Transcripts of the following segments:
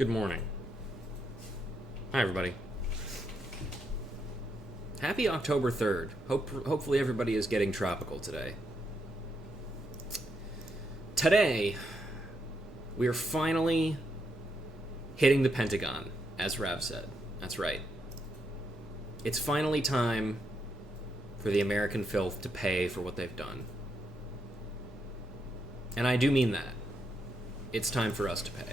Good morning. Hi, everybody. Happy October 3rd. Hopefully everybody is getting tropical today. Today, we are finally hitting the Pentagon, as Rav said. That's right. It's finally time for the American filth to pay for what they've done. And I do mean that. It's time for us to pay.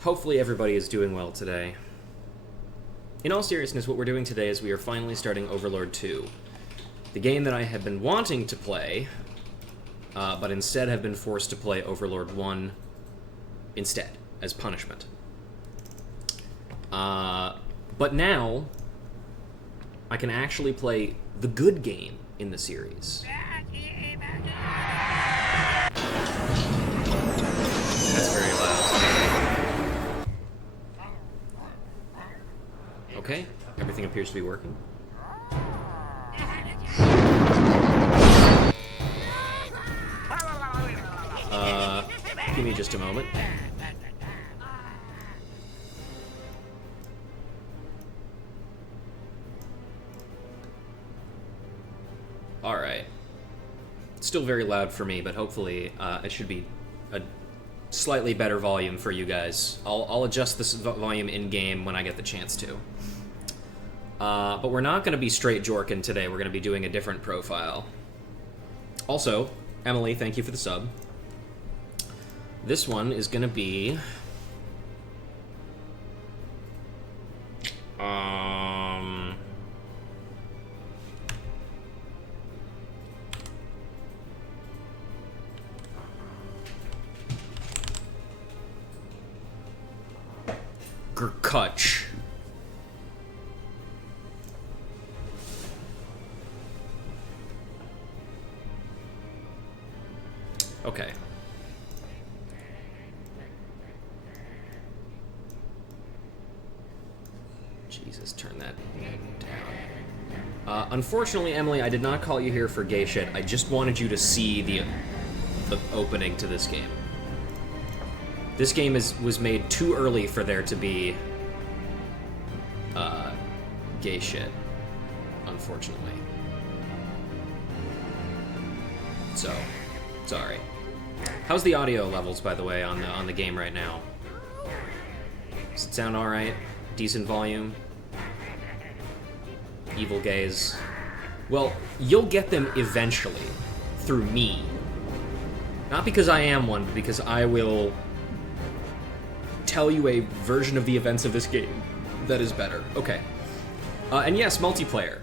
Hopefully everybody is doing well today. In all seriousness, what we're doing today is we are finally starting Overlord 2. The game that I have been wanting to play, but instead have been forced to play Overlord 1 instead, as punishment. But now, I can actually play the good game in the series. That's very loud. Okay, everything appears to be working. Give me just a moment. Alright. Still very loud for me, but hopefully it should be a slightly better volume for you guys. I'll adjust this volume in-game when I get the chance to. But we're not going to be straight Jorkin today. We're going to be doing a different profile. Also, Emily, thank you for the sub. This one is going to be... Gurkutch. Okay. Jesus, turn that down. Unfortunately, Emily, I did not call you here for gay shit. I just wanted you to see the opening to this game. This game was made too early for there to be gay shit, unfortunately. So, sorry. How's the audio levels, by the way, on the game right now? Does it sound alright? Decent volume? Evil gays? Well, you'll get them eventually, through me. Not because I am one, but because I will tell you a version of the events of this game that is better. Okay. And yes, multiplayer.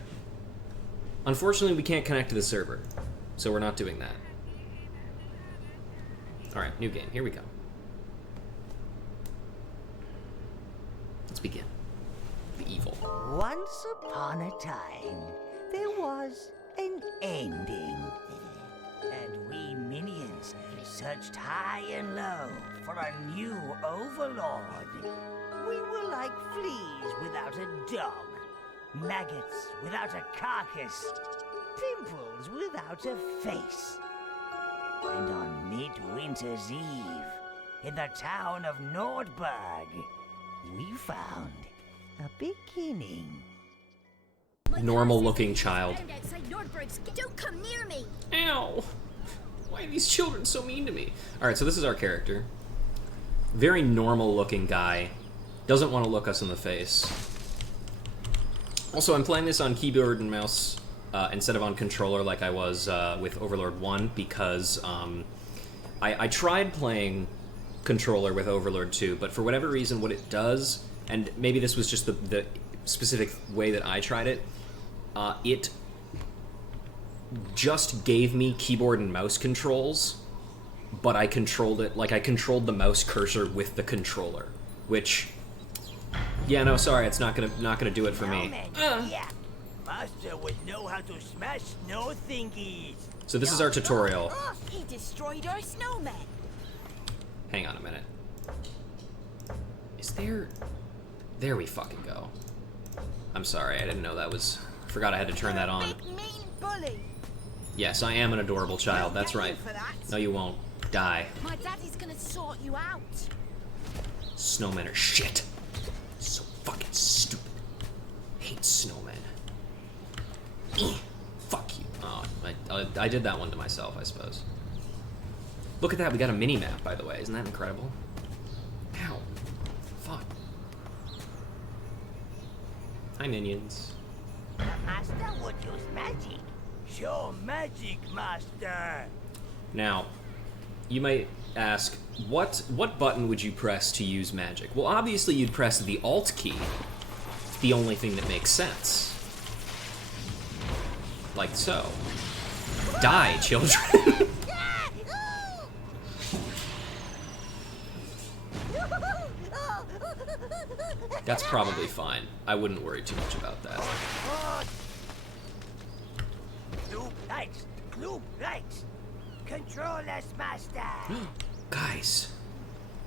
Unfortunately, we can't connect to the server, so we're not doing that. Alright, new game. Here we go. Let's begin. The evil. Once upon a time, there was an ending. And we minions searched high and low for a new Overlord. We were like fleas without a dog, maggots without a carcass, pimples without a face. And on Midwinter's Eve, in the town of Nordberg, we found a beginning. Normal-looking child. Don't come near me. Ow! Why are these children so mean to me? Alright, so this is our character. Very normal-looking guy. Doesn't want to look us in the face. Also, I'm playing this on keyboard and mouse instead of on controller like I was with Overlord 1 because I tried playing controller with Overlord 2, but for whatever reason what it does, and maybe this was just the specific way that I tried it, it just gave me keyboard and mouse controls, but I controlled it, like I controlled the mouse cursor with the controller, which, yeah, no, sorry, it's not gonna do it for me. Yeah. Master would know how to smash snow thingies. So this is our tutorial. He destroyed our snowman. Hang on a minute. Is there... There we fucking go. I'm sorry, I didn't know that was... Forgot I had to turn that on. Big mean bully. Yes, I am an adorable child, that's right. No, you won't. Die. My daddy's gonna sort you out. Snowmen are shit. So fucking stupid. Hate snowmen. Fuck you. Oh, I did that one to myself, I suppose. Look at that, we got a mini-map, by the way. Isn't that incredible? Ow. Fuck. Hi, minions. The master would use magic. Show magic, master. Now, you might ask, what button would you press to use magic? Well, obviously you'd press the Alt key. It's the only thing that makes sense. Like so. Die, children. That's probably fine. I wouldn't worry too much about that. Gloop lights. Control us, master. Guys,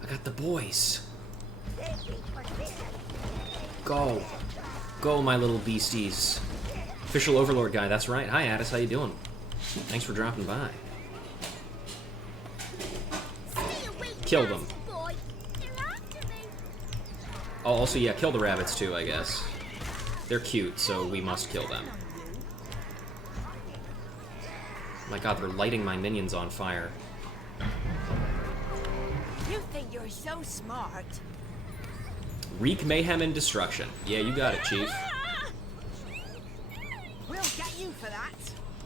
I got the boys. Go. Go, my little beasties. Official Overlord guy, that's right. Hi, Addis, how you doing? Thanks for dropping by. Kill them. Oh, also, yeah, kill the rabbits too, I guess. They're cute, so we must kill them. My god, they're lighting my minions on fire. You think you're so smart. Wreak mayhem and destruction. Yeah, you got it, Chief. We'll get you for that.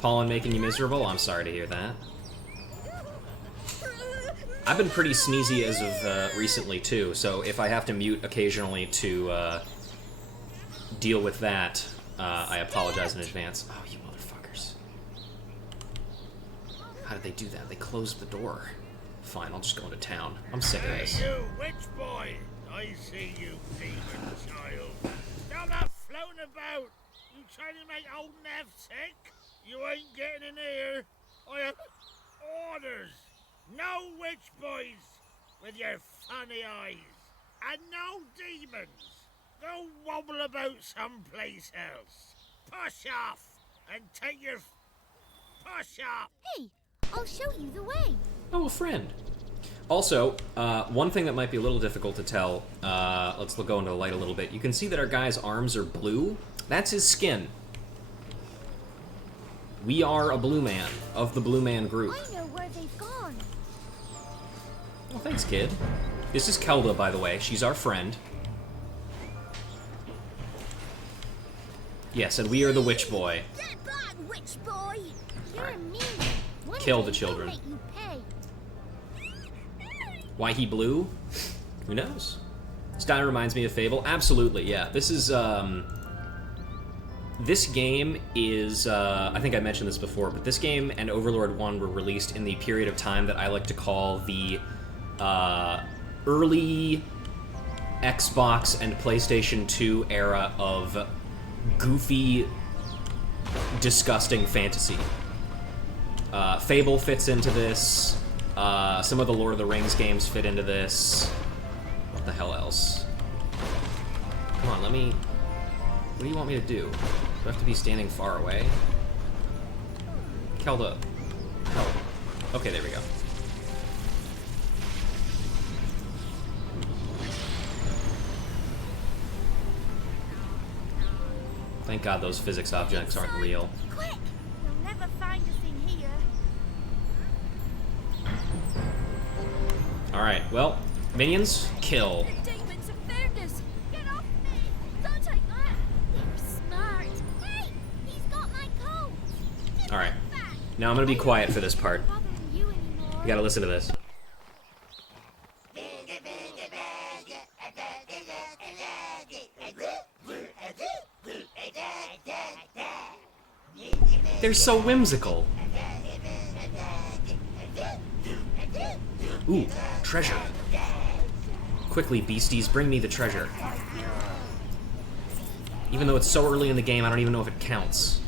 Pollen making you miserable? I'm sorry to hear that. I've been pretty sneezy as of recently, too, so if I have to mute occasionally to deal with that, I apologize in advance. Oh, you motherfuckers. How did they do that? They closed the door. Fine, I'll just go into town. I'm sick of this. Hey, you witch boy! I see you, demon child. Stop that floating about! You trying to make old Nev sick? You ain't getting in here. I have orders. No witch boys with your funny eyes. And no demons. Go wobble about someplace else. Push off and take your... Push off! Hey, I'll show you the way. Oh, a friend. Also, one thing that might be a little difficult to tell, let's go into the light a little bit. You can see that our guy's arms are blue. That's his skin. We are a blue man, of the blue man group. I know where they've gone. Well, thanks, kid. This is Kelda, by the way. She's our friend. Yes, and we are the witch boy. Get back, witch boy. You're mean. One Kill day the children. I'll make you pay. Why he blue? Who knows? This guy reminds me of Fable. Absolutely, yeah. This is, this game is, I think I mentioned this before, but this game and Overlord 1 were released in the period of time that I like to call the, early Xbox and PlayStation 2 era of goofy, disgusting fantasy. Fable fits into this. Some of the Lord of the Rings games fit into this. What the hell else? Come on, let me... What do you want me to do? Do I have to be standing far away? Kelda. Help. Okay, there we go. Thank God those physics objects aren't real. Quick! You'll never find us in here. Alright, well, minions, kill. The demons have found us. Get off me! Don't take that. They're smart. Hey, he's got my coat. Alright, now I'm gonna be quiet for this part. Bothering you anymore. You gotta listen to this. They're so whimsical. Ooh, treasure. Quickly, beasties, bring me the treasure. Even though it's so early in the game, I don't even know if it counts.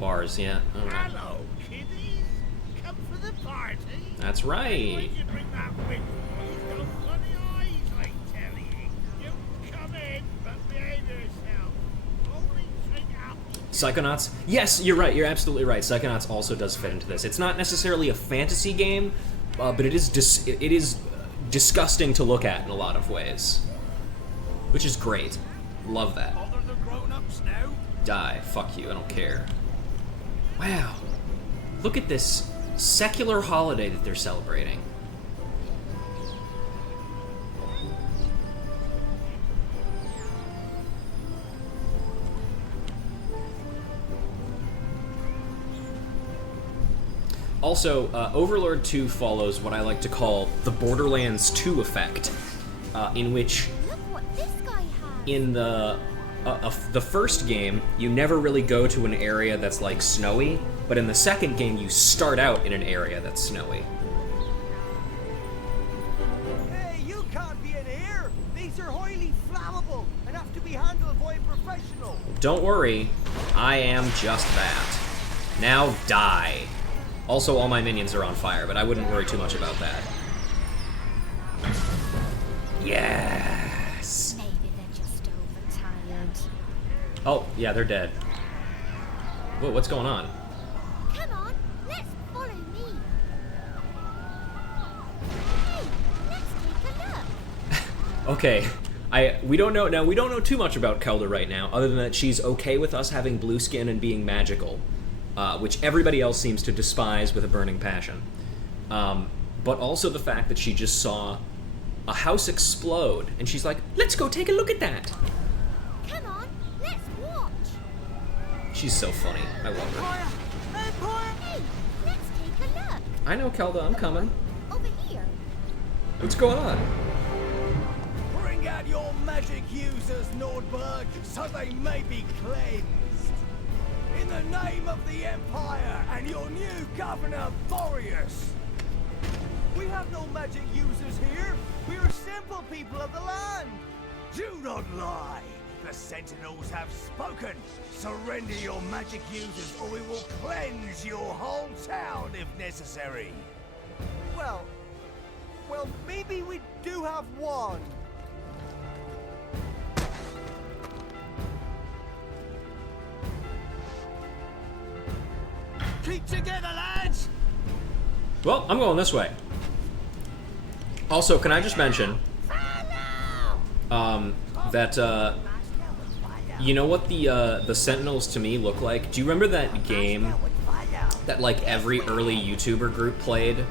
Bars, yeah. All right. Hello, kiddies. Come for the party. That's right. Why'd you bring that witch boy? He's got funny eyes, I tell you. You come in, but behave yourself. Only drink apple. Psychonauts? Yes, you're right. You're absolutely right. Psychonauts also does fit into this. It's not necessarily a fantasy game, but it is disgusting to look at in a lot of ways, which is great. Love that. Bother the grown-ups now? Die. Fuck you. I don't care. Wow. Look at this secular holiday that they're celebrating. Also, Overlord 2 follows what I like to call the Borderlands 2 effect, in which Look what this guy has. in the first game, you never really go to an area that's like snowy, but in the second game, you start out in an area that's snowy. Hey, you can't be in here! These are highly flammable and have to be handled by a professional. Don't worry, I am just that. Now die. Also, all my minions are on fire, but I wouldn't worry too much about that. Yes! Maybe they're just overtired. Oh, yeah, they're dead. Whoa, what's going on? Come on, let's follow me. Hey, let's take a look. Okay, we don't know too much about Kelda right now, other than that she's okay with us having blue skin and being magical, which everybody else seems to despise with a burning passion. But also the fact that she just saw a house explode, and she's like, let's go take a look at that. Come on, let's watch. She's so funny. I love her. Hey, let's take a look. I know, Kelda, I'm coming. Over here. What's going on? Bring out your magic users, Nordberg, so they may be cleansed. In the name of the Empire and your new governor, Boreas. We have no magic users here. We are simple people of the land. Do not lie. The Sentinels have spoken. Surrender your magic users or we will cleanse your whole town if necessary. Well, maybe we do have one. Keep together, lads! Well, I'm going this way. Also, can I just mention that you know what the Sentinels to me look like? Do you remember that game that like every early YouTuber group played?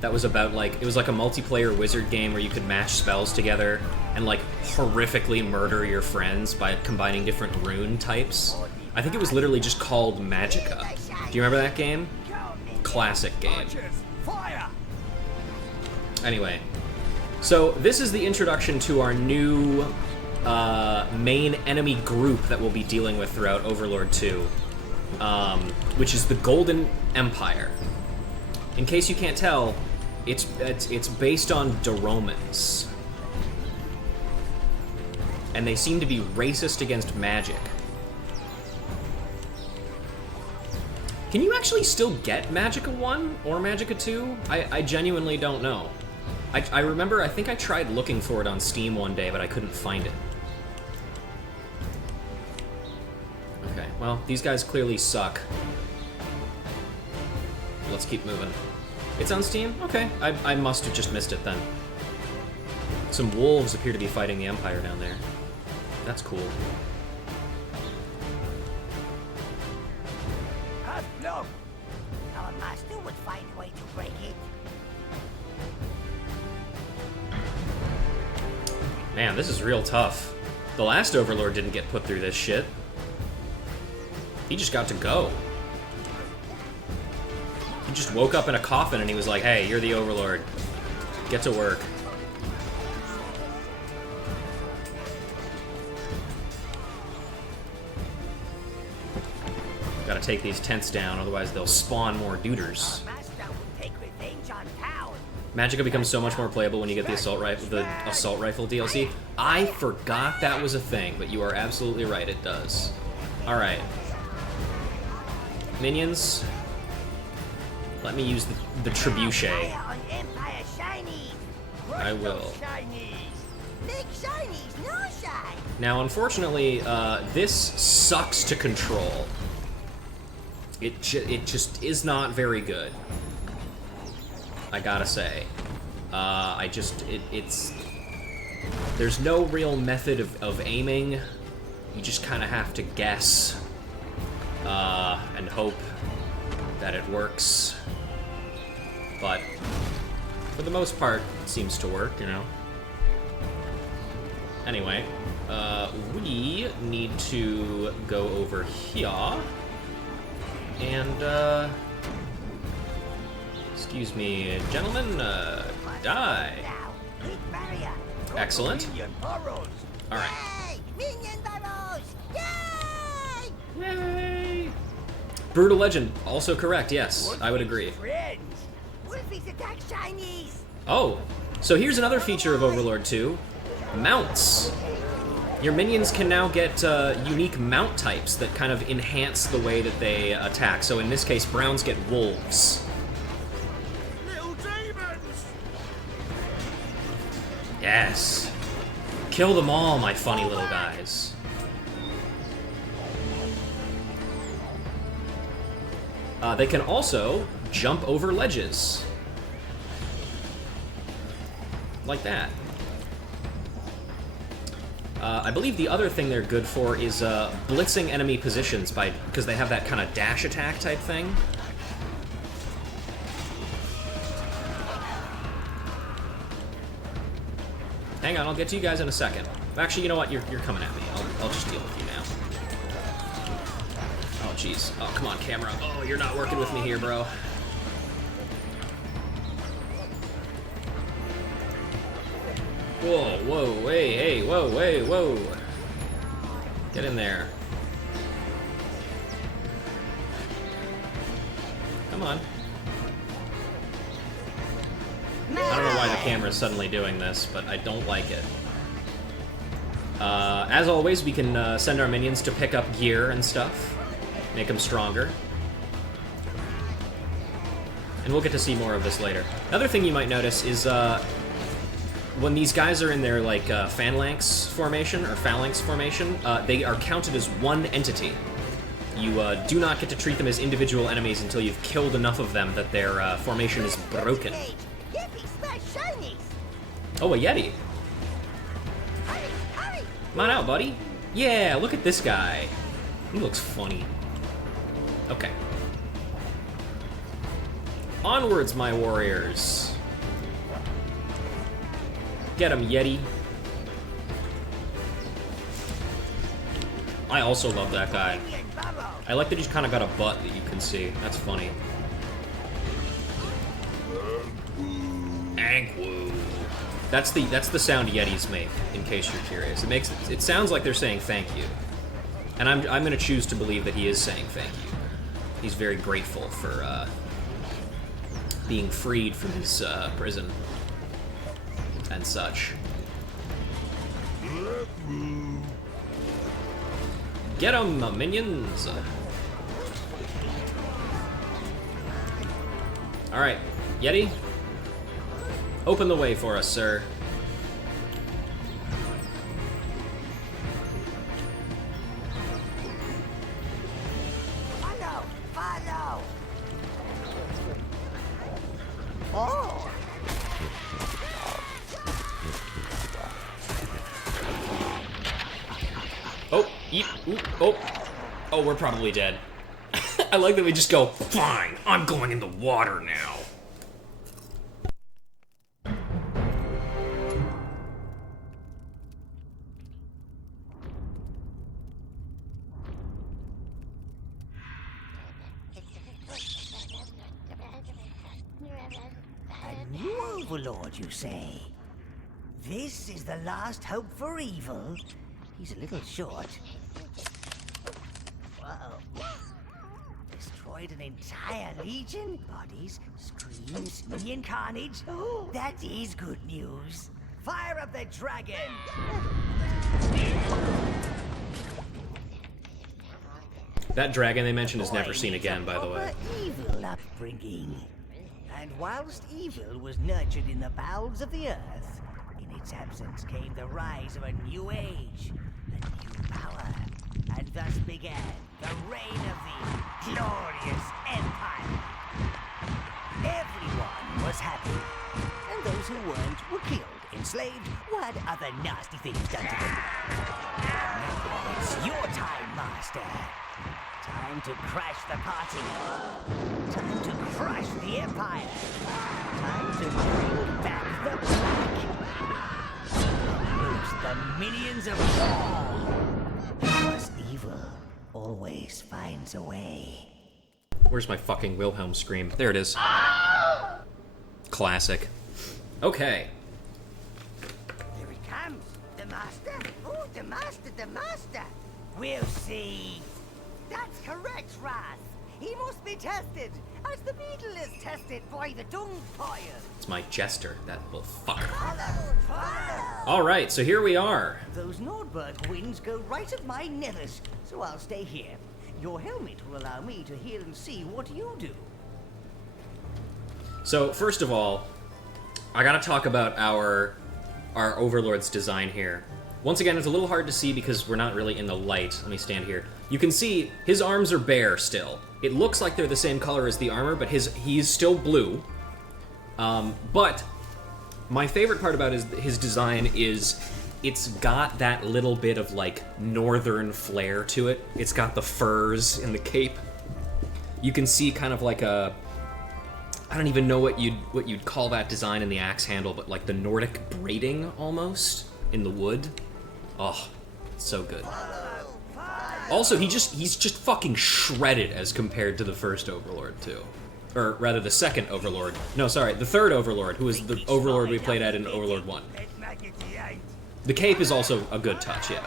That was about like, it was like a multiplayer wizard game where you could match spells together and like horrifically murder your friends by combining different rune types. I think it was literally just called Magicka. Do you remember that game? Classic game. Fire! Anyway, so this is the introduction to our new main enemy group that we'll be dealing with throughout Overlord 2, which is the Golden Empire. In case you can't tell, it's based on Doromans, and they seem to be racist against magic. Can you actually still get Magicka 1 or Magicka 2? I genuinely don't know. I remember, I think I tried looking for it on Steam one day, but I couldn't find it. Okay, well, these guys clearly suck. Let's keep moving. It's on Steam? Okay, I must have just missed it then. Some wolves appear to be fighting the Empire down there. That's cool. No! Our master would find a way to break it. Man, this is real tough. The last Overlord didn't get put through this shit. He just got to go. He just woke up in a coffin and he was like, hey, you're the Overlord. Get to work. Gotta take these tents down, otherwise they'll spawn more duders. Our master would take revenge on town. Magicka becomes so much more playable when you get the assault rifle DLC. I forgot that was a thing, but you are absolutely right, it does. Alright. Minions, let me use the trebuchet. Fire on Empire shinies. I will. Shinies. Make shinies, no shine. Now, unfortunately, this sucks to control. It just is not very good. I gotta say. It's... There's no real method of aiming. You just kind of have to guess and hope that it works. But for the most part, it seems to work, you know. Anyway, we need to go over here and, excuse me, gentlemen, die. Excellent. All right. Minion burrows! Yay! Yay! Brutal Legend, also correct, yes, I would agree. Wolfies attack shinies! Oh, so here's another feature of Overlord 2, mounts. Your minions can now get unique mount types that kind of enhance the way that they attack. So in this case, Browns get wolves. Little demons! Yes. Kill them all, my funny little guys. They can also jump over ledges. Like that. I believe the other thing they're good for is blitzing enemy positions because they have that kind of dash attack type thing. Hang on, I'll get to you guys in a second. Actually, you know what? You're coming at me. I'll just deal with you now. Oh, jeez. Oh, come on, camera. Oh, you're not working with me here, bro. Whoa, whoa, hey, whoa, hey, whoa. Get in there. Come on. I don't know why the camera's suddenly doing this, but I don't like it. As always, we can send our minions to pick up gear and stuff. Make them stronger. And we'll get to see more of this later. Another thing you might notice is when these guys are in their like phalanx formation, they are counted as one entity. You do not get to treat them as individual enemies until you've killed enough of them that their formation is broken. Oh, a Yeti. Come on out, buddy. Yeah, look at this guy. He looks funny. Okay. Onwards, my warriors. Get him, Yeti. I also love that guy. I like that he's kind of got a butt that you can see. That's funny. Ankwoo. That's the sound Yetis make, in case you're curious. It sounds like they're saying thank you. And I'm gonna choose to believe that he is saying thank you. He's very grateful for being freed from his prison and such. Get 'em, minions! Alright, Yeti, open the way for us, sir. Follow! Oh! Oh, eat, ooh, oh. Oh, we're probably dead. I like that we just go, fine, I'm going in the water now. A new Overlord, you say? This is the last hope for evil? He's a little short. Whoa. Destroyed an entire legion? Bodies, screams, minion carnage? Oh, that is good news. Fire up the dragon! That dragon they mentioned is never seen again, by the way. Evil upbringing. And whilst evil was nurtured in the bowels of the earth, in its absence came the rise of a new age, a new power, and thus began the reign of the glorious empire. Everyone was happy. And those who weren't were killed, enslaved, or had other nasty things done to them. Now it's your time, Master. Time to crash the party. Time to crush the Empire. Time to bring back the Black. Loose the minions of war. Because evil always finds a way. Where's my fucking Wilhelm scream? There it is. Classic. Okay. Here he comes. The Master? Oh, the Master, the Master. We'll see. That's correct, Raz. He must be tested, as the beetle is tested by the dung pile. It's my jester, that little fucker. Follow. Alright, so here we are. Those Nordberg winds go right at my nethers, so I'll stay here. Your helmet will allow me to hear and see what you do. So, first of all, I gotta talk about our Overlord's design here. Once again, it's a little hard to see because we're not really in the light. Let me stand here. You can see his arms are bare still. It looks like they're the same color as the armor, but he's still blue. But my favorite part about his design is it's got that little bit of like northern flair to it. It's got the furs and the cape. You can see kind of like a, I don't even know what you'd call that design in the axe handle, but like the Nordic braiding almost in the wood. Oh, so good. Also, he's just fucking shredded as compared to the first Overlord too. Or rather the second Overlord. No, sorry, the third Overlord, who was the Overlord we played at in Overlord 1. The cape is also a good touch, yeah.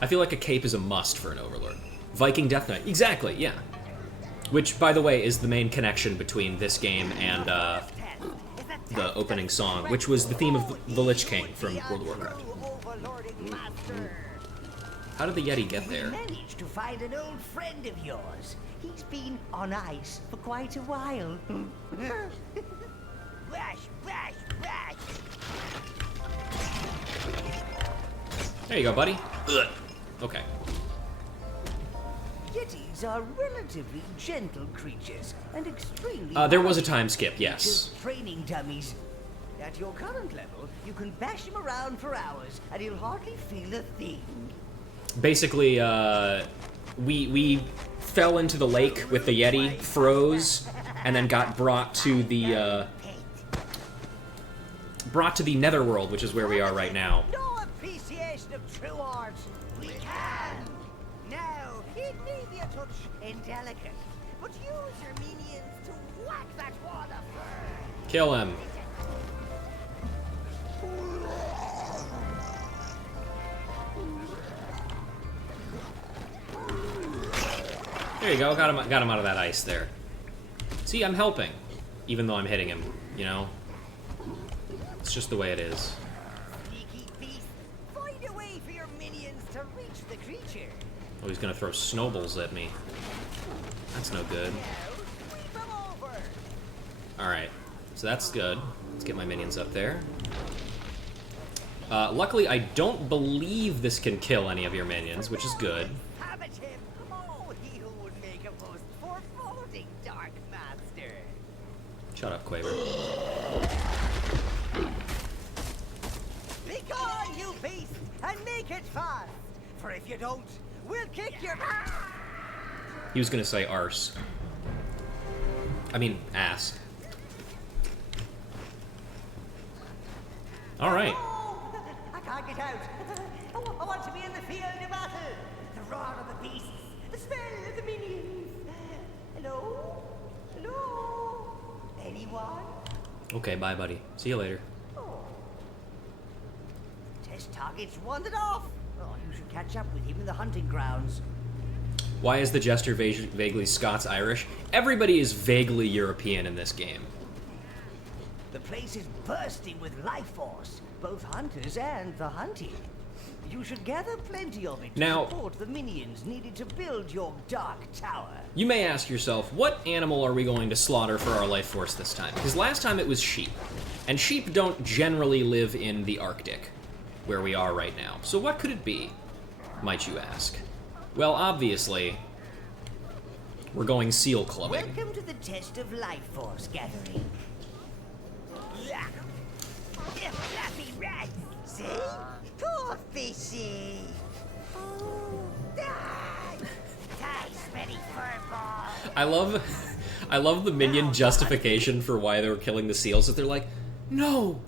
I feel like a cape is a must for an Overlord. Viking Death Knight, exactly, yeah. Which, by the way, is the main connection between this game and the opening song, which was the theme of the Lich King from World of Warcraft. How did the Yeti get there? We managed to find an old friend of yours. He's been on ice for quite a while. Bash, bash, bash. There you go, buddy. Ugh. Okay. Yetis are relatively gentle creatures and extremely. There was a time skip, yes. Just training dummies. At your current level, you can bash him around for hours, and he'll hardly feel a thing. Basically, we fell into the lake with the Yeti, froze, and then got brought to the Netherworld, which is where we are right now. No appreciation of true art. We can. Now, it may be a touch indelicate, but use your minions to whack that wall of fur. Kill him. There you go, got him out of that ice there. See, I'm helping, even though I'm hitting him, you know? It's just the way it is. Sneaky beast, find a way for your minions to reach the creature. Oh, he's gonna throw snowballs at me. That's no good. Now, sweep them over. Alright, so that's good. Let's get my minions up there. Luckily, I don't believe this can kill any of your minions, which is good. Habit him. Oh, he who would make a most foreboding dark master. Shut up, Quaver. Be gone, you beast, and make it fast. For if you don't, we'll kick your. He was gonna say arse. I mean, ass. Alright. I can't get out. I want to be in the field of battle. The roar of the beasts, the smell of the minions. Hello? Hello? Anyone? Okay, bye, buddy. See you later. Oh. Test target's wandered off. Oh, you should catch up with him in the hunting grounds. Why is the Jester vaguely Scots-Irish? Everybody is vaguely European in this game. The place is bursting with life force, both hunters and the hunted. You should gather plenty of it to Now- support the minions needed to build your dark tower. You may ask yourself, what animal are we going to slaughter for our life force this time? Because last time it was sheep. And sheep don't generally live in the Arctic, where we are right now. So what could it be, might you ask? Well, obviously, we're going seal clubbing. Welcome to the test of life force gathering. You fluffy rat! See? Poor fishy! Oh, die! Die, smelly furball! I love the minion justification for why they were killing the seals. That they're like, no,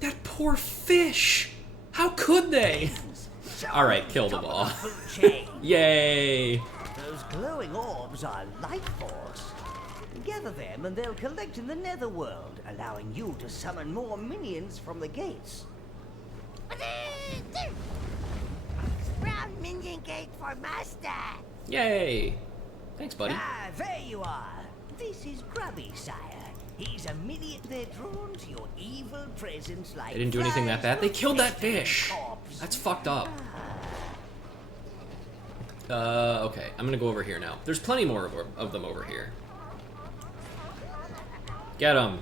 that poor fish. How could they? All right, kill them all. Yay! Those glowing orbs are life force. Gather them and they'll collect in the netherworld, allowing you to summon more minions from the gates. Round minion gate for master. Yay! Thanks, buddy. Ah, there you are. This is Grubby, sire. He's a minion. They're drawn to your evil presence like. They didn't do anything that bad. They killed that flies fish. corpse. That's fucked up. Okay, I'm gonna go over here now. There's plenty more of them over here. Get them.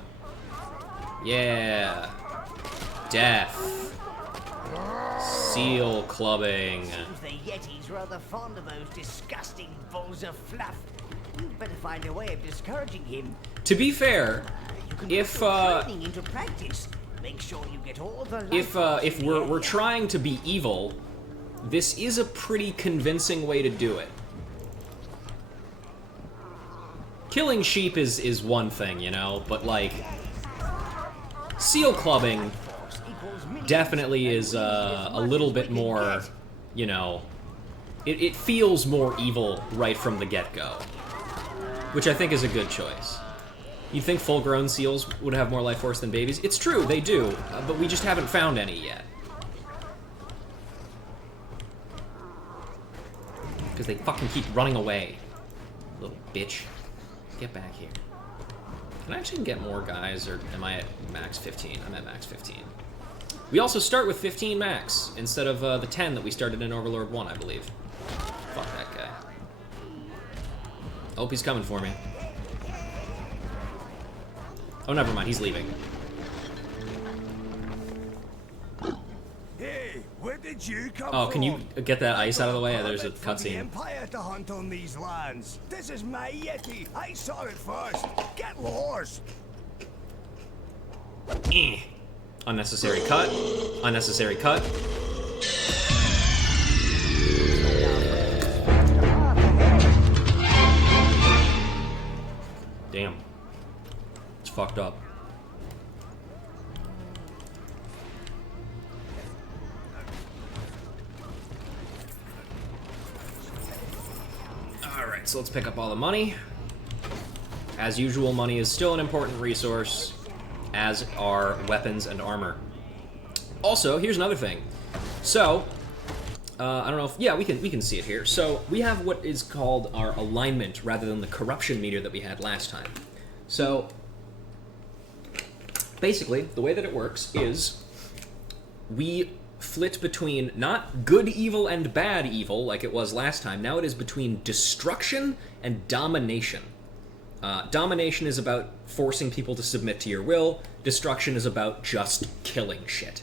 Yeah. Death. Seal clubbing. Seems the Yeti's rather fond of those disgusting balls of fluff. You'd better find a way of discouraging him. To be fair, You can if put your training into practice. Make sure you get all the if we're trying to be evil, this is a pretty convincing way to do it. Killing sheep is one thing, you know, but like seal clubbing definitely is a little bit more, you know, it feels more evil right from the get-go, which I think is a good choice. You'd think full-grown seals would have more life force than babies. It's true, they do, but we just haven't found any yet. Because they fucking keep running away. Little bitch. Get back here. Can I actually get more guys, or am I at max 15? I'm at max 15. We also start with 15 max, instead of the 10 that we started in Overlord 1, I believe. Fuck that guy. Hope he's coming for me. Oh, never mind, he's leaving. Hey, where did you come Oh, from? can you get that ice out of the way? There's a Permit from the cutscene. Empire to hunt on these lands. This is my Yeti. I saw it first. Get lost. Eh. Unnecessary cut. Unnecessary cut. Damn. It's fucked up. Alright, so let's pick up all the money. As usual, money is still an important resource, as are weapons and armor. Also, here's another thing. So, I don't know if, yeah, we can see it here. So, we have what is called our alignment rather than the corruption meter that we had last time. So, basically, the way that it works is we flit between not good evil and bad evil like it was last time. Now it is between destruction and domination. Domination is about forcing people to submit to your will. Destruction is about just killing shit.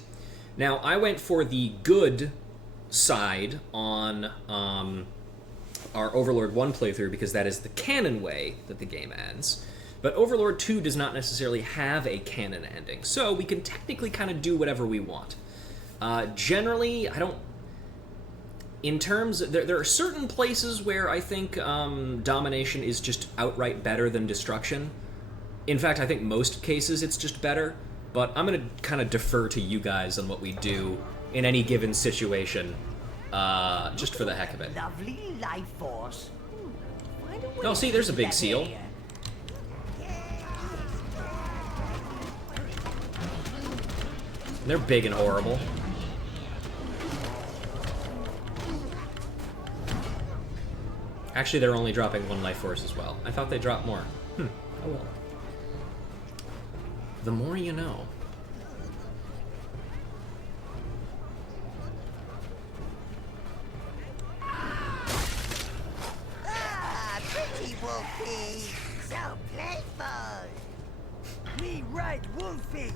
Now, I went for the good side on our Overlord 1 playthrough because that is the canon way that the game ends. But Overlord 2 does not necessarily have a canon ending, so we can technically kind of do whatever we want. Generally, I don't... In terms... There are certain places where I think domination is just outright better than destruction. In fact, I think most cases it's just better, but I'm going to kind of defer to you guys on what we do in any given situation, just for the heck of it. Lovely life force. Find a way Oh, see, there's a to big that seal. area. They're big and horrible. Actually, they're only dropping one life force as well. I thought they dropped more. Oh well. The more you know. Ah, pretty Wolfie. So playful. Me right, Wolfie.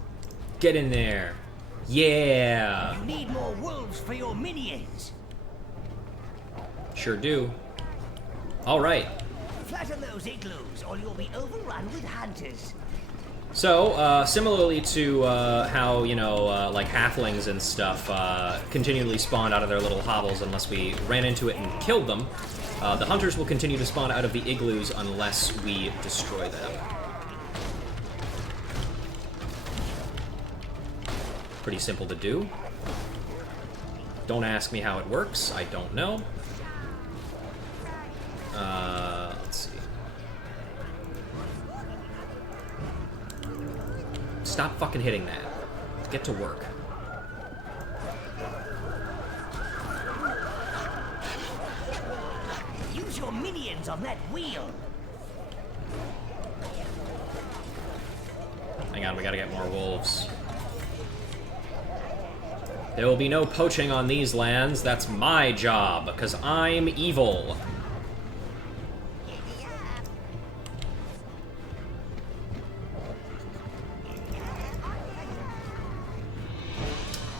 Get in there. Yeah. You need more wolves for your minions. Sure do. All right. Flatten those igloos or you'll be overrun with hunters. So, similarly to how, you know, like halflings and stuff continually spawned out of their little hovels unless we ran into it and killed them, the hunters will continue to spawn out of the igloos unless we destroy them. Pretty simple to do. Don't ask me how it works, I don't know. Let's see. Stop fucking hitting that. Get to work. Use your minions on that wheel. Hang on, we gotta get more wolves. There will be no poaching on these lands. That's my job, because I'm evil.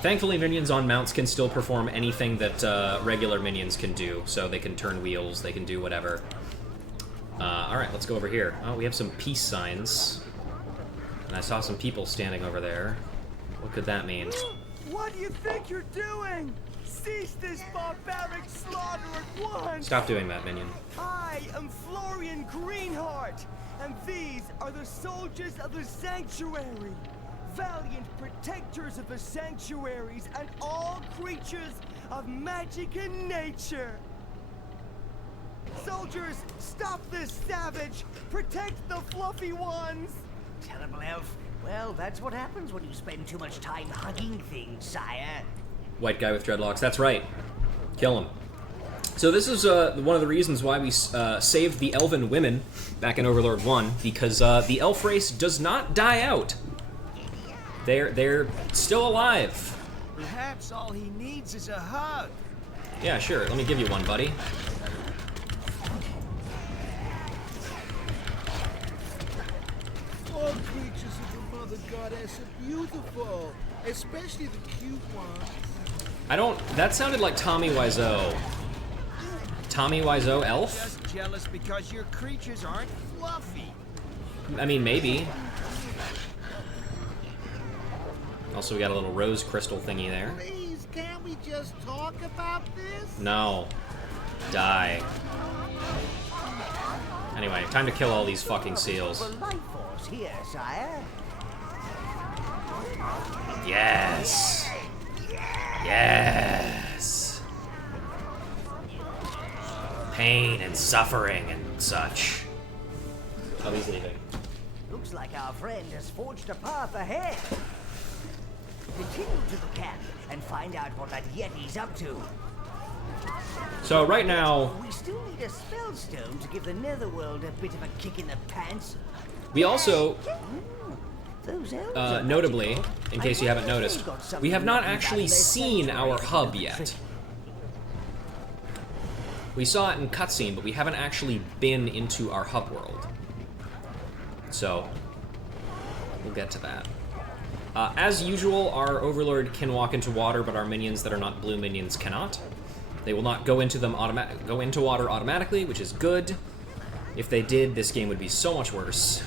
Thankfully, minions on mounts can still perform anything that regular minions can do. So they can turn wheels, they can do whatever. Alright, let's go over here. Oh, we have some peace signs. And I saw some people standing over there. What could that mean? What do you think you're doing? Cease this barbaric slaughter at once! Stop doing that, minion. I am Florian Greenheart, and these are the soldiers of the Sanctuary. Valiant protectors of the sanctuaries and all creatures of magic and nature. Soldiers, stop this savage! Protect the fluffy ones! Terrible elf. Well, that's what happens when you spend too much time hugging things, sire. White guy with dreadlocks. That's right. Kill him. So this is one of the reasons why we saved the elven women back in Overlord 1, because the elf race does not die out. They're still alive. Perhaps all he needs is a hug. Yeah, sure. Let me give you one, buddy. All creatures of the Mother Goddess are beautiful, especially the cute ones. I don't... That sounded like Tommy Wiseau. Tommy Wiseau elf? Just jealous because your creatures aren't fluffy. I mean, maybe. Also, we got a little rose crystal thingy there. Please, can't we just talk about this? No. Die. Anyway, time to kill all these fucking seals. The life force here, sire. Yes! Yes! Pain and suffering and such. Oh, he's leaving. Looks like our friend has forged a path ahead. Continue to the camp and find out what that Yeti's up to. So right now, We still need a spellstone to give the Netherworld a bit of a kick in the pants. we also, Those elves are notably, magical. in case you haven't noticed, we have not actually seen our hub yet. We saw it in cutscene, but we haven't actually been into our hub world. So, we'll get to that. As usual, our Overlord can walk into water, but our minions that are not blue minions cannot. They will not go into water automatically, which is good. If they did, this game would be so much worse.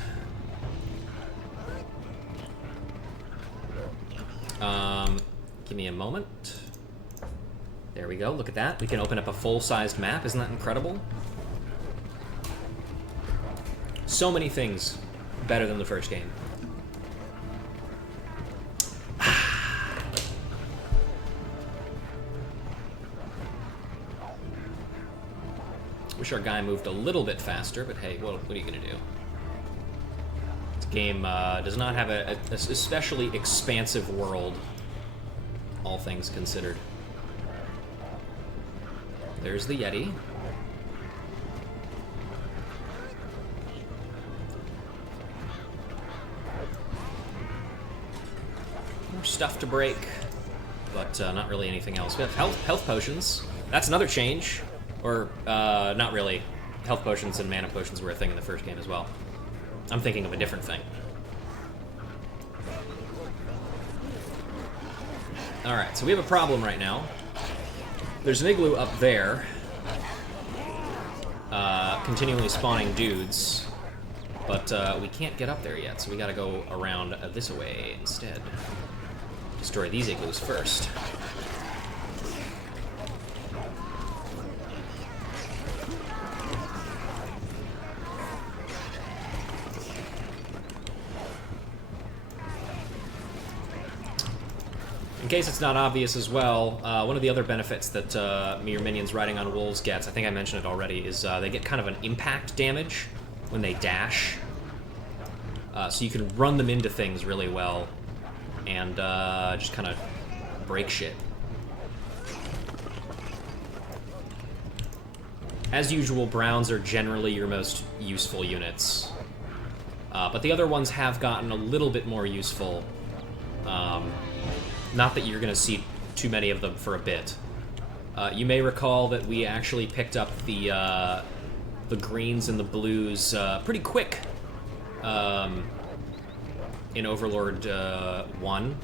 Give me a moment. There we go, look at that. We can open up a full-sized map, isn't that incredible? So many things better than the first game. Wish our guy moved a little bit faster, but hey, what are you gonna do? This game does not have a especially expansive world, all things considered. There's the Yeti. More stuff to break, but not really anything else. We have health potions. That's another change. Or, not really. Health potions and mana potions were a thing in the first game as well. I'm thinking of a different thing. Alright, so we have a problem right now. There's an igloo up there. Continually spawning dudes. But we can't get up there yet, so we gotta go around this way instead. Destroy these igloos first. In case it's not obvious as well, one of the other benefits that your minions riding on wolves gets, I think I mentioned it already, is they get kind of an impact damage when they dash. So you can run them into things really well and just kind of break shit. As usual, browns are generally your most useful units. But the other ones have gotten a little bit more useful. Not that you're going to see too many of them for a bit. You may recall that we actually picked up the greens and the blues pretty quick in Overlord 1.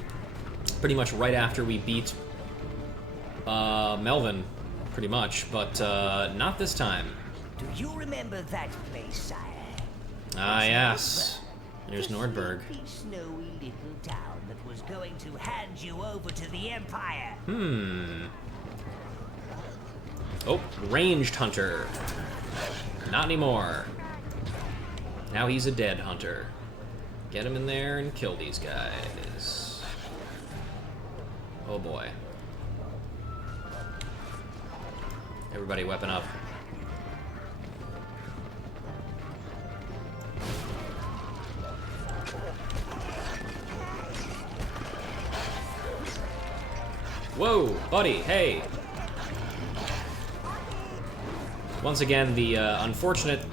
Pretty much right after we beat Melvin, pretty much, but not this time. Do you remember that place, sire? Ah, yes. There's The Nordberg. sleepy, snowy little town that was going to hand you over to the Empire. Oh, ranged hunter. Not anymore. Now he's a dead hunter. Get him in there and kill these guys. Oh boy. Everybody weapon up. Whoa, buddy, hey! Once again, the unfortunate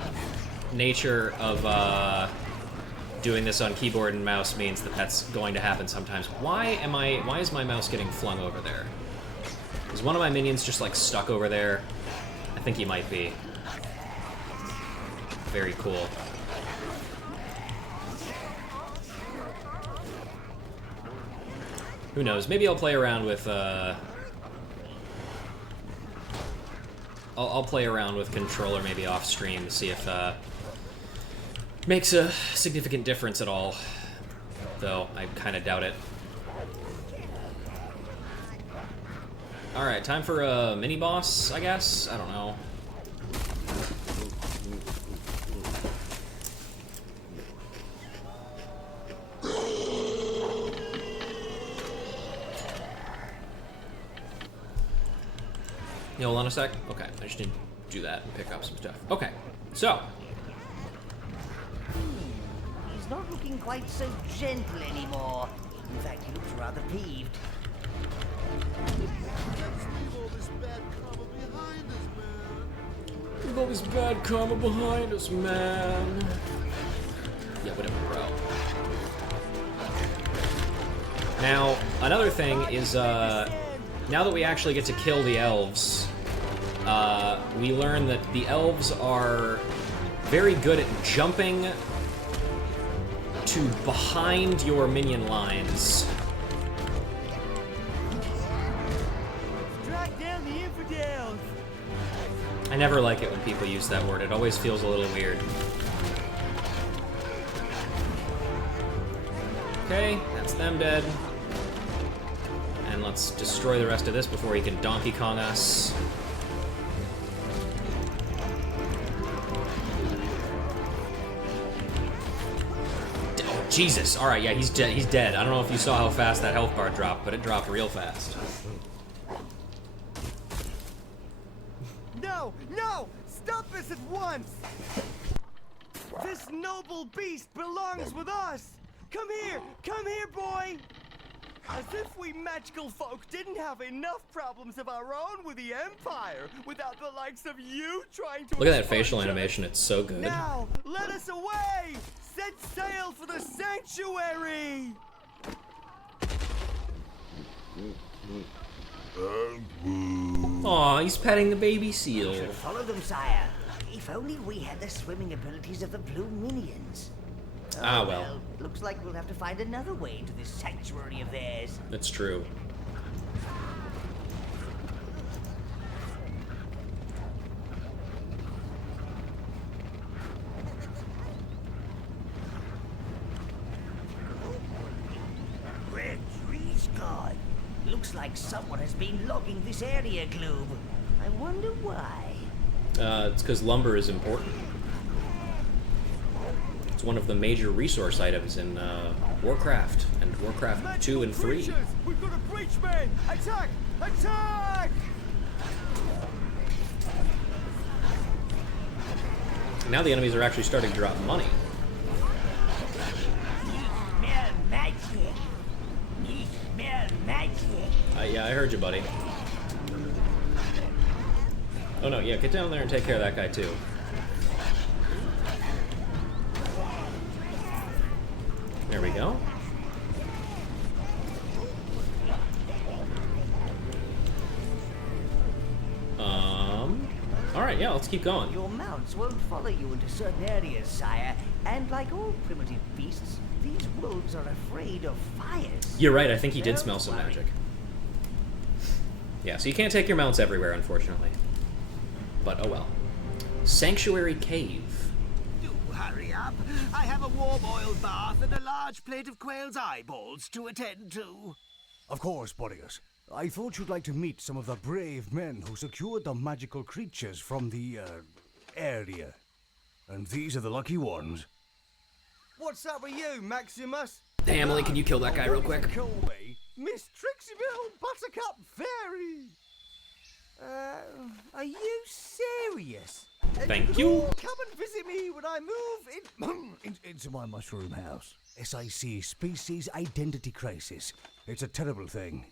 nature of doing this on keyboard and mouse means that that's going to happen sometimes. Why is my mouse getting flung over there? Is one of my minions just like stuck over there? I think he might be. Very cool. Who knows? Maybe I'll play around with, I'll play around with controller maybe off stream to see if, makes a significant difference at all. Though, I kind of doubt it. Alright, time for a mini-boss, I guess? I don't know. You hold on a sec? Okay, I just need to do that and pick up some stuff. Okay, so. He's not looking quite so gentle anymore. In fact, he looks rather peeved. Leave all this bad karma behind us, man. Yeah, whatever, bro. Now, another thing is, now that we actually get to kill the elves, we learn that the elves are very good at jumping to behind your minion lines. Drag down the infidels! I never like it when people use that word. It always feels a little weird. Okay, that's them dead. And let's destroy the rest of this before he can Donkey Kong us. Oh, Jesus. Alright, yeah, he's dead. He's dead. I don't know if you saw how fast that health bar dropped, but it dropped real fast. No! No! Stop this at once! This noble beast belongs with us! Come here, boy! As if we magical folk didn't have enough problems of our own with the Empire without the likes of you trying to Look at that expunge facial us. animation, it's so good. Now, let us away! Set sail for the sanctuary! Aw, he's petting the baby seal. Follow them, sire. If only we had the swimming abilities of the blue minions. Ah, well. Looks like we'll have to find another way into this sanctuary of theirs. That's true. like someone has been logging this area globe. I wonder why. It's because lumber is important. It's one of the major resource items in Warcraft and Warcraft 2 and 3. Creatures! We've got a breachman! Attack! Attack! Now the enemies are actually starting to drop money. Smell magic. Me smell magic. Yeah, I heard you, buddy. Oh no, yeah, get down there and take care of that guy too. There we go. Alright, yeah, let's keep going. Your mounts won't follow you into certain areas, sire. And like all primitive beasts, these wolves are afraid of fires. You're right, I think he did Don't smell some worry. magic. Yeah, so you can't take your mounts everywhere, unfortunately. But oh well. Sanctuary Cave. Do hurry up. I have a warm oil bath and a large plate of quail's eyeballs to attend to. Of course, Boreas. I thought you'd like to meet some of the brave men who secured the magical creatures from the, area. And these are the lucky ones. What's up with you, Maximus? Hey, Emily, can you kill that guy real quick? Call me Miss Trixiebill Buttercup Fairy. Are you serious? Thank can you. all come and visit me when I move into my mushroom house. SIC, Species Identity Crisis. It's a terrible thing.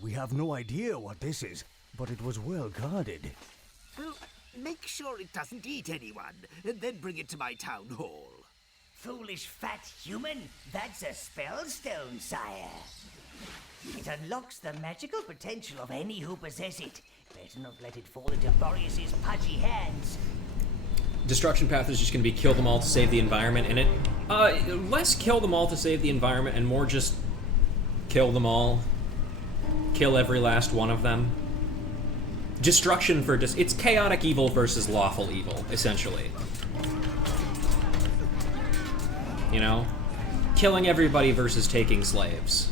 We have no idea what this is, but it was well guarded. Well, make sure it doesn't eat anyone, and then bring it to my town hall. Foolish fat human, that's a spellstone, sire. It unlocks the magical potential of any who possess it. Better not let it fall into Boreas's pudgy hands. Destruction path is just going to be kill them all to save the environment, and less kill them all to save the environment and more just kill them all. Kill every last one of them. Destruction for it's chaotic evil versus lawful evil, essentially. You know? Killing everybody versus taking slaves.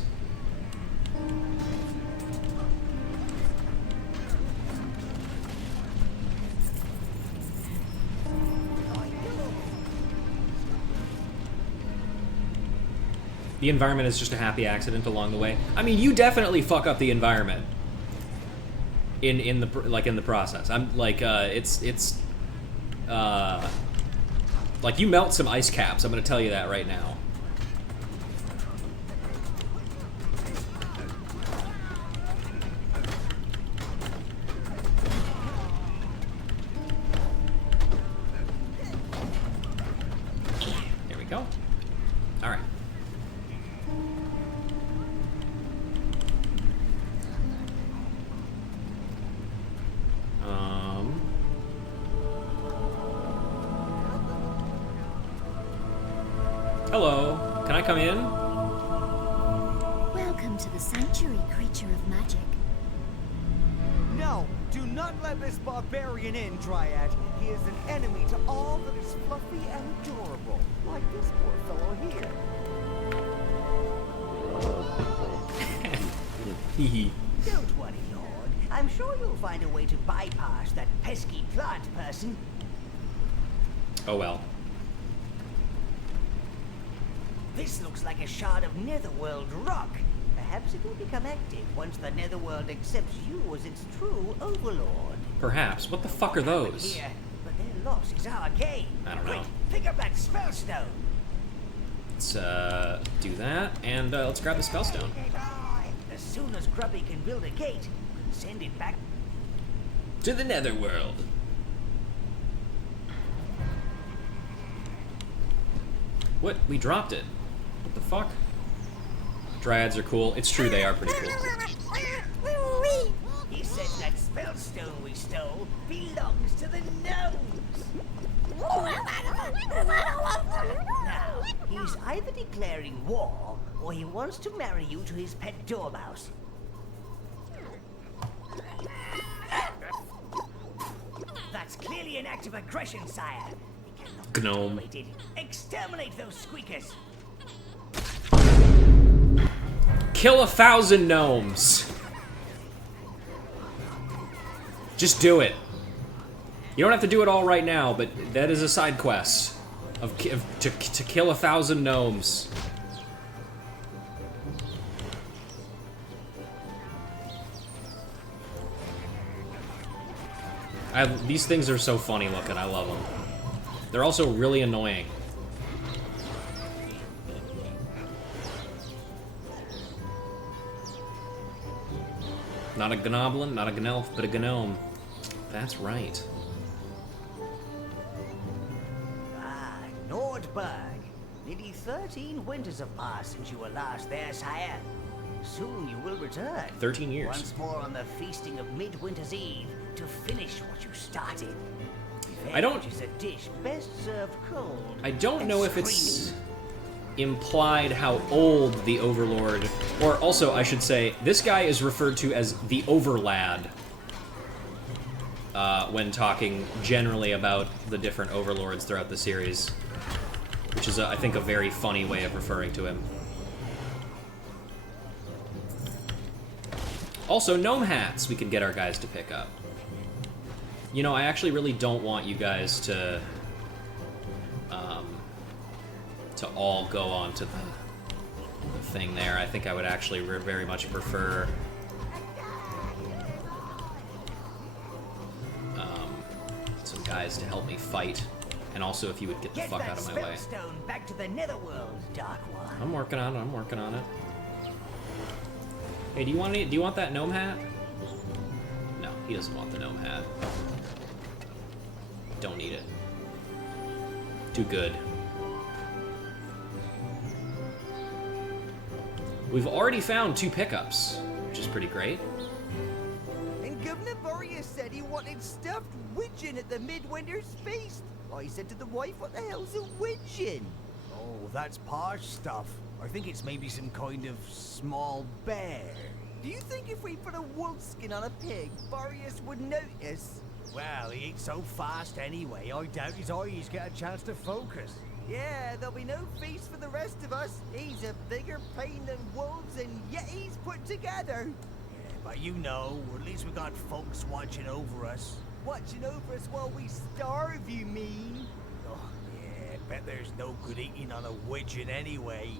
The environment is just a happy accident along the way. I mean, you definitely fuck up the environment in the process. I'm like like you melt some ice caps. I'm gonna tell you that right now. There we go. All right. Hello, can I come in? Welcome to the sanctuary, creature of magic. No, do not let this barbarian in, Dryad. He is an enemy to all that is fluffy and adorable, like this poor fellow here. Hee Don't worry, Lord. I'm sure you'll find a way to bypass that pesky plant person. Oh well. This looks like a shard of Netherworld rock. Perhaps it will become active once the Netherworld accepts you as its true Overlord. Perhaps. What the fuck are those? Here, but their loss is our gain. I don't know. Quick, pick up that spellstone. Let's do that, and let's grab the spellstone. As soon as Grubby can build a gate, we can send it back. To the Netherworld. What? We dropped it. What the fuck? Dryads are cool. It's true, they are pretty cool. He says that spellstone we stole belongs to the gnomes. Now, he's either declaring war, or he wants to marry you to his pet dormouse. That's clearly an act of aggression, sire. We cannot be Gnome. tolerated. Exterminate those squeakers. Kill 1,000 gnomes. Just do it. You don't have to do it all right now, but that is a side quest to kill 1,000 gnomes. These things are so funny looking. I love them. They're also really annoying. Not a gnoblin, not a gnelf, but a gnome. That's right. Ah, Nordberg. Nearly 13 winters have passed since you were last there, sire. Soon you will return. 13 years. Once more on the feasting of Midwinter's Eve to finish what you started. I don't- Which is a dish best served cold. I don't and know if it's screaming. implied how old the Overlord, or also I should say, this guy is referred to as the Overlad when talking generally about the different Overlords throughout the series, which is, I think, a very funny way of referring to him. Also, gnome hats we can get our guys to pick up. You know, I actually really don't want you guys to all go on to the thing there. I think I would actually very much prefer some guys to help me fight, and also if you would get the fuck out of my way. Get that spellstone back to the netherworld, Dark One. I'm working on it. I'm working on it. Hey, do you want that gnome hat? No, he doesn't want the gnome hat. Don't need it. Too good. We've already found 2 pickups, which is pretty great. And Governor Boreas said he wanted stuffed widgeon at the Midwinter's feast. I said to the wife, what the hell's a widgeon? Oh, that's parch stuff. I think it's maybe some kind of small bear. Do you think if we put a wolf skin on a pig, Boreas would notice? Well, he eats so fast anyway, I doubt his eyes get a chance to focus. Yeah, there'll be no feast for the rest of us. He's a bigger pain than wolves and yet he's put together. Yeah, but you know, at least we got folks watching over us. Watching over us while we starve, you mean? Oh, yeah, bet there's no good eating on a widgeon anyway.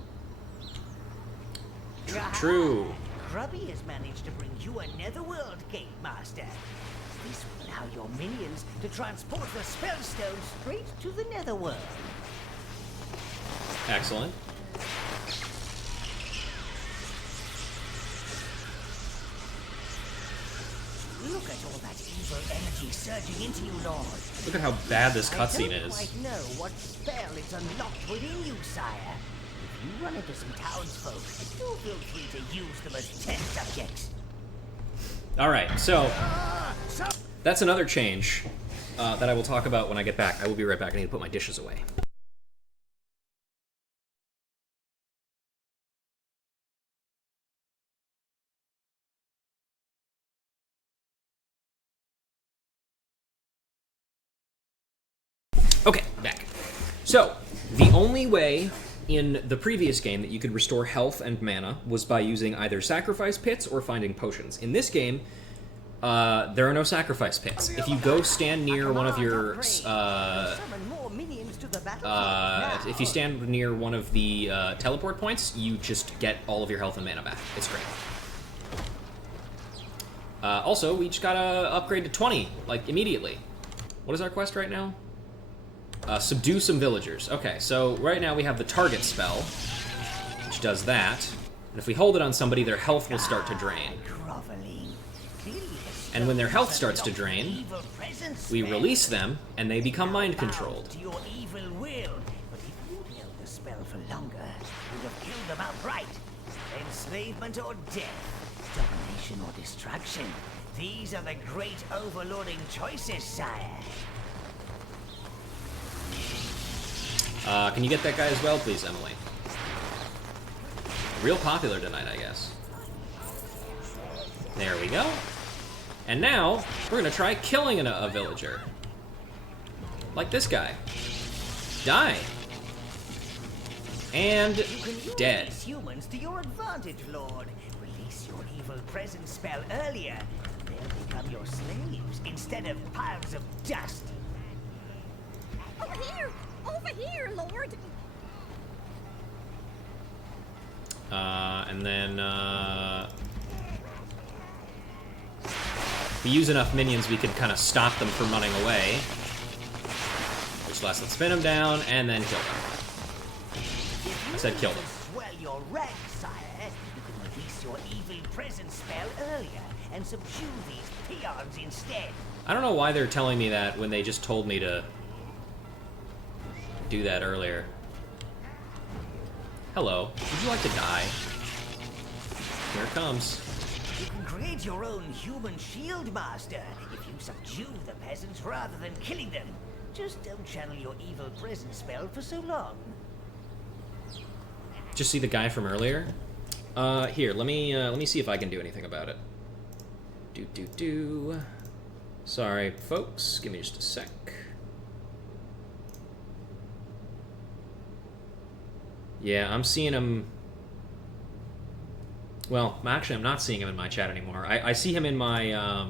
True. Grubby has managed to bring you a netherworld gate, Master. This will allow your minions to transport the spellstone straight to the netherworld. Excellent. Look at all that evil energy surging into you, Lord. Look at how bad this cutscene I don't is. quite know what spell is unlocked within you, sire. If you run into some townsfolk, do feel free to use them as test subjects. Alright, so that's another change that I will talk about when I get back. I will be right back. I need to put my dishes away. Okay, back. So, the only way in the previous game that you could restore health and mana was by using either sacrifice pits or finding potions. In this game, there are no sacrifice pits. If you go stand near one of your, Summon more minions to the battlefield if you stand near one of the teleport points, you just get all of your health and mana back. It's great. Also, we just gotta upgrade to 20, like, immediately. What is our quest right now? Subdue some villagers. Okay, so right now we have the target spell, which does that. And if we hold it on somebody, their health will start to drain. And when their health starts to drain, we release them, and they become mind-controlled. To your evil will. But if you held the spell for longer, you'd have killed them outright. Enslavement or death, domination or destruction. These are the great overlording choices, sire. Can you get that guy as well, please, Emily? Real popular tonight, I guess. There we go. And now, we're gonna try killing a villager. Like this guy. Die. And dead. These humans to your advantage, Lord. Release your evil presence spell earlier. They'll become your slaves instead of piles of dust. Over here, Lord. And then, if we use enough minions, we can kind of stop them from running away. Which lets them spin them down, and then kill them. I said kill them. Swell your ranks, sire. You can release your evil presence spell earlier and subdue these peons instead. I don't know why they're telling me that when they just told me to do that earlier. Hello. Would you like to die? Here it comes. You can create your own human shield, Master, if you subdue the peasants rather than killing them. Just don't channel your evil presence spell for so long. Just see the guy from earlier? Here, let me see if I can do anything about it. Sorry, folks. Give me just a sec. Yeah, I'm seeing him... Well, actually, I'm not seeing him in my chat anymore. I see him in my,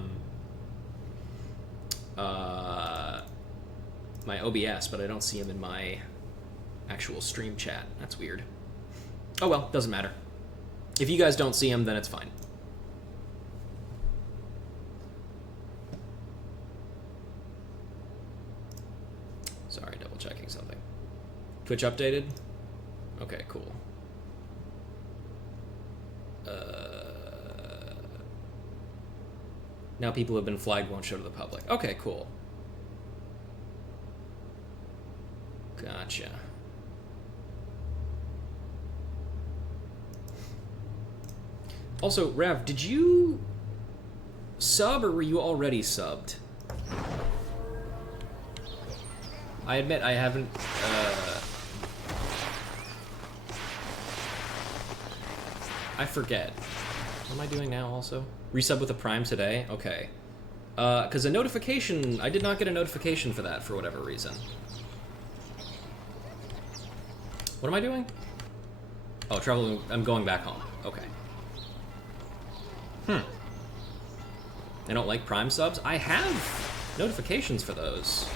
my OBS, but I don't see him in my actual stream chat. That's weird. Oh well, doesn't matter. If you guys don't see him, then it's fine. Sorry, double checking something. Twitch updated? Okay, cool. Now people who have been flagged won't show to the public. Okay, cool. Gotcha. Also, Rev, did you sub or were you already subbed? I admit I haven't, I forget. What am I doing now also? Resub with a Prime today? Okay. Because a notification, I did not get a notification for that for whatever reason. What am I doing? Oh, traveling, I'm going back home. Okay. I don't like Prime subs? I have notifications for those.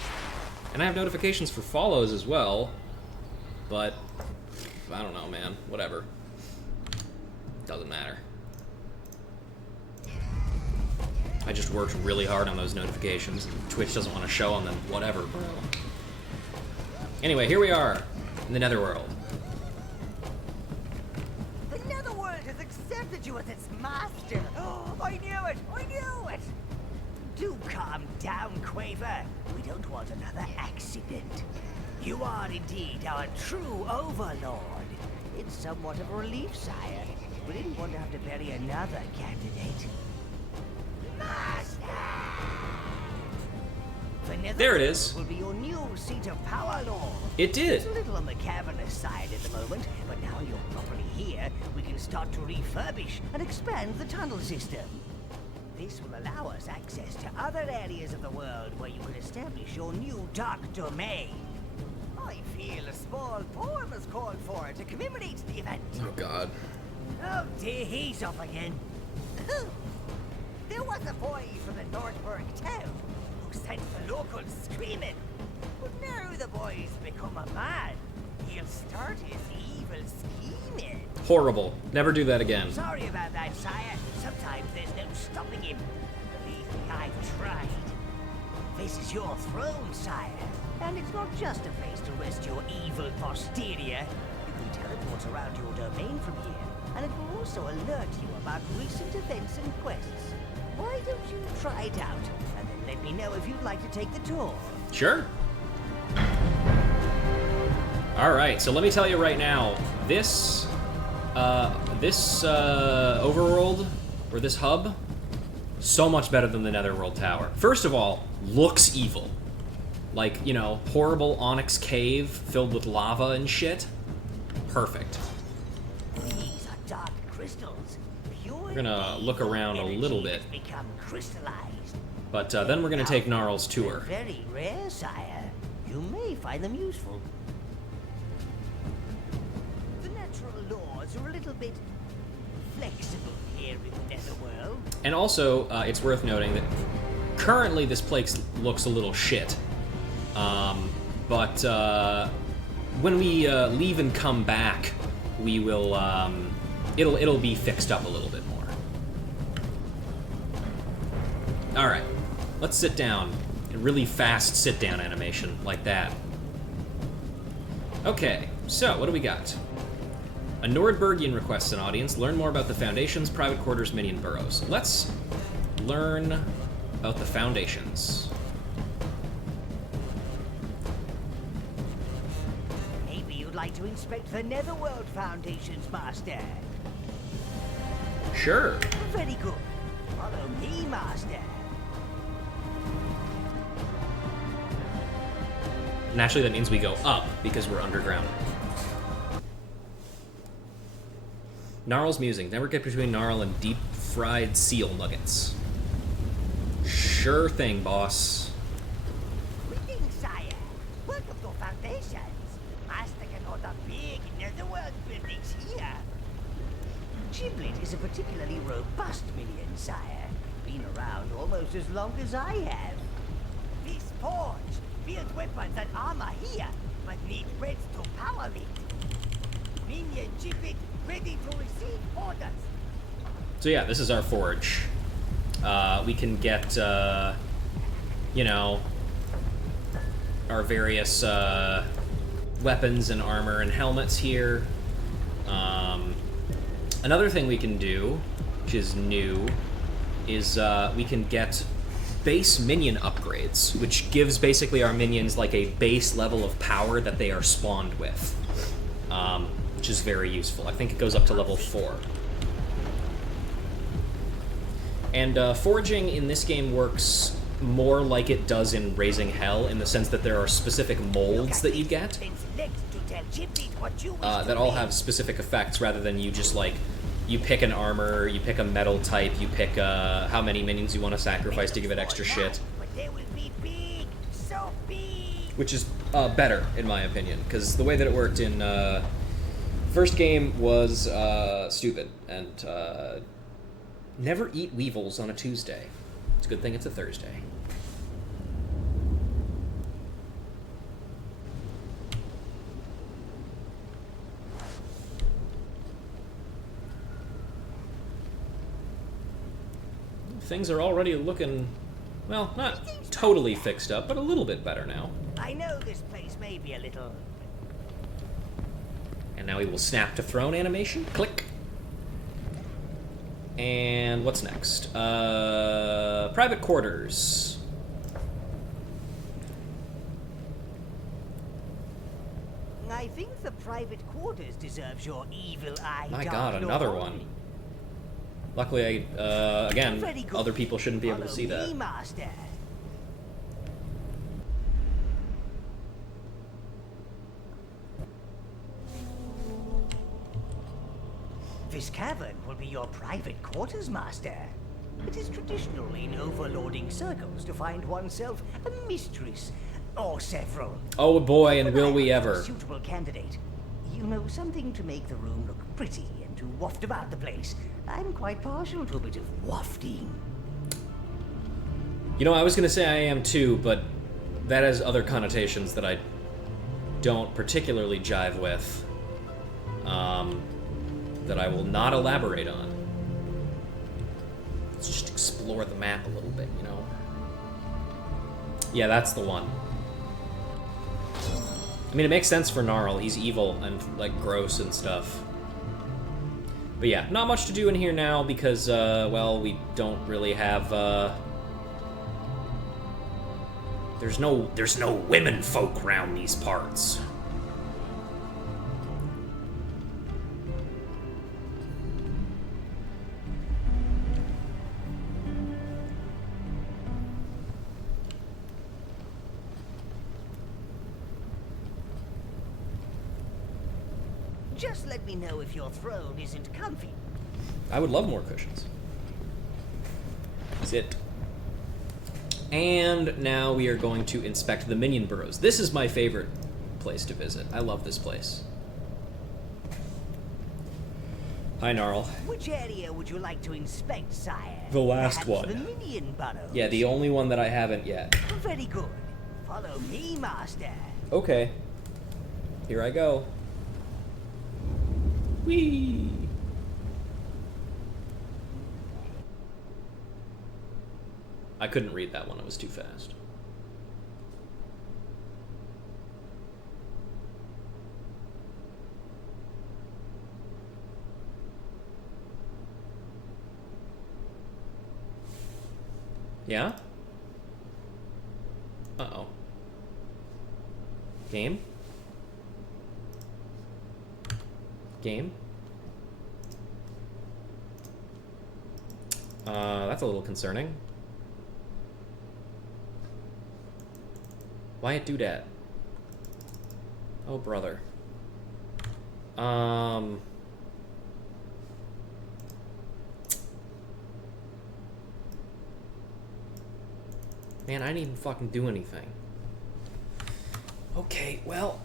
And I have notifications for follows as well. But, I don't know, man. Whatever. Doesn't matter. I just worked really hard on those notifications. Twitch doesn't want to show them, then whatever, bro. Anyway, here we are, in the Netherworld. The Netherworld has accepted you as its master. Oh, I knew it! I knew it! Do calm down, Quaver. We don't want another accident. You are indeed our true Overlord. It's somewhat of a relief, sire. We didn't want to have to bury another candidate. Master! The There it is. Will be your new seat of power, Lord. It did. It's a little on the cavernous side at the moment, but now you're properly here, we can start to refurbish and expand the tunnel system. This will allow us access to other areas of the world where you can establish your new dark domain. I feel a small poem is called for to commemorate the event. Oh, God. Oh dear, he's off again. There was a boy from the Nordberg town who sent the locals screaming. But now the boy's become a man. He'll start his evil scheming. Horrible. Never do that again. Sorry about that, sire. Sometimes there's no stopping him. Believe me, I've tried. This is your throne, sire. And it's not just a place to rest your evil posterior. You can teleport around your domain from here. And it will also alert you about recent events and quests. Why don't you try it out, and then let me know if you'd like to take the tour. Sure. Alright, so let me tell you right now, this overworld, or this hub, so much better than the Netherworld Tower. First of all, looks evil. Like, you know, horrible onyx cave filled with lava and shit. Perfect. These are dark crystals. We're gonna look around a little bit. Become crystallized. But then we're gonna take Gnarl's tour. Very rare, sire. You may find them useful. The natural laws are a little bit flexible here in the Netherworld. And also, it's worth noting that currently this place looks a little shit. But when we leave and come back, we will, it'll be fixed up a little bit more. Alright, let's sit down. A really fast sit-down animation, like that. Okay, so what do we got? A Nordbergian requests an audience. Learn more about the Foundation's private quarters minion burrows. Let's learn about the Foundations. Maybe you'd like to inspect the Netherworld Foundation's master. Sure. Very good. Follow me, master. Naturally, that means we go up because we're underground. Gnarl's musing. Never get between Gnarl and deep-fried seal nuggets. Sure thing, boss. Greetings, sire. Welcome to Foundations. Master can order big Netherworld buildings here. Giblet is a particularly robust minion, sire. Been around almost as long as I have. This forge build weapons and armor here, but need breads to power it. Minion Giblet ready to receive orders. So yeah, this is our forge. We can get, you know, our various weapons and armor and helmets here. Another thing we can do, which is new, is we can get base minion upgrades, which gives basically our minions like a base level of power that they are spawned with, which is very useful. I think it goes up to level 4. And foraging in this game works more like it does in Raising Hell, in the sense that there are specific molds that you get that all have specific effects, rather than you just like, you pick an armor, you pick a metal type, you pick how many minions you want to sacrifice to give it extra shit. Which is better, in my opinion, because the way that it worked in first game was stupid, and never eat weevils on a Tuesday. It's a good thing it's a Thursday. Things are already looking, well, not totally fixed up, but a little bit better now. I know this place may be a little... And now we will snap to throne animation. Click. And what's next? Private quarters. I think the private quarters deserves your evil eye. My God, another one. Luckily, again, other people shouldn't be able to see that. Master. This cavern will be your private quarters, Master. It is traditional in overlording circles to find oneself a mistress, or several. Oh boy, and will we ever. A suitable candidate. You know, something to make the room look pretty and to waft about the place. I'm quite partial to a bit of wafting. You know, I was going to say I am too, but that has other connotations that I don't particularly jive with, that I will not elaborate on. Let's just explore the map a little bit, you know? Yeah, that's the one. I mean, it makes sense for Gnarl. He's evil and, like, gross and stuff. But yeah, not much to do in here now because, well, we don't really have, There's no women folk around these parts. Just let me know if your throne isn't comfy. I would love more cushions. Sit. And now we are going to inspect the minion burrows. This is my favorite place to visit. I love this place. Hi, Gnarl. Which area would you like to inspect, sire? The last Perhaps one. The minion burrows. Yeah, the only one that I haven't yet. Very good. Follow me, master. Okay. Here I go. Whee! I couldn't read that one, it was too fast. Yeah? Uh-oh. Game? Game? That's a little concerning. Why it do that? Oh, brother. Man, I didn't even fucking do anything. Okay, well,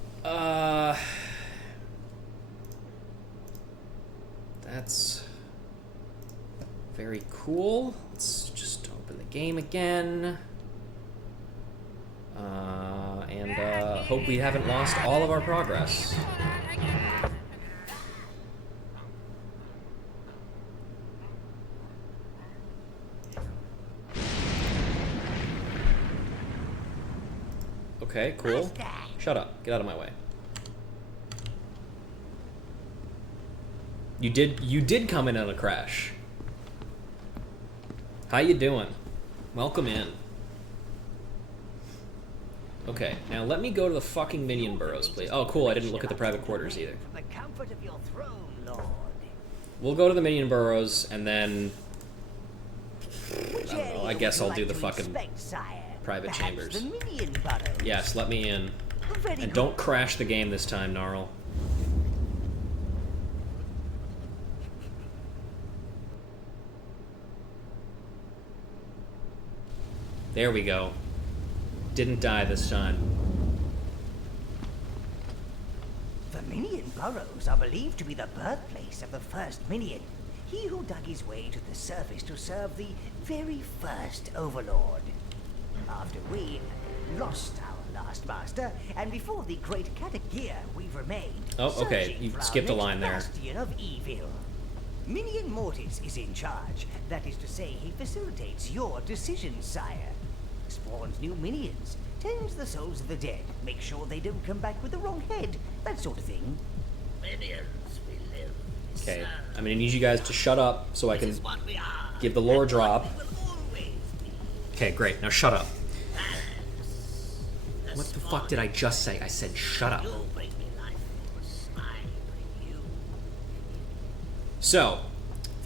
that's very cool. Let's just open the game again. And hope we haven't lost all of our progress. Okay, cool. Shut up. Get out of my way. You did come in on a crash. How you doing? Welcome in. Okay, now let me go to the fucking minion burrows, please. Oh, cool, I didn't look at the private quarters either. From the comfort of your throne, Lord. We'll go to the minion burrows, and then... I guess I'll do the fucking private chambers. The minion burrows. Yes, let me in. And don't crash the game this time, Gnarl. There we go. Didn't die this time. The minion burrows are believed to be the birthplace of the first minion. He who dug his way to the surface to serve the very first Overlord. After we lost our last master, and before the great cataclysm, we've remained. Oh, okay. searching You for our skipped a next line there. bastion of evil. Minion Mortis is in charge. That is to say, he facilitates your decisions, sire. Spawns new minions, tends the souls of the dead, makes sure they don't come back with the wrong head, that sort of thing. Minions, we live. Okay, I'm gonna need you guys to shut up so I can This is what we are. give the lore drop. We will always be. Okay, great. Now shut up. Balance. What the fuck did I just say? I said shut up. You bring me life. I bring you. So,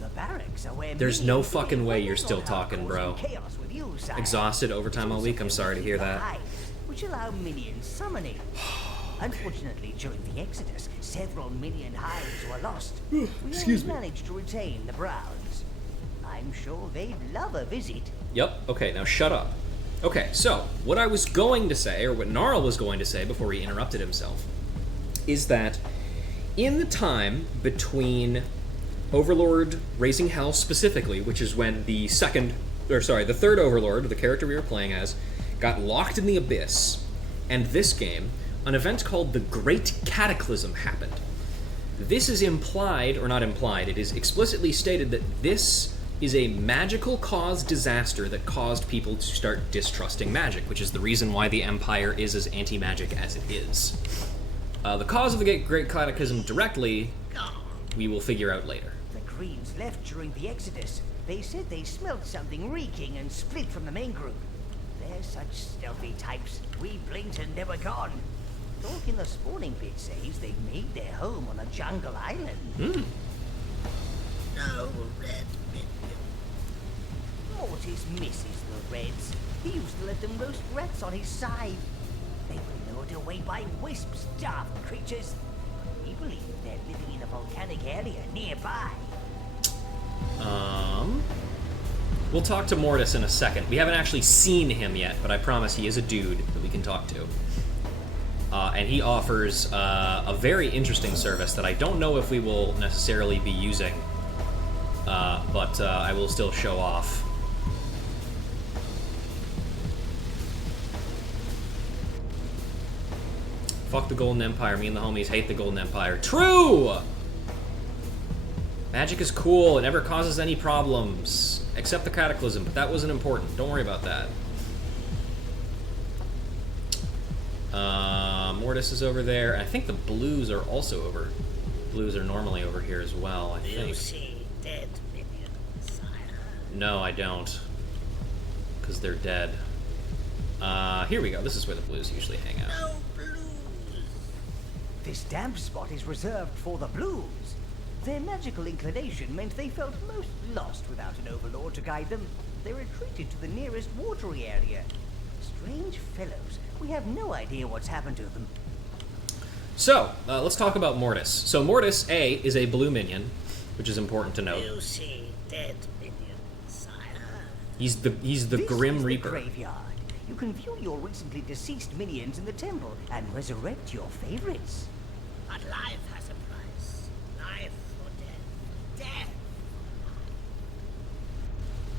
The barracks are where there's minions no live fucking way when you're they're still not talking, causing bro. chaos with you, sire. Exhausted overtime all week? I'm sorry to hear The that. hives, which allow minion summoning. Unfortunately, during the Exodus, several minion hives were lost. We only managed to retain the Browns. I'm sure they'd love a visit. Yep, okay, now shut up. Okay, so, what I was going to say, or what Gnarl was going to say before he interrupted himself, is that in the time between Overlord Raising Hell specifically, which is when the third Overlord, the character we were playing as, got locked in the Abyss, and this game, an event called the Great Cataclysm happened. This is implied, or not implied, it is explicitly stated that this is a magical caused disaster that caused people to start distrusting magic, which is the reason why the Empire is as anti-magic as it is. The cause of the Great Cataclysm directly, we will figure out later. The Greens left during the Exodus. They said they smelled something reeking and split from the main group. They're such stealthy types. We blinked and they were gone. Talk in the spawning pit says they've made their home on a jungle island. No red minion. Mortis misses the Reds. He used to let them roast rats on his side. They were lured away by wisps, daft creatures. We believe they're living in a volcanic area nearby. We'll talk to Mortis in a second. We haven't actually seen him yet, but I promise he is a dude that we can talk to. And he offers a very interesting service that I don't know if we will necessarily be using but I will still show off. Fuck the Golden Empire. Me and the homies hate the Golden Empire. True! Magic is cool. It never causes any problems. Except the Cataclysm, but that wasn't important. Don't worry about that. Mortis is over there. I think the blues are also over. Blues are normally over here as well, I think. You see dead minions, sire? No, I don't. Because they're dead. Here we go. This is where the blues usually hang out. No blues. This damp spot is reserved for the blues. Their magical inclination meant they felt most lost without an overlord to guide them. They retreated to the nearest watery area. Strange fellows. We have no idea what's happened to them. So, let's talk about Mortis. So Mortis, A, is a blue minion, which is important to note. You see dead minions, sire? He's the This Grim is Reaper. The graveyard. You can view your recently deceased minions in the temple and resurrect your favorites. But life has a price. Life for death. Death.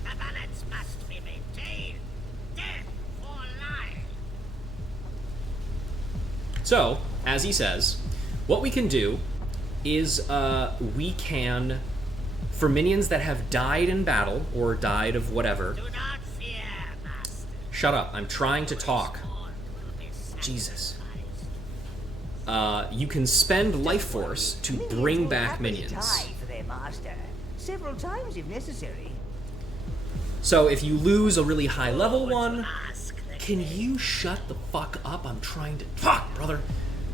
The balance must be maintained. Death for life. So, as he says, what we can do is we can, for minions that have died in battle or died of whatever. Do not fear, master. Shut up! I'm trying to talk. Spawn will be Jesus. sacrificed. You can spend life force to bring will back happily minions. die for their master, several times if necessary. So if you lose a really high level one, Ask the can you shut the fuck up? I'm trying to talk, brother.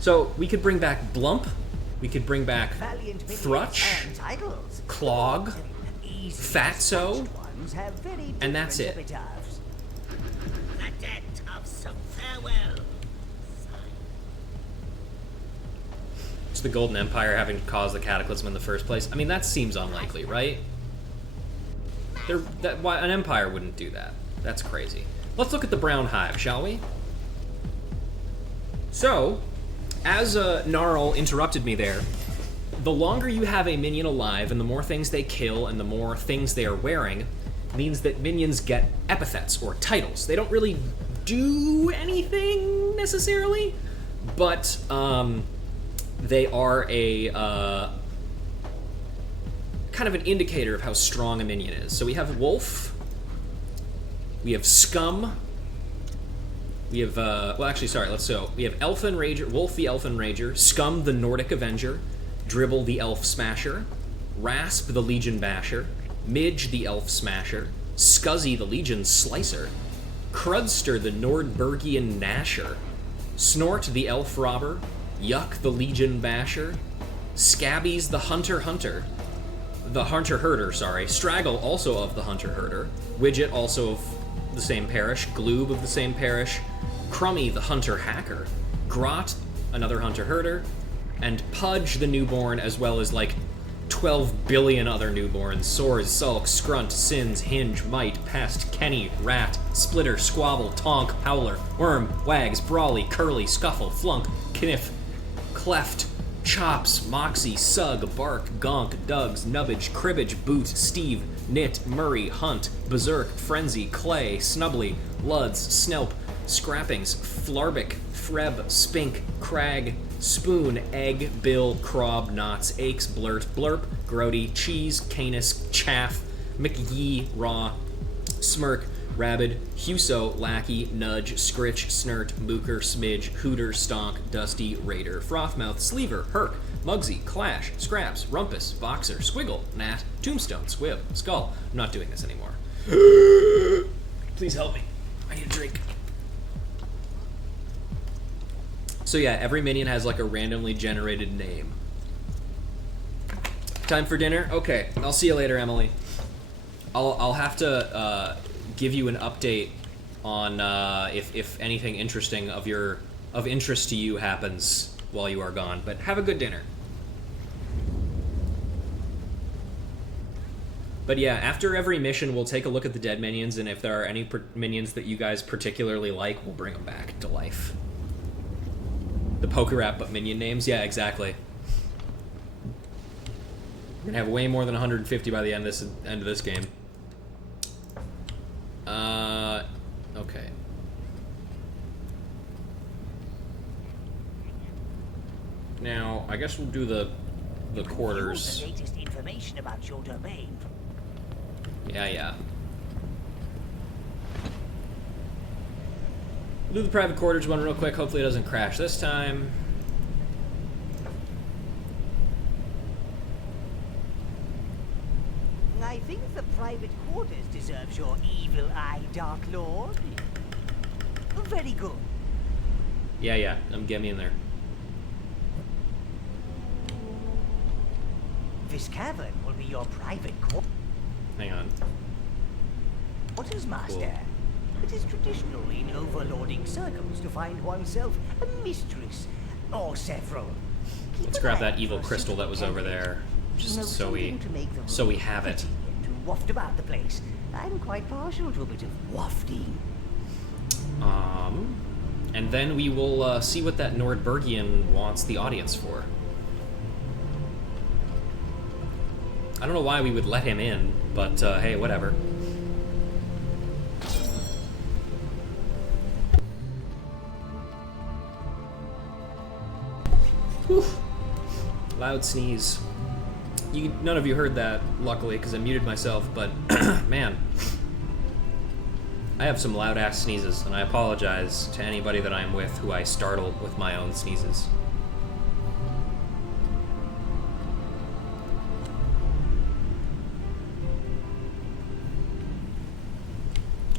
So we could bring back Blump. We could bring back Valiant minions Thrutch, and titles. Clog, Easily Fatso, dispatched ones have very and that's different it. epitaphs. the debt of some farewell. It's the Golden Empire having caused the Cataclysm in the first place. I mean, that seems unlikely, right? Why an empire wouldn't do that? That's crazy. Let's look at the Brown Hive, shall we? So, as Gnarl interrupted me there, the longer you have a minion alive and the more things they kill and the more things they are wearing, means that minions get epithets or titles. They don't really do anything necessarily, but they are a kind of an indicator of how strong a minion is. So we have Wolf, we have Scum, we have, well actually, sorry, let's go. We have Elfin Rager, Wolf the Elfin Rager, Scum the Nordic Avenger, Dribble the Elf Smasher, Rasp the Legion Basher, Midge the Elf Smasher, Scuzzy the Legion Slicer, Crudster the Nordbergian Gnasher, Snort the Elf Robber, Yuck the Legion Basher, Scabbies the Hunter Hunter, the Hunter Herder, sorry, Straggle also of the Hunter Herder, Widget also of the same parish, Gloob of the same parish, Crummy the Hunter Hacker, Grot, another Hunter Herder, and Pudge the Newborn, as well as like 12 billion other newborns: Soars, Sulk, Scrunt, Sins, Hinge, Mite, Pest, Kenny, Rat, Splitter, Squabble, Tonk, Howler, Worm, Wags, Brawly, Curly, Scuffle, Flunk, Kniff, Cleft, Chops, Moxie, Sug, Bark, Gonk, Dugs, Nubbage, Cribbage, Boot, Steve, Knit, Murray, Hunt, Berserk, Frenzy, Clay, Snubbly, Luds, Snelp, Scrappings, Flarbic, Freb, Spink, Crag, Spoon, Egg, Bill, Crob, Knots, Aches, Blurt, Blurp, Grody, Cheese, Canis, Chaff, McYee, Raw, Smirk, Rabid, Huso, Lackey, Nudge, Scritch, Snurt, Mooker, Smidge, Hooter, Stonk, Dusty, Raider, Frothmouth, Sleever, Herc, Mugsy, Clash, Scraps, Rumpus, Boxer, Squiggle, Nat, Tombstone, Squib, Skull. I'm not doing this anymore. Please help me. I need a drink. So yeah, every minion has like a randomly generated name. Time for dinner? Okay, I'll see you later, Emily. I'll have to give you an update on if anything interesting of interest to you happens while you are gone. But have a good dinner. But yeah, after every mission, we'll take a look at the dead minions, and if there are any minions that you guys particularly like, we'll bring them back to life. The poker app, but minion names? Yeah, exactly. We're gonna have way more than 150 by the end of this game. Okay. Now, I guess we'll do the quarters. The latest information about your domain. Yeah. We'll do the private quarters one real quick. Hopefully it doesn't crash this time. I think the private quarters deserves your evil eye, Dark Lord. Very good. Yeah. Get me in there. This cavern will be your private Hang on. quarters, Master. Cool. It is traditional in overlording circles to find oneself a mistress, or several. Let's grab that evil crystal that was over there, just so we have it. And to waft about the place. I'm quite partial to a bit of wafting. And then we will see what that Nordbergian wants the audience for. I don't know why we would let him in, but hey, whatever. Whew. Loud sneeze. None of you heard that, luckily, because I muted myself, but man. I have some loud-ass sneezes, and I apologize to anybody that I'm with who I startle with my own sneezes.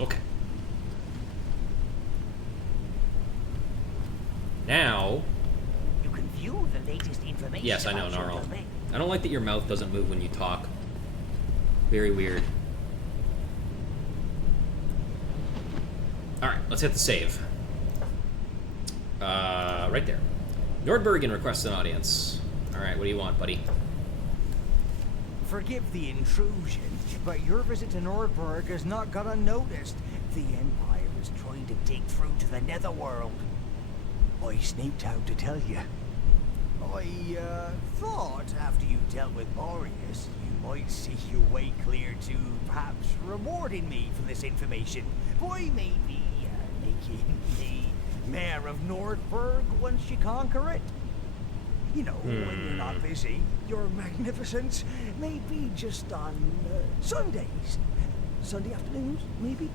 Okay. Now... You can view the latest information. Yes, I know, about your Gnarl. domain. I don't like that your mouth doesn't move when you talk. Very weird. Alright, let's hit the save. Right there. Nordbergen requests an audience. Alright, what do you want, buddy? Forgive the intrusion, but your visit to Nordberg has not gone unnoticed. The Empire is trying to dig through to the Netherworld. I sneaked out to tell you. I thought after you dealt with Boreas, you might see your way clear to perhaps rewarding me for this information by maybe making me Mayor of Nordberg once you conquer it. You know, when you're not busy, your magnificence may be just on Sundays. Sunday afternoons, maybe?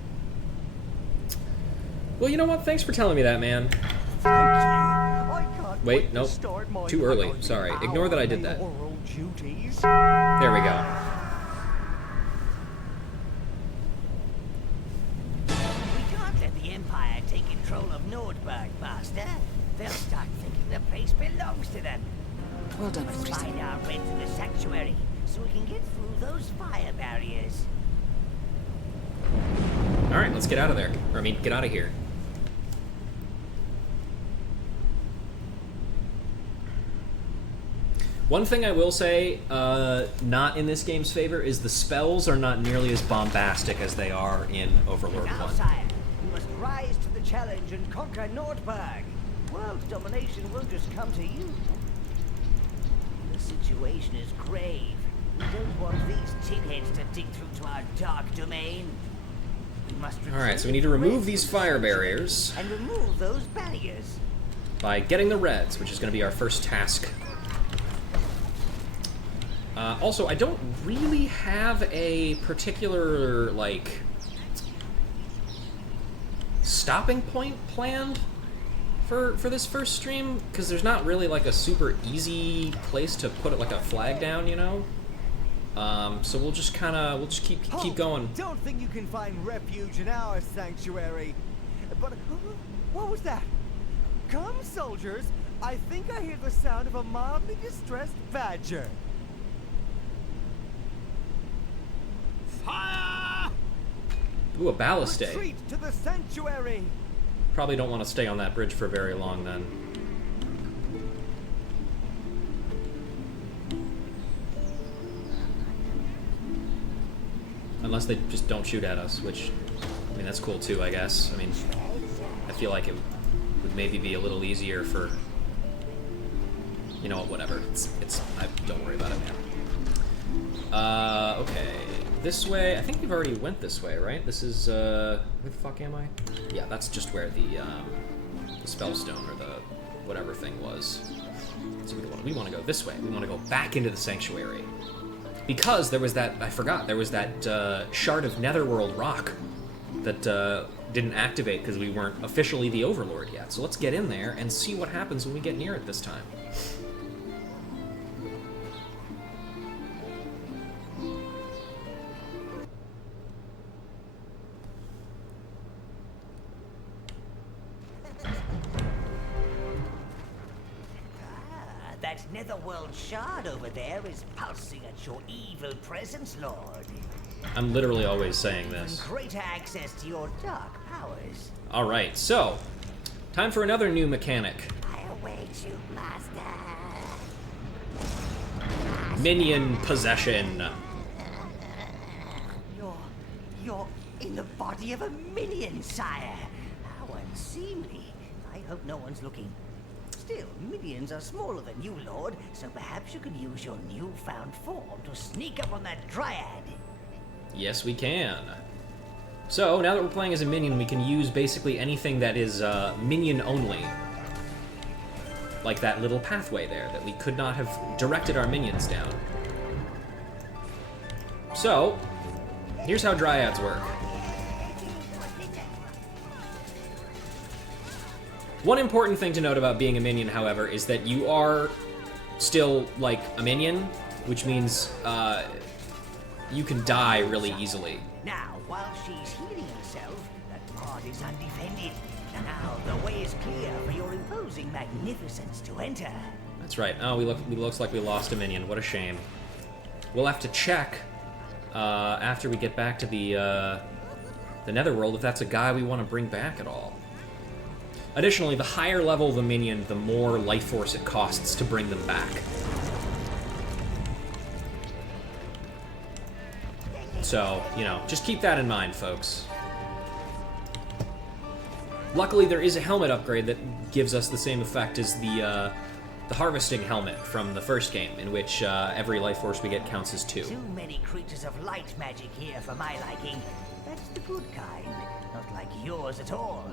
Well, you know what? Thanks for telling me that, man. Thank you. I can't Wait, wait to nope. start my Too early. Sorry. Ignore that I did that. mayoral duties. There we go. We can't let the Empire take control of Nordberg, Master. They'll start thinking the place belongs to them. Well done, Let's find our way to the sanctuary so we can get through those fire barriers. Alright, let's get out of there. Or, I mean, get out of here. One thing I will say, not in this game's favor, is the spells are not nearly as bombastic as they are in Overlord Now, 1. sire, we must rise to the challenge and conquer Nordberg. World domination will just come to you. The situation is grave. We don't want these tinheads to dig through to our dark domain. We must Alright, so we need to remove these fire barriers and remove those barriers. by getting the reds, which is going to be our first task. Also, I don't really have a particular, like, stopping point planned for this first stream, because there's not really, like, a super easy place to put, like, a flag down, you know? So we'll just kind of, we'll just keep going. Don't think you can find refuge in our sanctuary. But what was that? Come, soldiers. I think I hear the sound of a mildly distressed badger. Fire! Ooh, a ballistay. Retreat to the sanctuary. Probably don't want to stay on that bridge for very long, then. Unless they just don't shoot at us, which, I mean, that's cool too, I guess. I mean, I feel like it would maybe be a little easier for, you know what, whatever. Don't worry about it, man. Okay. This way, I think we've already went this way, right? This is, where the fuck am I? Yeah, that's just where the spellstone or the whatever thing was. So we want to go this way. We want to go back into the sanctuary. Because there was that, I forgot, there was that shard of netherworld rock that didn't activate because we weren't officially the Overlord yet. So let's get in there and see what happens when we get near it this time. That netherworld shard over there is pulsing at your evil presence, Lord. I'm literally always saying Even this. greater access to your dark powers. Alright, so, time for another new mechanic. I await you, Master. Minion possession. You're in the body of a minion, sire. How unseemly. I hope no one's looking. Still, minions are smaller than you, Lord, so perhaps you could use your newfound form to sneak up on that dryad. Yes, we can. So, now that we're playing as a minion, we can use basically anything that is minion only. Like that little pathway there that we could not have directed our minions down. So, here's how dryads work. One important thing to note about being a minion, however, is that you are still, like, a minion, which means you can die really easily. Now, while she's healing herself, that part is undefended. Now, the way is clear for your imposing magnificence to enter. That's right. Oh, looks like we lost a minion. What a shame. We'll have to check after we get back to the Netherworld if that's a guy we want to bring back at all. Additionally, the higher level of the minion, the more life force it costs to bring them back. So, you know, just keep that in mind, folks. Luckily, there is a helmet upgrade that gives us the same effect as the harvesting helmet from the first game, in which every life force we get counts as 2. Too many creatures of light magic here for my liking. That's the good kind, not like yours at all.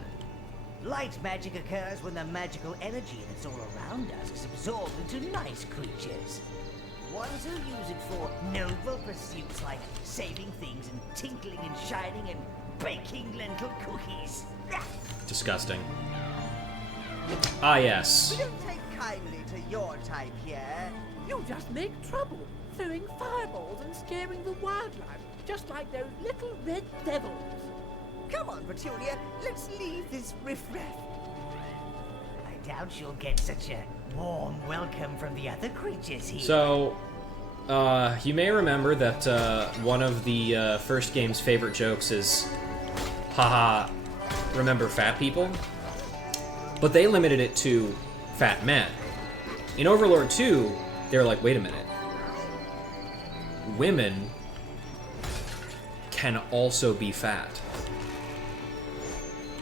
Light magic occurs when the magical energy that's all around us is absorbed into nice creatures. Ones who use it for noble pursuits like saving things and tinkling and shining and baking lentil cookies. Disgusting. Ah, yes. We don't take kindly to your type here. You just make trouble, throwing fireballs and scaring the wildlife, just like those little red devils. Come on, Petunia, let's leave this riffraff. I doubt you'll get such a warm welcome from the other creatures here. So, you may remember that one of the first game's favorite jokes is, haha, remember fat people? But they limited it to fat men. In Overlord 2, they were like, wait a minute. Women can also be fat.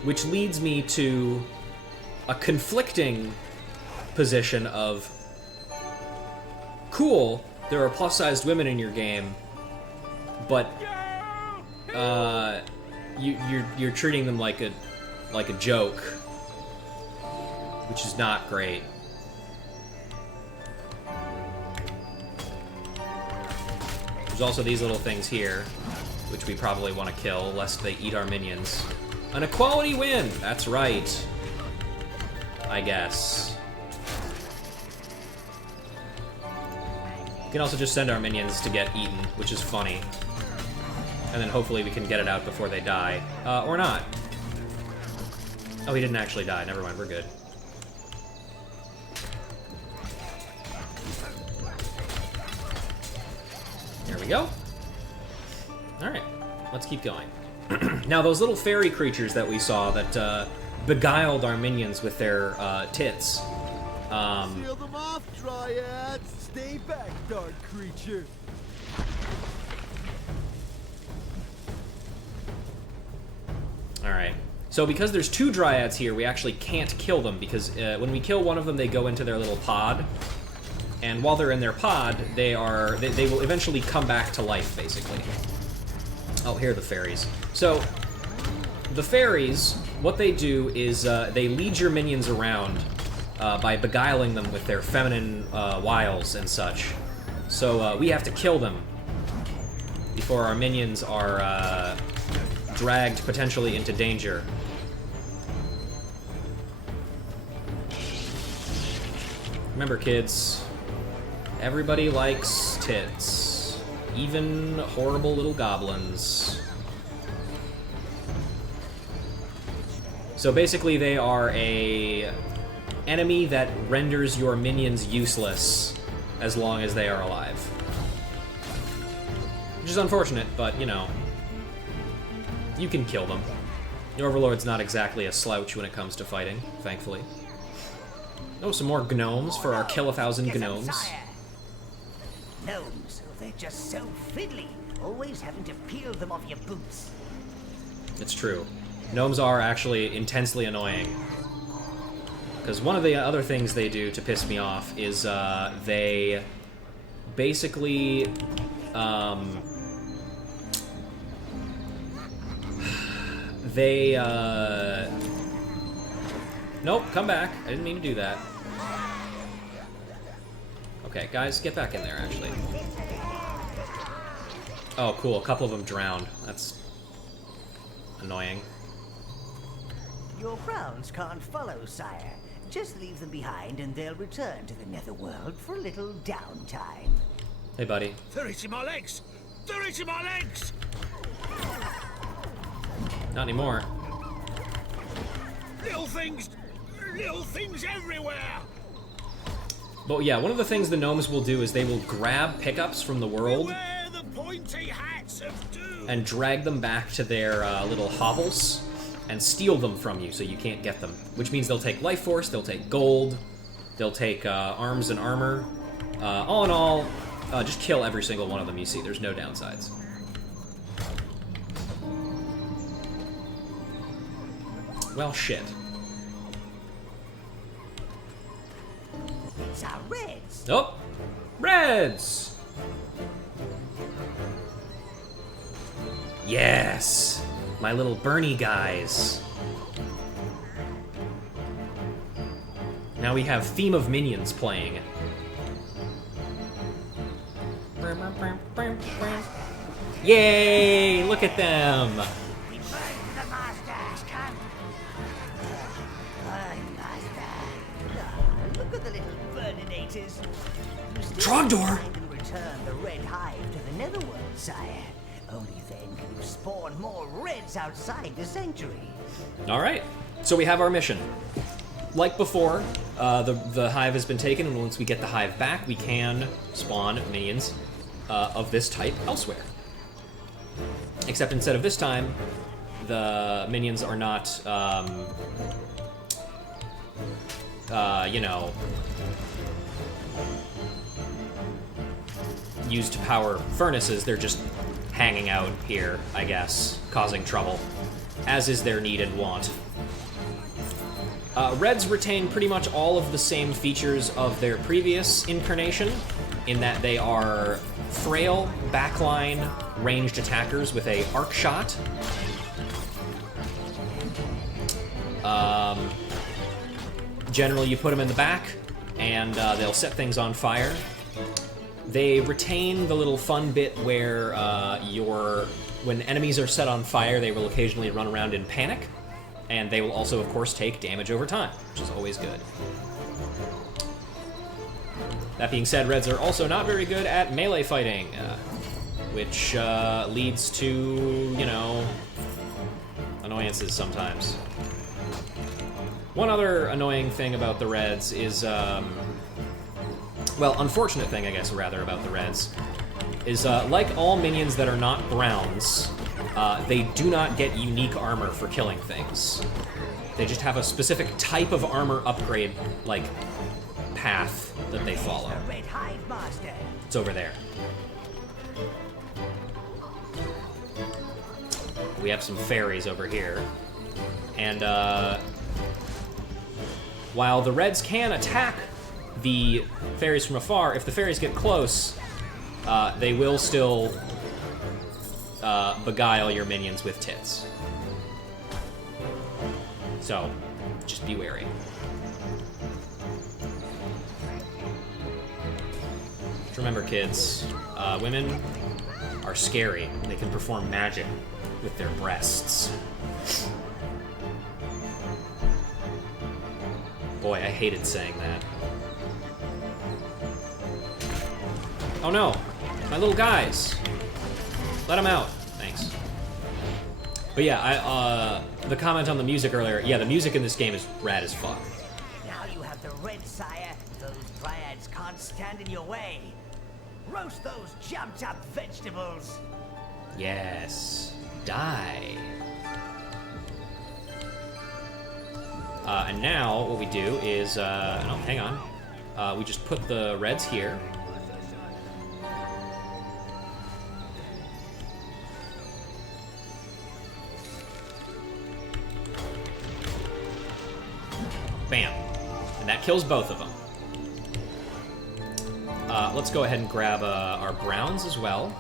Which leads me to a conflicting position of, cool, there are plus-sized women in your game, but you're treating them like a joke, which is not great. There's also these little things here, which we probably want to kill, lest they eat our minions. An equality win! That's right. I guess. We can also just send our minions to get eaten, which is funny. And then hopefully we can get it out before they die. Or not. Oh, he didn't actually die. Never mind, we're good. There we go. Alright, let's keep going. Now, those little fairy creatures that we saw that beguiled our minions with their tits. Seal them off, dryads! Stay back, dark creature! Alright. So because there's 2 dryads here, we actually can't kill them, because when we kill one of them, they go into their little pod. and while they're in their pod, they will eventually come back to life, basically. Oh, here are the fairies. So, the fairies, what they do is they lead your minions around by beguiling them with their feminine wiles and such. So we have to kill them before our minions are dragged potentially into danger. Remember, kids, everybody likes tits, even horrible little goblins. So basically they are a enemy that renders your minions useless as long as they are alive. Which is unfortunate, but, you know, you can kill them. The Overlord's not exactly a slouch when it comes to fighting, thankfully. Oh, some more gnomes for our kill 1,000 gnomes. Gnomes, they're just so fiddly, always having to peel them off your boots. It's true. Gnomes are actually intensely annoying. Because one of the other things they do to piss me off is they basically nope, come back. I didn't mean to do that. Okay, guys, get back in there, actually. Oh, cool. A couple of them drowned. That's annoying. Your browns can't follow, sire. Just leave them behind and they'll return to the netherworld for a little downtime. Hey, buddy. They're eating my legs! They're eating my legs! Not anymore. Little things everywhere! But yeah, one of the things the gnomes will do is they will grab pickups from the world Beware the pointy hats of doom! and drag them back to their little hovels and steal them from you so you can't get them. Which means they'll take life force, they'll take gold, they'll take arms and armor. All in all, just kill every single one of them you see. There's no downsides. Well, shit. It's our reds. Oh! Reds! Yes! My little Bernie guys. Now we have Theme of Minions playing. Yay! Look at them! We burn to the masters, come. Burn, master. Look at the little burninators. Trogdor! Find and return the red hive to the netherworld, sire. Only then can you spawn more reds outside the sanctuary. Alright, so we have our mission. Like before, the hive has been taken, and once we get the hive back, we can spawn minions of this type elsewhere. Except instead of this time, the minions are not, you know, used to power furnaces. They're just hanging out here, I guess, causing trouble, as is their need and want. Reds retain pretty much all of the same features of their previous incarnation, in that they are frail, backline, ranged attackers with a arc shot. Generally, you put them in the back, and they'll set things on fire. They retain the little fun bit where when enemies are set on fire, they will occasionally run around in panic, and they will also, of course, take damage over time, which is always good. That being said, Reds are also not very good at melee fighting, which leads to, you know, annoyances sometimes. One other annoying thing about the Reds is, well, unfortunate thing, I guess, rather, about the Reds, is like all minions that are not browns, they do not get unique armor for killing things. They just have a specific type of armor upgrade, like, path that they follow. Red hive master. It's over there. We have some fairies over here. And, while the Reds can attack the fairies from afar, if the fairies get close, they will still beguile your minions with tits. So, just be wary. Just remember, kids, women are scary. They can perform magic with their breasts. Boy, I hated saying that. Oh no! My little guys! Let them out. Thanks. But yeah, the comment on the music earlier, yeah, the music in this game is rad as fuck. Now you have the red, sire. Those dryads can't stand in your way. Roast those jumped-up vegetables. Yes. Die. And now what we do is, no, hang on. We just put the reds here. Bam. And that kills both of them. Let's go ahead and grab our browns as well.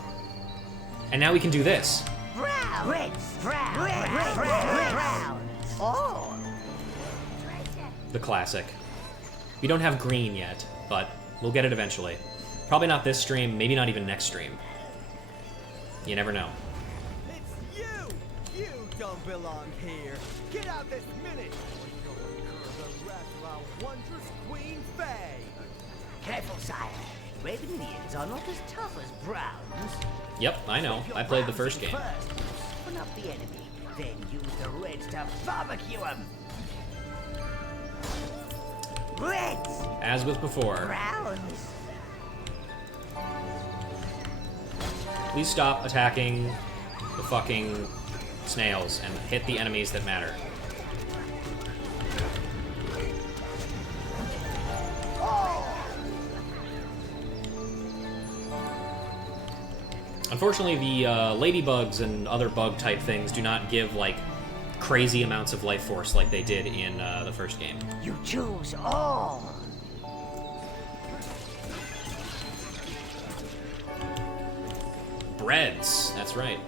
And now we can do this. Brown! Reds! Brown! Red! Brown! Oh! The classic. We don't have green yet, but we'll get it eventually. Probably not this stream, maybe not even next stream. You never know. It's you! You don't belong here. Get out this minute, or you'll incur the wrath of our wondrous Queen Faye. Careful, sire. Red minions are not as tough as browns. Yep, I know. I played the first game. First, open up the enemy, then use the reds to barbecue them. Reds! As with before. Browns! Please stop attacking the fucking snails and hit the enemies that matter. Unfortunately, the ladybugs and other bug-type things do not give, like, crazy amounts of life force like they did in the first game. You choose all! Breads, that's right.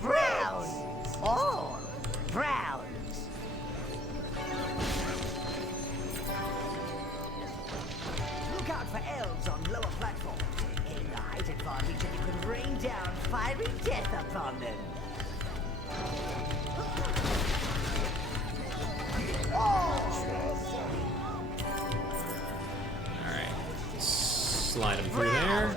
Browns! All! Browns! Look out for elves on lower platforms. Gain the height advantage and you can rain down fiery death upon them. Alright. Slide them through there.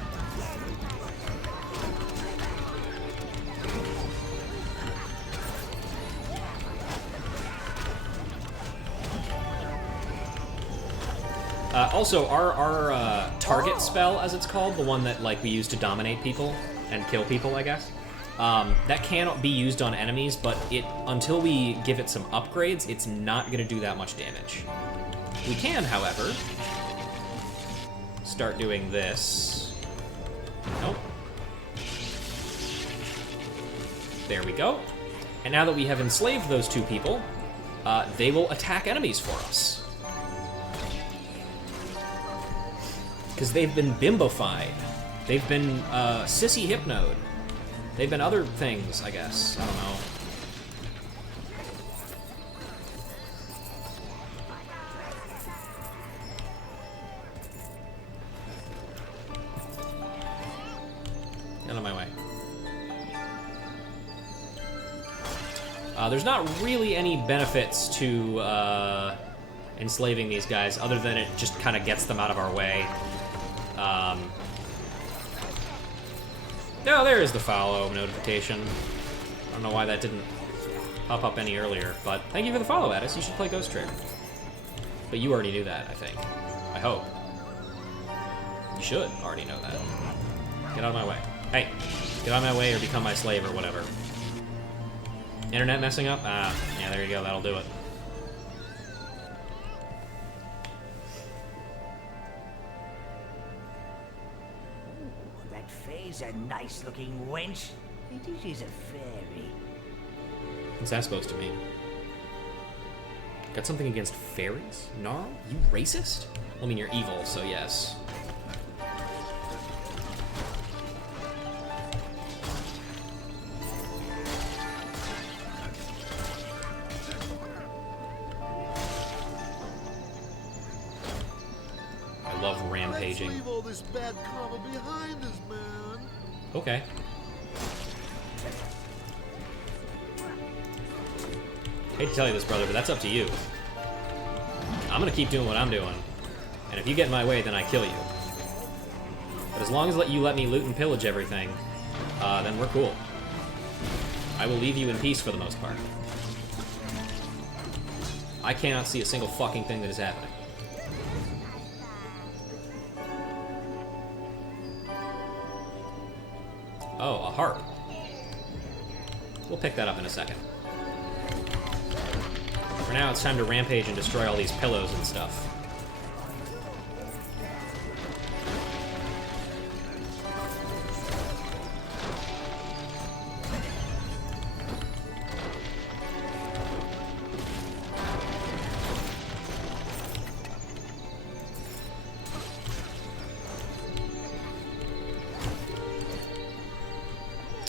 Also, our target spell, as it's called, the one that like we use to dominate people and kill people, I guess, that cannot be used on enemies, but until we give it some upgrades, it's not going to do that much damage. We can, however, start doing this. Nope. There we go. And now that we have enslaved those two people, they will attack enemies for us. Because they've been bimbofied. They've been sissy hypnoed. They've been other things, I guess. I don't know. Get out of my way. There's not really any benefits to enslaving these guys, other than it just kind of gets them out of our way. No, there is the follow notification. I don't know why that didn't pop up any earlier, but thank you for the follow, Addis. You should play Ghost Trick. But you already knew that, I think. I hope. You should already know that. Get out of my way. Hey, get out of my way or become my slave or whatever. Internet messing up? Ah, yeah, there you go. That'll do it. That Faye's a nice-looking wench. Maybe she's a fairy. What's that supposed to mean? Got something against fairies? Gnarl? You racist? I mean, you're evil, so yes. I love rampaging. Let's leave all this bad karma behind us, man. Okay. Hate to tell you this, brother, but that's up to you. I'm gonna keep doing what I'm doing. And if you get in my way, then I kill you. But as long as you let me loot and pillage everything, then we're cool. I will leave you in peace for the most part. I cannot see a single fucking thing that is happening. Oh, a harp. We'll pick that up in a second. For now, it's time to rampage and destroy all these pillows and stuff.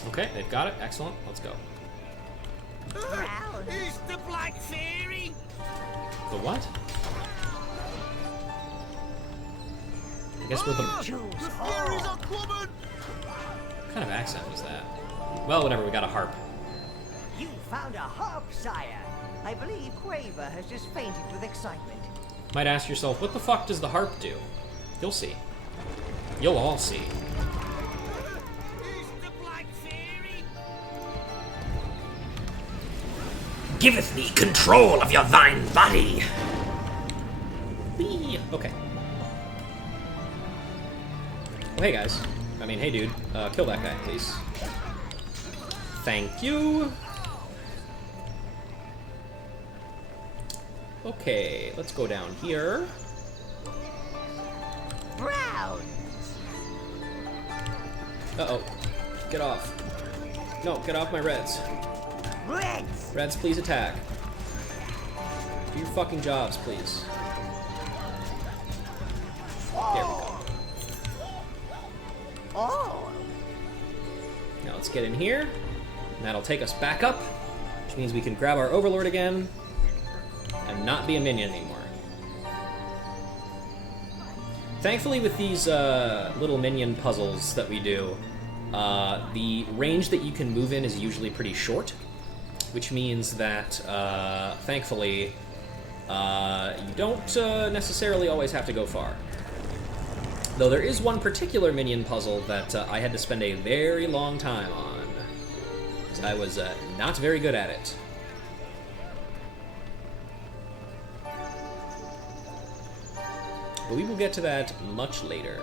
Okay, they've got it. Excellent. Let's go. Is the Black Fairy? The what? I guess we're the... The fairies are coming! What kind of accent was that? Well, whatever, we got a harp. You found a harp, sire. I believe Quaver has just fainted with excitement. Might ask yourself, what the fuck does the harp do? You'll see. You'll all see. Is the Black Fairy? Giveth thee control of your thine body. Whee! Okay. Oh, hey guys. I mean, hey dude. Kill that guy, please. Thank you. Okay, let's go down here. Browns! Uh-oh. Get off. No, get off my reds. Reds! Reds, please attack. Do your fucking jobs, please. There we go. Oh! Now let's get in here. And that'll take us back up, which means we can grab our Overlord again and not be a minion anymore. Thankfully, with these little minion puzzles that we do, the range that you can move in is usually pretty short, which means that, thankfully, you don't necessarily always have to go far. Though there is one particular minion puzzle that I had to spend a very long time on, because I was not very good at it. But we will get to that much later.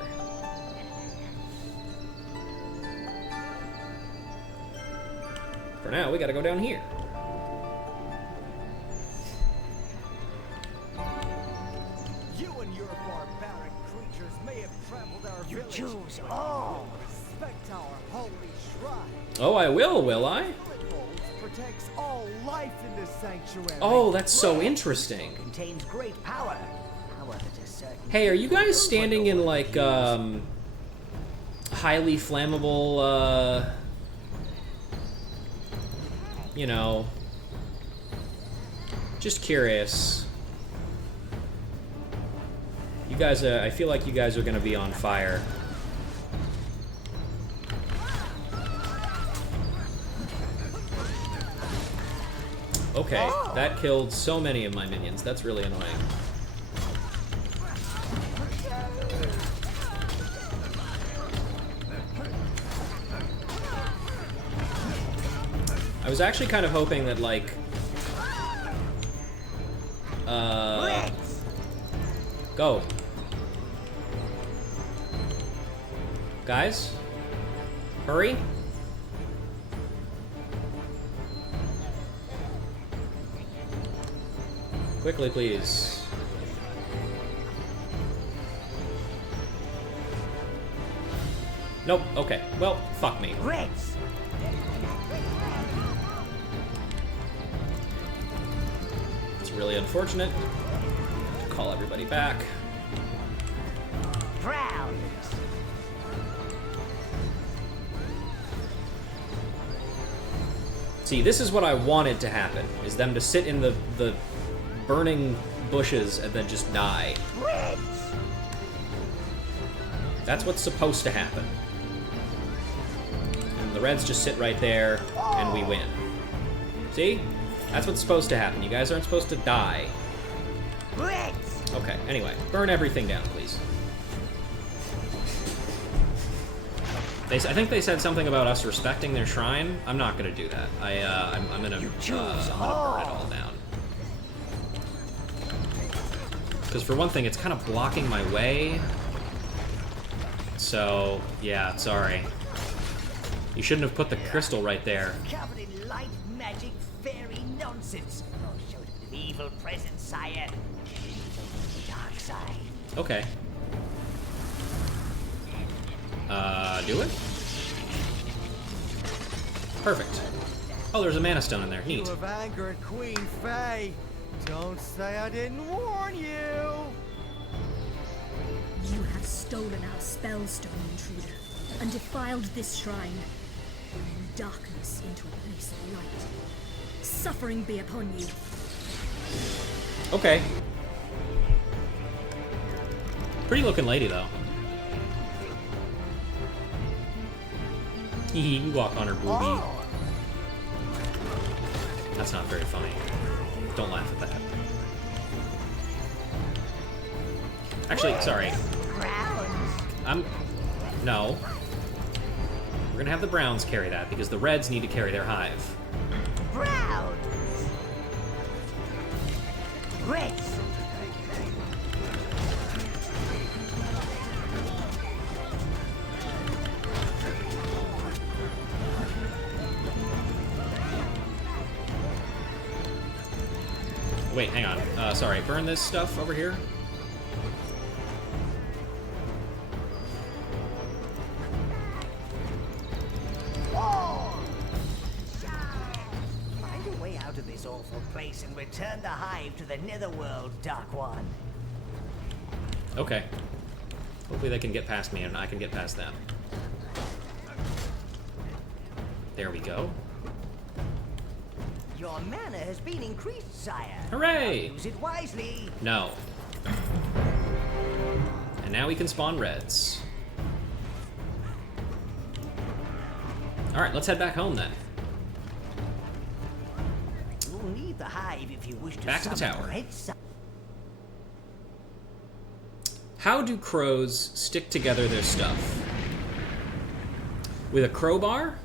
For now, we gotta go down here. You and your barbaric creatures may have trampled our You village, choose but all. respect our holy shrine. Oh, I will I? Footholds protects all life in this sanctuary. Oh, that's so interesting. Contains great power. However, to certain Hey, are you guys standing in, like, highly flammable, you know, just curious. You guys, I feel like you guys are gonna be on fire. Okay, that killed so many of my minions. That's really annoying. I was actually kind of hoping that, like, go. Guys? Hurry? Quickly, please. Nope, okay. Well, fuck me. really unfortunate. Call everybody back. Browns. See, this is what I wanted to happen, is them to sit in the burning bushes and then just die. Reds. That's what's supposed to happen. And the Reds just sit right there, and we win. See? That's what's supposed to happen. You guys aren't supposed to die. Reds. Okay, anyway. Burn everything down, please. I think they said something about us respecting their shrine. I'm not gonna do that. I'm gonna burn it all down. Because for one thing, it's kind of blocking my way. So, yeah, sorry. You shouldn't have put the crystal right there. Covered in light magic fairy nonsense. Oh, showed an evil presence, sire. Dark side. Okay. Do it? Perfect. Oh, there's a mana stone in there. Neat. You have angered Queen Faye. Don't say I didn't warn you. You have stolen our spellstone, intruder, and defiled this shrine, bringing darkness into a place of light. Suffering be upon you. Okay. Pretty looking lady, though. You walk on her boobie. That's not very funny. Don't laugh at that. Actually, sorry. No. We're gonna have the Browns carry that, because the Reds need to carry their hive. Browns. Reds. Wait, hang on. Sorry, burn this stuff over here. Find a way out of this awful place and return the hive to the netherworld, Dark One. Okay. Hopefully they can get past me and I can get past them. There we go. Your mana has been increased, sire. Hooray! Now use it wisely. No. And now we can spawn Reds. Alright, let's head back home then. You'll need the hive if you wish to Back to the summon tower. Red Sun. How do crows stick together their stuff? With a crowbar?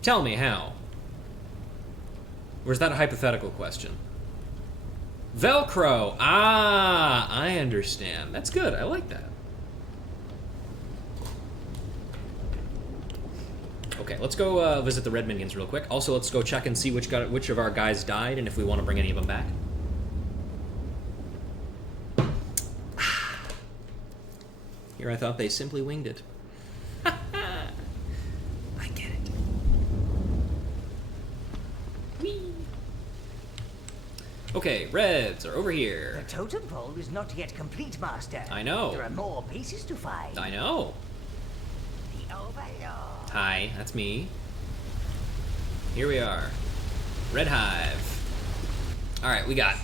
Tell me how. Or is that a hypothetical question? Velcro! Ah, I understand. That's good. I like that. Okay, let's go visit the red minions real quick. Also, let's go check and see which of our guys died and if we want to bring any of them back. Here I thought they simply winged it. I get it. Whee! Okay, Reds are over here. The totem pole is not yet complete, Master. I know. There are more pieces to find. I know. The Overlord. Hi, that's me. Here we are. Red Hive. Alright, we got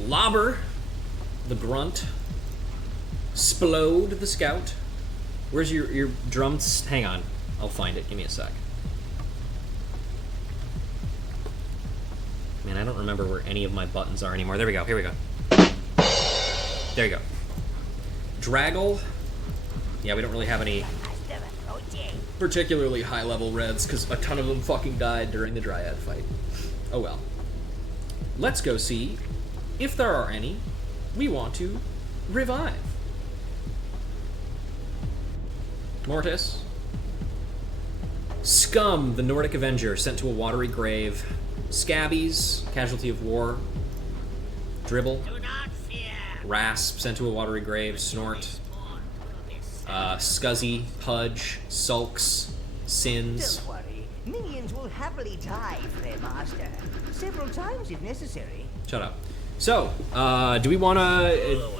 Lobber, the Grunt. Splode, the Scout. Where's your drums? Hang on. I'll find it. Give me a sec. Man, I don't remember where any of my buttons are anymore. There we go. Here we go. There you go. Draggle. Yeah, we don't really have any particularly high-level Reds, because a ton of them fucking died during the Dryad fight. Oh well. Let's go see if there are any we want to revive. Mortis. Scum, the Nordic Avenger, sent to a watery grave. Scabbies, casualty of war. Dribble. Rasp, sent to a watery grave. Snort. Scuzzy, Pudge, Sulks, Sins. Don't worry. Minions minions will happily die for their master, several times if necessary. Shut up. So, do we want to...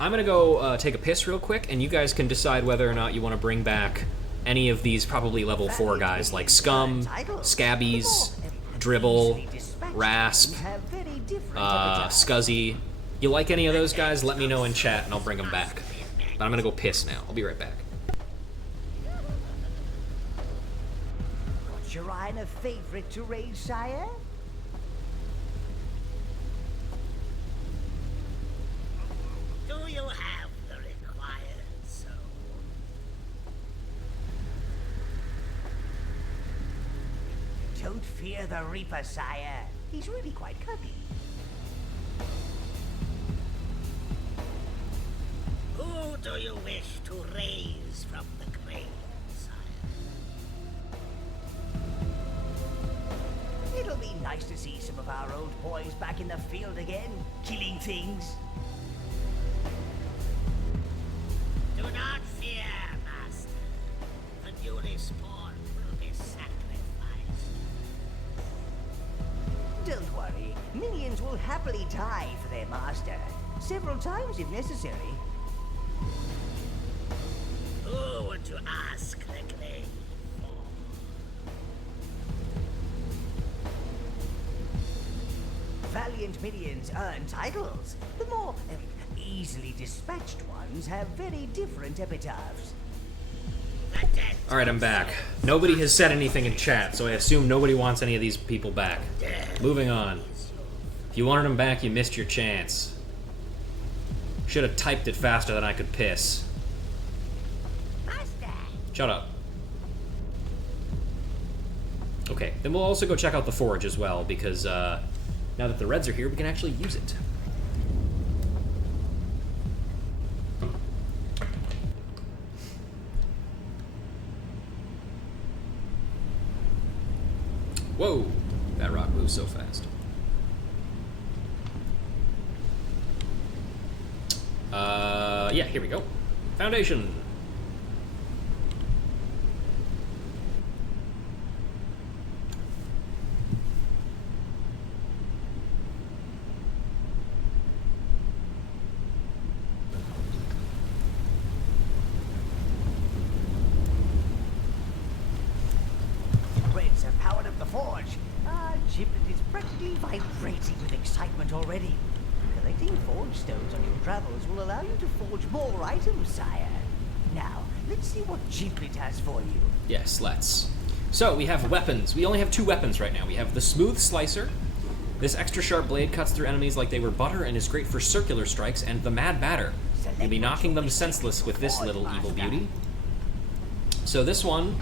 I'm going to go take a piss real quick, and you guys can decide whether or not you want to bring back any of these probably level 4 guys, like Scum, Scabbies, Dribble, Rasp, Scuzzy. You like any of those guys? Let me know in chat, and I'll bring them back. But I'm going to go piss now. I'll be right back. Was Shrine a favorite to raise, sire? Do you have the required soul? Don't fear the Reaper, sire. He's really quite cunning. Who do you wish to raise from the grave, sire? It'll be nice to see some of our old boys back in the field again, killing things. Do not fear, master. The newly spawned will be sacrificed. Don't worry, minions will happily die for their master, several times if necessary. Who would you ask the grave for? Valiant minions earn titles. The more easily dispatched ones have very different epitaphs. Alright, I'm back. Nobody has said anything in chat, so I assume nobody wants any of these people back. Moving on. If you wanted them back, you missed your chance. Should have typed it faster than I could piss. Shut up. Okay, then we'll also go check out the forge as well, because now that the Reds are here, we can actually use it. Whoa! That rock moves so fast. Yeah, here we go. Foundation. Reds have powered up the forge. Giblet is practically vibrating with excitement already. Collecting forge stones on your travels will allow you to forge more items, sire. Now, let's see what Giblet has for you. Yes, let's. So, we have weapons. We only have 2 weapons right now. We have the Smooth Slicer. This extra sharp blade cuts through enemies like they were butter and is great for circular strikes, and the Mad Batter. You'll be knocking them senseless with this little evil beauty. So this one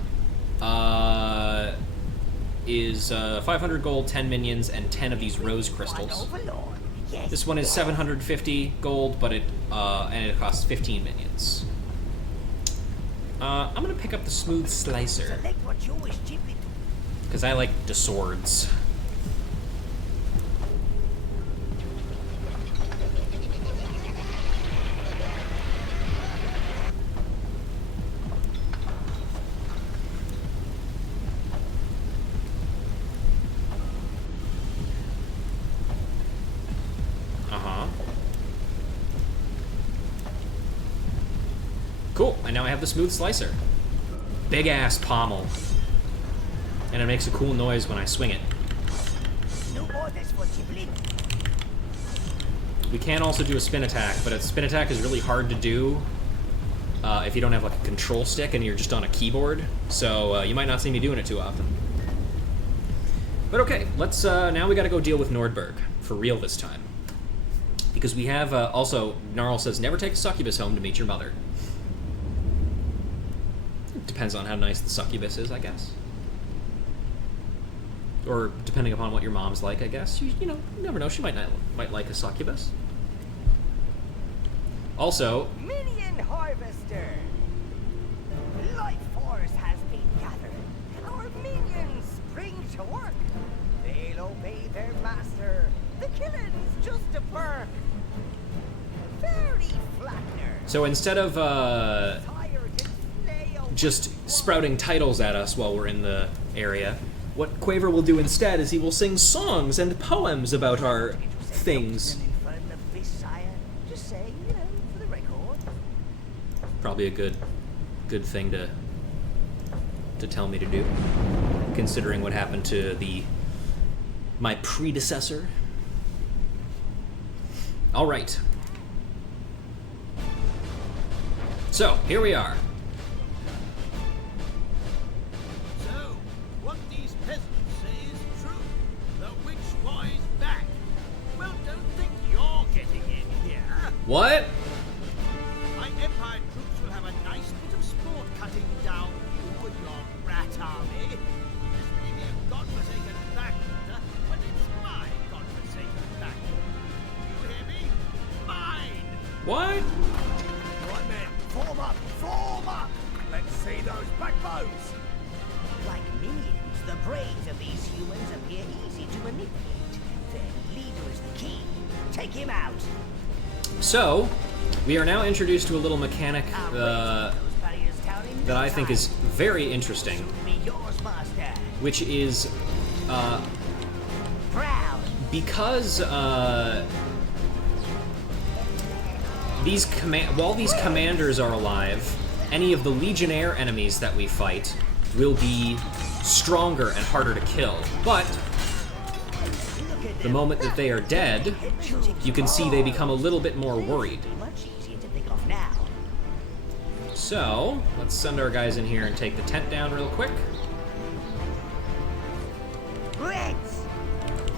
is 500 gold, 10 minions, and 10 of these rose crystals. This one is 750 gold, but it costs 15 minions. I'm gonna pick up the Smooth Slicer because I like the swords. Cool, and now I have the Smooth Slicer. Big ass pommel. And it makes a cool noise when I swing it. We can also do a spin attack, but a spin attack is really hard to do if you don't have like a control stick and you're just on a keyboard. So you might not see me doing it too often. But okay, let's, now we gotta go deal with Nordberg, for real this time. Because we have, also, Gnarl says, never take a succubus home to meet your mother. Depends on how nice the succubus is, I guess. Or depending upon what your mom's like, I guess. You know, you never know, she might like a succubus. Also... Minion Harvester! Life force has been gathered. Our minions spring to work. They'll obey their master. The killing's just a perk. Very flattener. So instead of, just sprouting titles at us while we're in the area, what Quaver will do instead is he will sing songs and poems about our things. Just say, you know, for the record. Probably a good thing to tell me to do, considering what happened to my predecessor. All right. So, here we are. So, what these peasants say is true. The witch boy is back. Well, don't think you're getting in here. What? My Empire troops will have a nice bit of sport cutting down you and your rat army. This may be a godforsaken backwooder, but it's my godforsaken backwooder. You hear me? Mine! What? Right men, form up, form up! Let's see those backbones! Like minions, the brains of these humans appear easy to manipulate. Their leader is the key. Take him out. So, we are now introduced to a little mechanic that I think is very interesting, which is because while these commanders are alive, any of the Legionnaire enemies that we fight will be stronger and harder to kill. But the moment that they are dead, you can see they become a little bit more worried. So, let's send our guys in here and take the tent down real quick.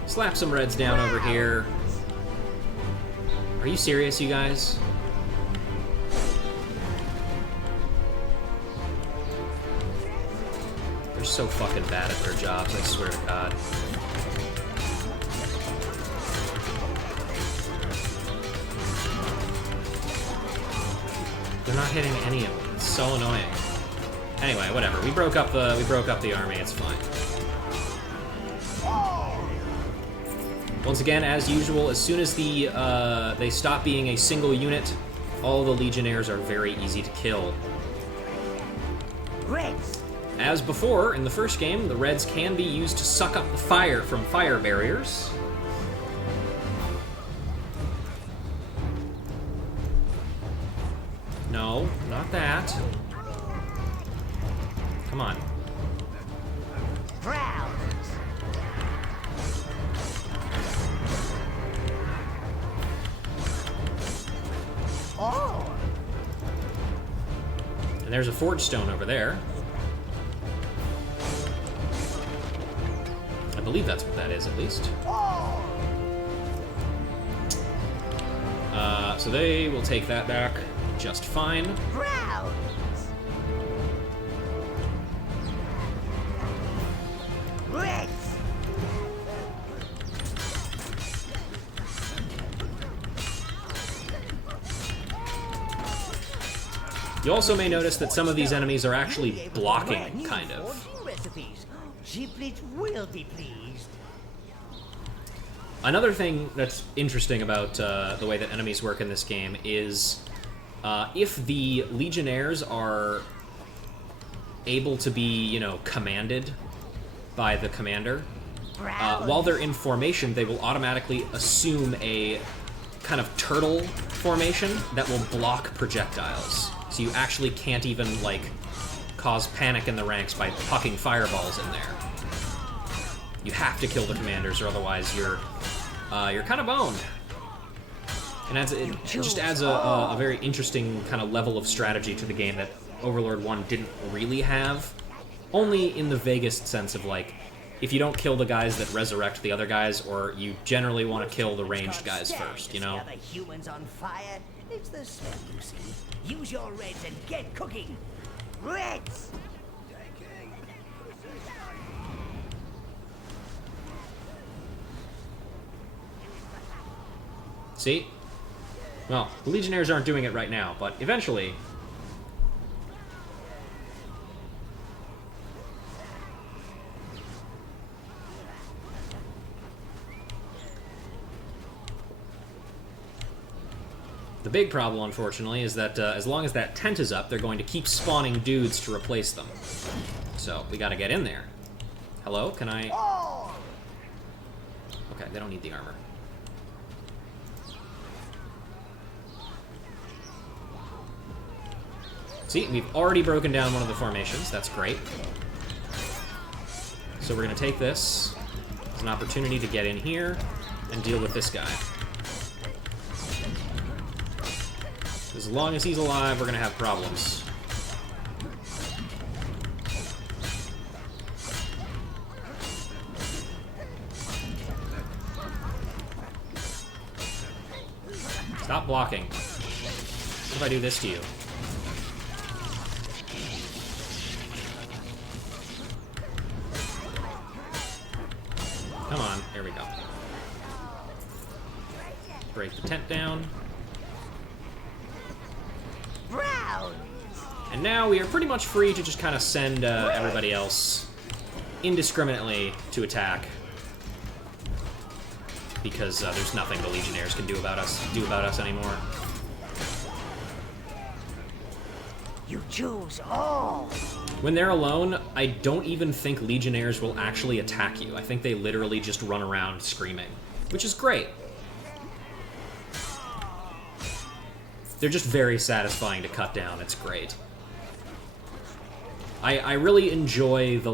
Slap some reds down over here. Are you serious, you guys? They're so fucking bad at their jobs, I swear to God. They're not hitting any of them. It's so annoying. Anyway, whatever. We broke up the army. It's fine. Once again, as usual, as soon as they stop being a single unit, all the Legionnaires are very easy to kill. Reds. As before, in the first game, the Reds can be used to suck up the fire from fire barriers. No, not that. Come on. Browns. Oh. And there's a forge stone over there. I believe that's what that is, at least. So they will take that back just fine. Browns. Reds. You also may notice that some of these enemies are actually blocking, kind of. Giblet will be pleased. Another thing that's interesting about the way that enemies work in this game is if the Legionnaires are able to be, you know, commanded by the commander, while they're in formation, they will automatically assume a kind of turtle formation that will block projectiles. So you actually can't even, like, cause panic in the ranks by pucking fireballs in there. You have to kill the commanders, or otherwise you're kind of boned. And it just adds a very interesting kind of level of strategy to the game that Overlord 1 didn't really have. Only in the vaguest sense of, like, if you don't kill the guys that resurrect the other guys, or you generally want to kill the ranged guys first, you know? The humans on fire. It's the smell, you see. Use your reds and get cooking. Reds. See? Well, the Legionnaires aren't doing it right now, but eventually... The big problem, unfortunately, is that as long as that tent is up, they're going to keep spawning dudes to replace them. So, we gotta get in there. Hello? Can I... Okay, they don't need the armor. See, we've already broken down one of the formations. That's great. So we're gonna take this as an opportunity to get in here and deal with this guy. As long as he's alive, we're gonna have problems. Stop blocking. What if I do this to you? Come on, here we go. Break the tent down. And now we are pretty much free to just kind of send everybody else indiscriminately to attack. Because there's nothing the Legionnaires can do about us anymore. You choose all. When they're alone, I don't even think Legionnaires will actually attack you. I think they literally just run around screaming, which is great. They're just very satisfying to cut down. It's great. I really enjoy the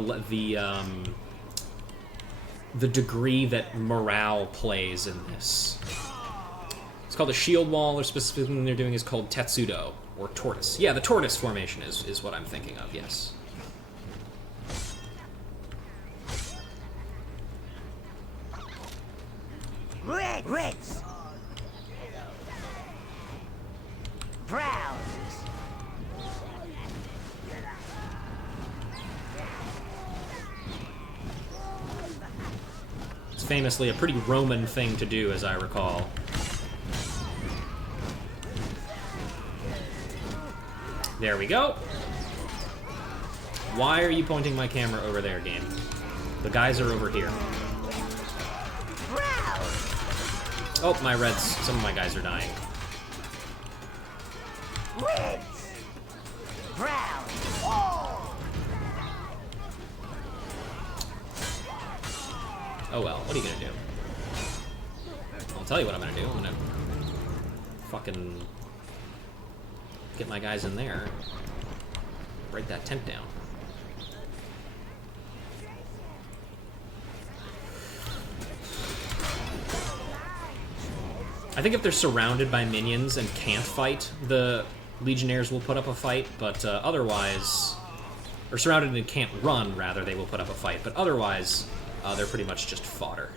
degree that morale plays in this. It's called a shield wall, or specifically what they're doing is called Tetsudo, or tortoise. Yeah, the tortoise formation is what I'm thinking of, yes. Reds. Browns. It's famously a pretty Roman thing to do, as I recall. There we go. Why are you pointing my camera over there, game? The guys are over here. Oh, my reds. Some of my guys are dying. Reds. Browns. Oh well, what are you gonna do? I'll tell you what I'm gonna do. I'm gonna fucking get my guys in there. Break that tent down. I think if they're surrounded by minions and can't fight, the Legionnaires will put up a fight, but otherwise... Or surrounded and can't run, rather, they will put up a fight, but otherwise, they're pretty much just fodder.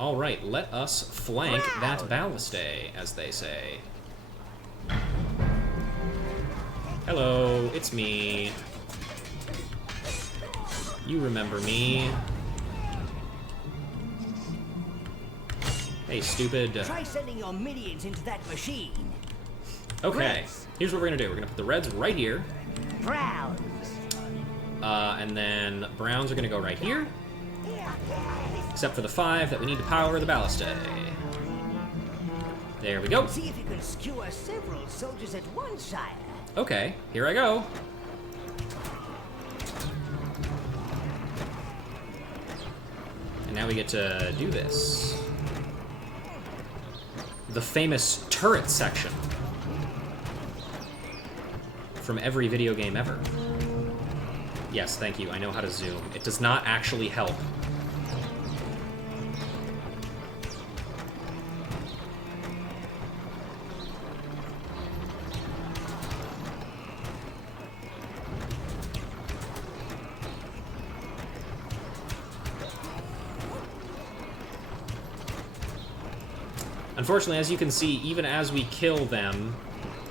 Alright, let us flank that ballistae, as they say. Hello, it's me. You remember me. Hey, stupid. Try sending your minions into that machine. Okay, Reds. here's what we're gonna do. We're gonna put the reds right here. Browns. And then browns are gonna go right here. Except for the 5 that we need to power the ballistae. There we go. See if you can skewer several soldiers at one, sire. Okay, here I go. And now we get to do this. The famous turret section. From every video game ever. Yes, thank you. I know how to zoom. It does not actually help. Unfortunately, as you can see, even as we kill them,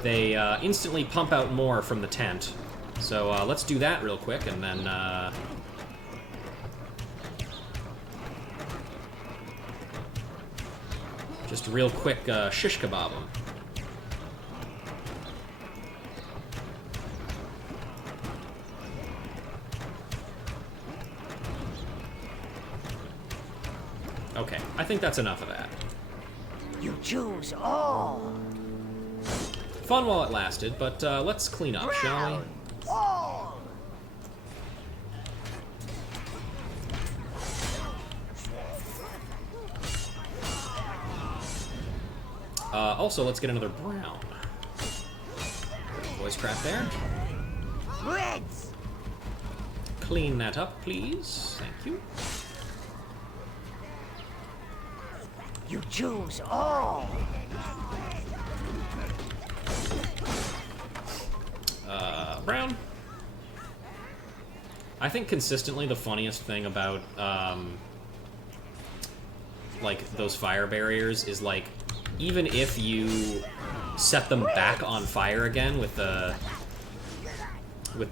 they instantly pump out more from the tent. So let's do that real quick, and then... just real quick shish kebab them. Okay, I think that's enough of that. You choose all. Fun while it lasted, but let's clean up, shall we? All. Also, let's get another brown. Voice crack there. Reds. Clean that up, please. Thank you. You choose all. Brown. I think consistently the funniest thing about, like, those fire barriers is, like, even if you set them back on fire again with the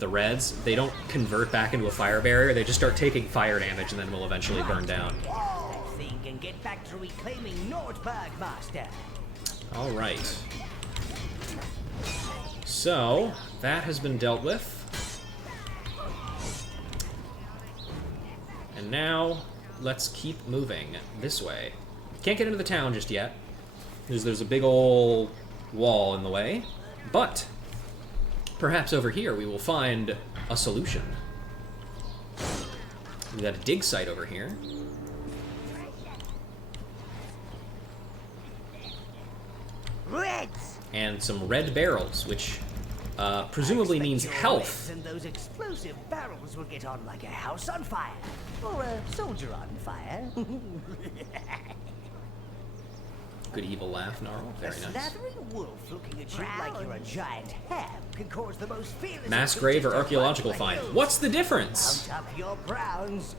reds, they don't convert back into a fire barrier. They just start taking fire damage and then will eventually burn down. Think and get back to reclaiming Nordberg, Master. All right. So, that has been dealt with. And now, let's keep moving this way. Can't get into the town just yet. There's a big old wall in the way. But, perhaps over here we will find a solution. We got a dig site over here. Reds. And some red barrels, which presumably means health. And those explosive barrels will get on like a house on fire. Or a soldier on fire. Good evil laugh, Gnarl. Very A nice. slathering wolf looking at you like you're a giant ham can cause the most fearless... Mass grave or archaeological find. What's the difference? Mount up your browns.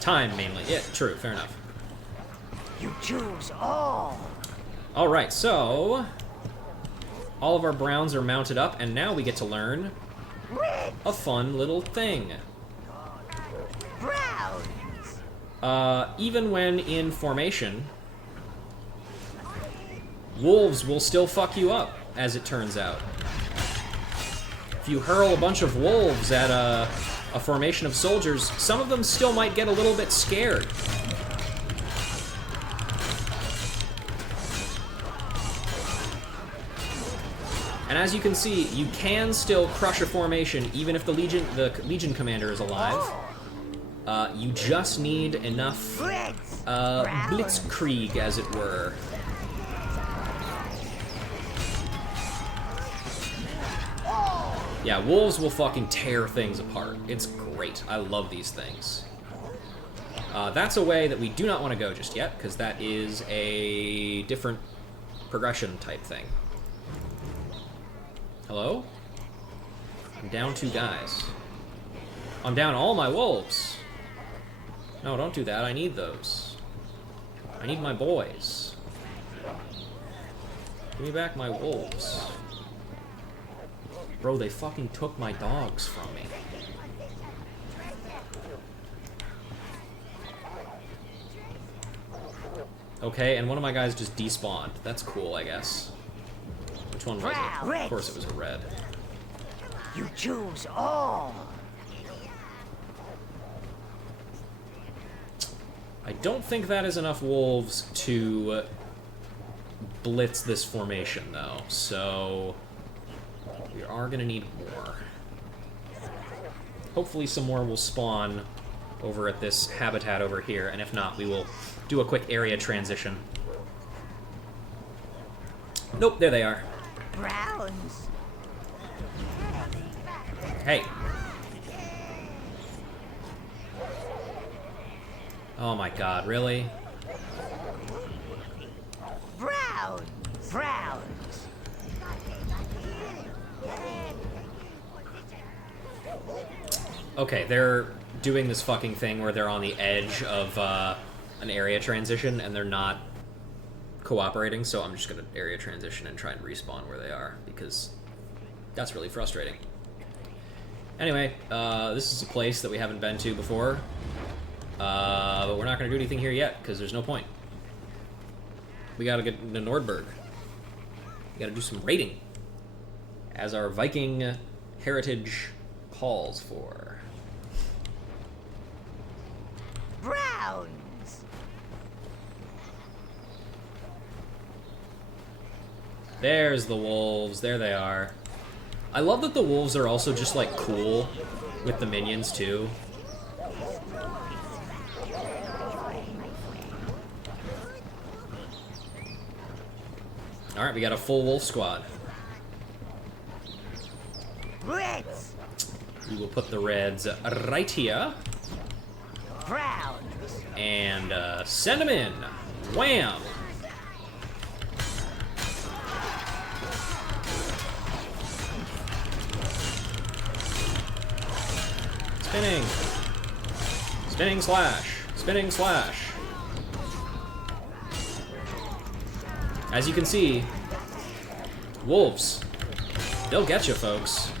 Time, mainly. Yeah, true. Fair enough. You choose all. All right, so all of our browns are mounted up, and now we get to learn a fun little thing. Browns. Even when in formation, wolves will still fuck you up, as it turns out. If you hurl a bunch of wolves at a formation of soldiers, some of them still might get a little bit scared. And as you can see, you can still crush a formation even if the Legion commander is alive. You just need enough blitzkrieg, as it were. Yeah, wolves will fucking tear things apart. It's great. I love these things. That's a way that we do not want to go just yet, because that is a different progression type thing. Hello? I'm down 2 guys. I'm down all my wolves. No, don't do that. I need those. I need my boys. Give me back my wolves. Bro, they fucking took my dogs from me. Okay, and one of my guys just despawned. That's cool, I guess. Which one was it? Of course it was a red. You choose all. I don't think that is enough wolves to blitz this formation, though, so we are going to need more. Hopefully some more will spawn over at this habitat over here, and if not, we will do a quick area transition. Nope, there they are. Browns. Hey. Oh my god, really? Browns. Browns. Okay, they're doing this fucking thing where they're on the edge of an area transition and they're not cooperating, so I'm just gonna area transition and try and respawn where they are, because that's really frustrating. Anyway, this is a place that we haven't been to before, but we're not gonna do anything here yet, because there's no point. We gotta get into Nordberg. We gotta do some raiding as our Viking heritage calls for. Browns. There's the wolves. There they are. I love that the wolves are also just, like, cool with the minions, too. Alright, we got a full wolf squad. Reds. We will put the reds right here. Browns. And send them in. Wham! Spinning. Spinning slash. Spinning slash. As you can see, wolves. They'll get you, folks.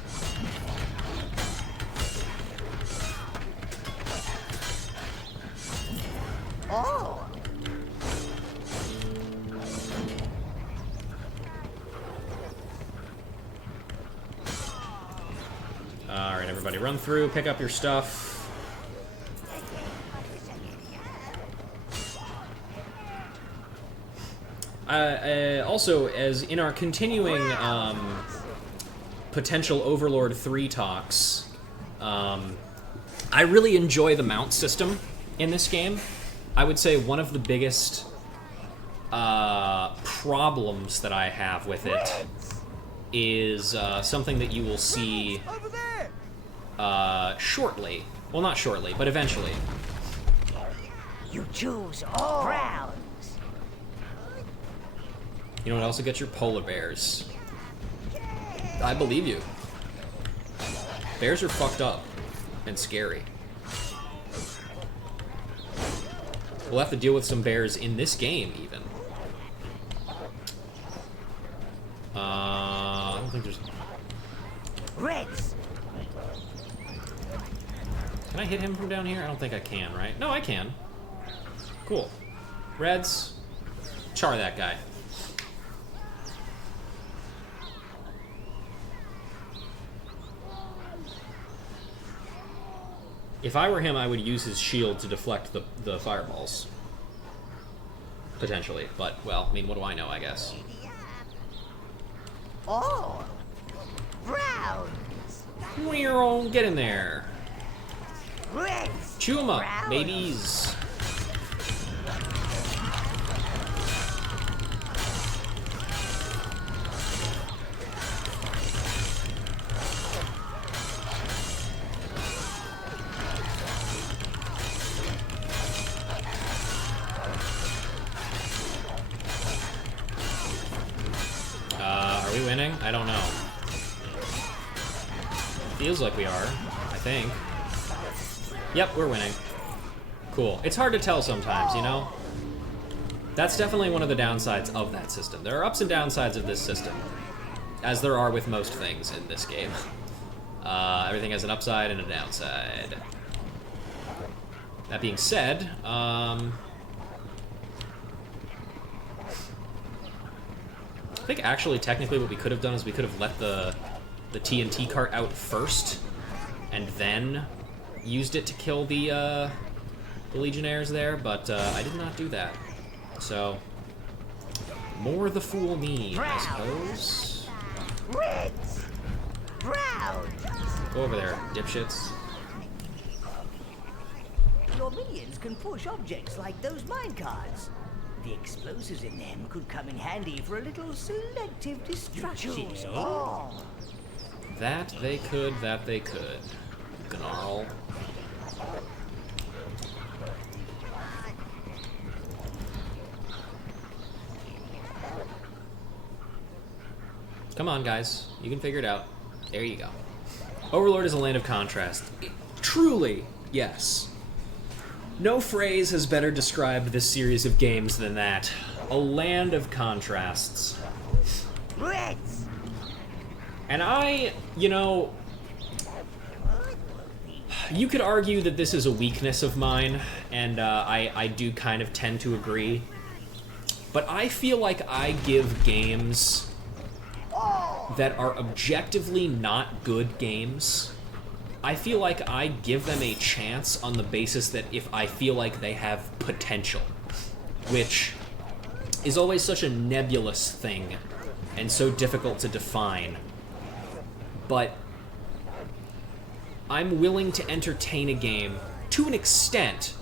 Oh. Alright, everybody, run through, pick up your stuff. Also, as in our continuing potential Overlord 3 talks, I really enjoy the mount system in this game. I would say one of the biggest problems that I have with it is something that you will see shortly. Well, not shortly, but eventually. You choose all Browns. You know what else will get your polar bears? I believe you. Bears are fucked up and scary. We'll have to deal with some bears in this game, even. I don't think there's... Reds. Can I hit him from down here? I don't think I can, right? No, I can. Cool. Reds. Char that guy. If I were him, I would use his shield to deflect the fireballs. Potentially. But, well, I mean, what do I know, I guess. Oh. Browns. Get in there. Reds. Chew 'em up, Browns. babies. Are we winning? I don't know. Feels like we are, I think. Yep, we're winning. Cool. It's hard to tell sometimes, you know? That's definitely one of the downsides of that system. There are ups and downsides of this system, as there are with most things in this game. Everything has an upside and a downside. That being said, I think actually technically what we could have done is we could have let the TNT cart out first, and then used it to kill the Legionnaires there, but I did not do that. So, more the fool me, I suppose. Reds. Browns. Go over there, dipshits. Your minions can push objects like those minecarts. The explosives in them could come in handy for a little selective destruction. Oh. That they could, that they could. Gnarl. Come on, guys. You can figure it out. There you go. Overlord is a land of contrast. Truly, yes. No phrase has better described this series of games than that. A land of contrasts. Reds. And you know, you could argue that this is a weakness of mine, and I do kind of tend to agree. But I feel like I give games that are objectively not good games, I feel like I give them a chance on the basis that if I feel like they have potential, which is always such a nebulous thing and so difficult to define. But I'm willing to entertain a game to an extent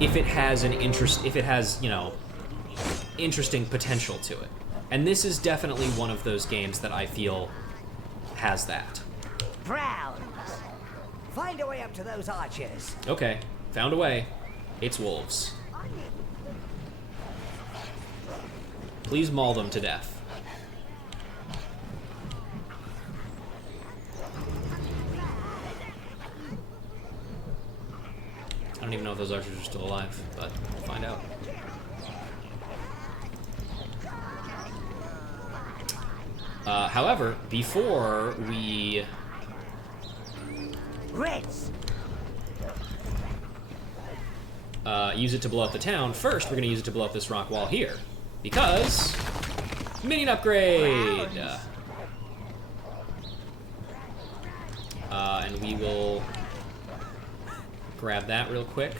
if it has you know, interesting potential to it. And this is definitely one of those games that I feel has that. Browns! Find a way up to those archers. Okay, found a way. It's wolves. Please maul them to death. I don't even know if those archers are still alive, but we'll find out. However, before we use it to blow up the town, first we're going to use it to blow up this rock wall here. Because minion upgrade! And we will grab that real quick.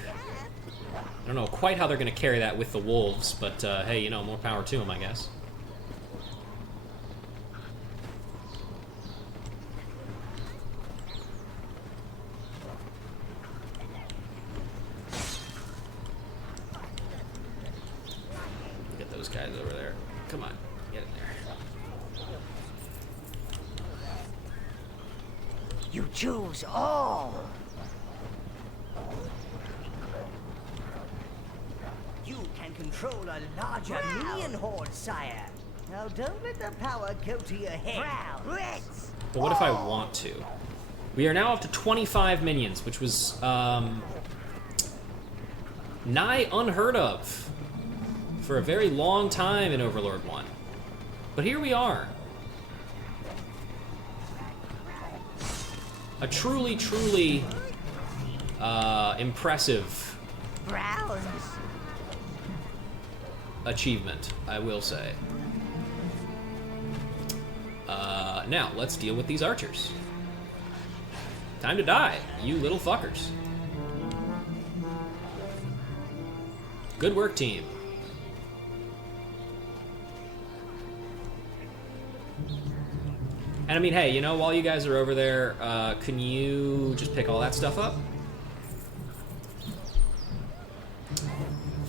I don't know quite how they're going to carry that with the wolves, but hey, you know, more power to them, I guess. Get those guys over there. Come on, get in there. You choose all. You can control a larger minion horde, sire. Now don't let the power go to your head. But what if I want to? We are now up to 25 minions, which was nigh unheard of for a very long time in Overlord 1. But here we are. A truly, truly impressive achievement, I will say. Now, let's deal with these archers. Time to die, you little fuckers. Good work, team. And I mean, hey, you know, while you guys are over there, can you just pick all that stuff up?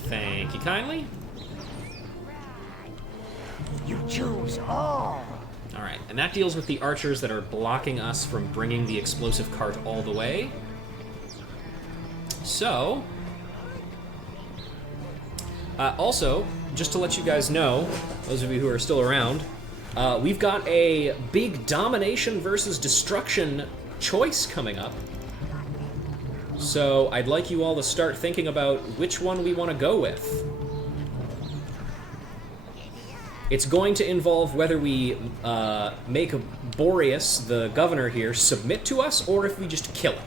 Thank you kindly. You choose all. All right, and that deals with the archers that are blocking us from bringing the explosive cart all the way. So, also, just to let you guys know, those of you who are still around, we've got a big domination versus destruction choice coming up. So I'd like you all to start thinking about which one we want to go with. It's going to involve whether we make Boreas, the governor here, submit to us, or if we just kill him.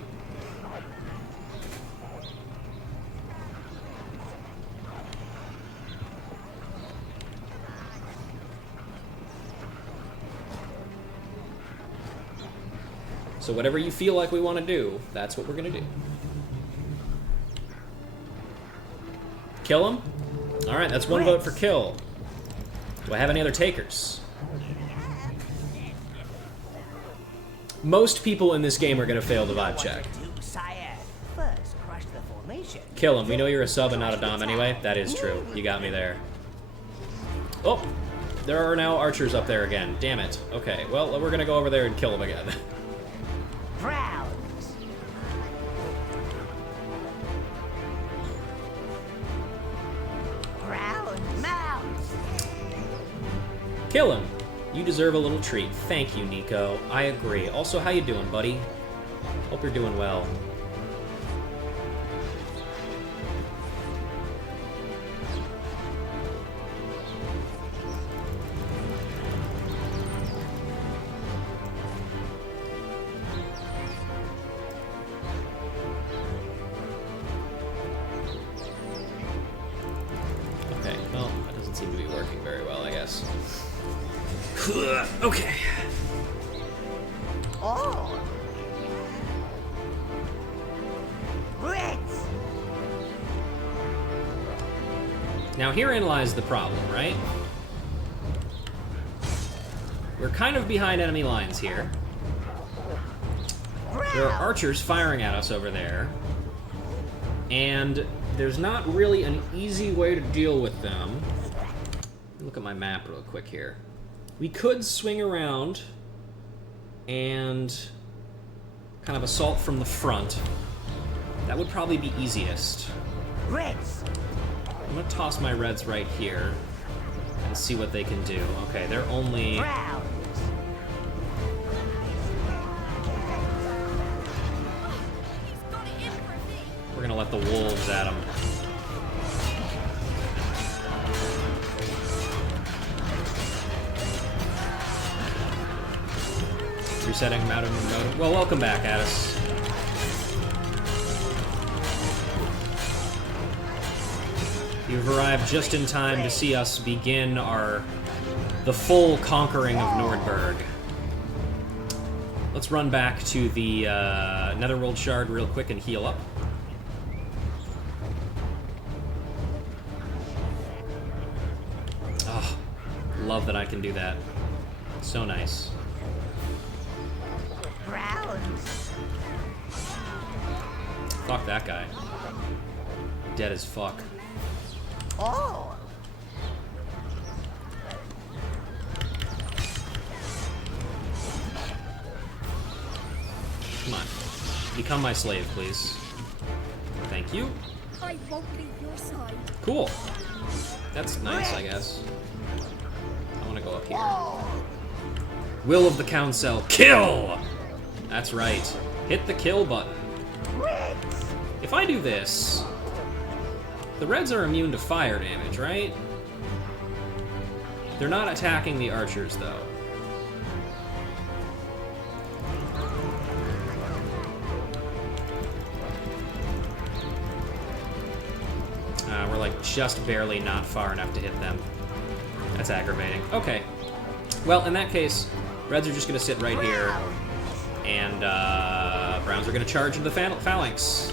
So whatever you feel like we want to do, that's what we're going to do. Kill him? Alright, that's one vote for kill. Do I have any other takers? Most people in this game are going to fail the vibe check. Kill him. We know you're a sub and not a dom anyway. That is true. You got me there. Oh, there are now archers up there again. Damn it. Okay, well, we're going to go over there and kill them again. Kill him. You deserve a little treat. Thank you, Nico. I agree. Also, how you doing, buddy? Hope you're doing well. Okay, well, that doesn't seem to be working very well, I guess. Okay, Oh! Reds! Now herein lies the problem, right? We're kind of behind enemy lines here. There are archers firing at us over there. And there's not really an easy way to deal with them. Look at my map real quick here. We could swing around and kind of assault from the front. That would probably be easiest. Reds! I'm gonna toss my reds right here and see what they can do. Okay, they're only... Browns! We're gonna let the wolves at them. Resetting them out of mode. Well, welcome back, Addis. You've arrived just in time to see us begin the full conquering of Nordberg. Let's run back to the Netherworld Shard real quick and heal up. Oh, love that I can do that. So nice. Browns! Fuck that guy. Dead as fuck. Oh! Come on. Become my slave, please. Thank you. I won't leave your side. Cool. That's nice, I guess. I want to go up here. Will of the Council. Kill! That's right. Hit the kill button. If I do this... The Reds are immune to fire damage, right? They're not attacking the archers, though. We're like just barely not far enough to hit them. That's aggravating. Okay. Well, in that case, Reds are just going to sit right here, and Browns are going to charge into the phalanx.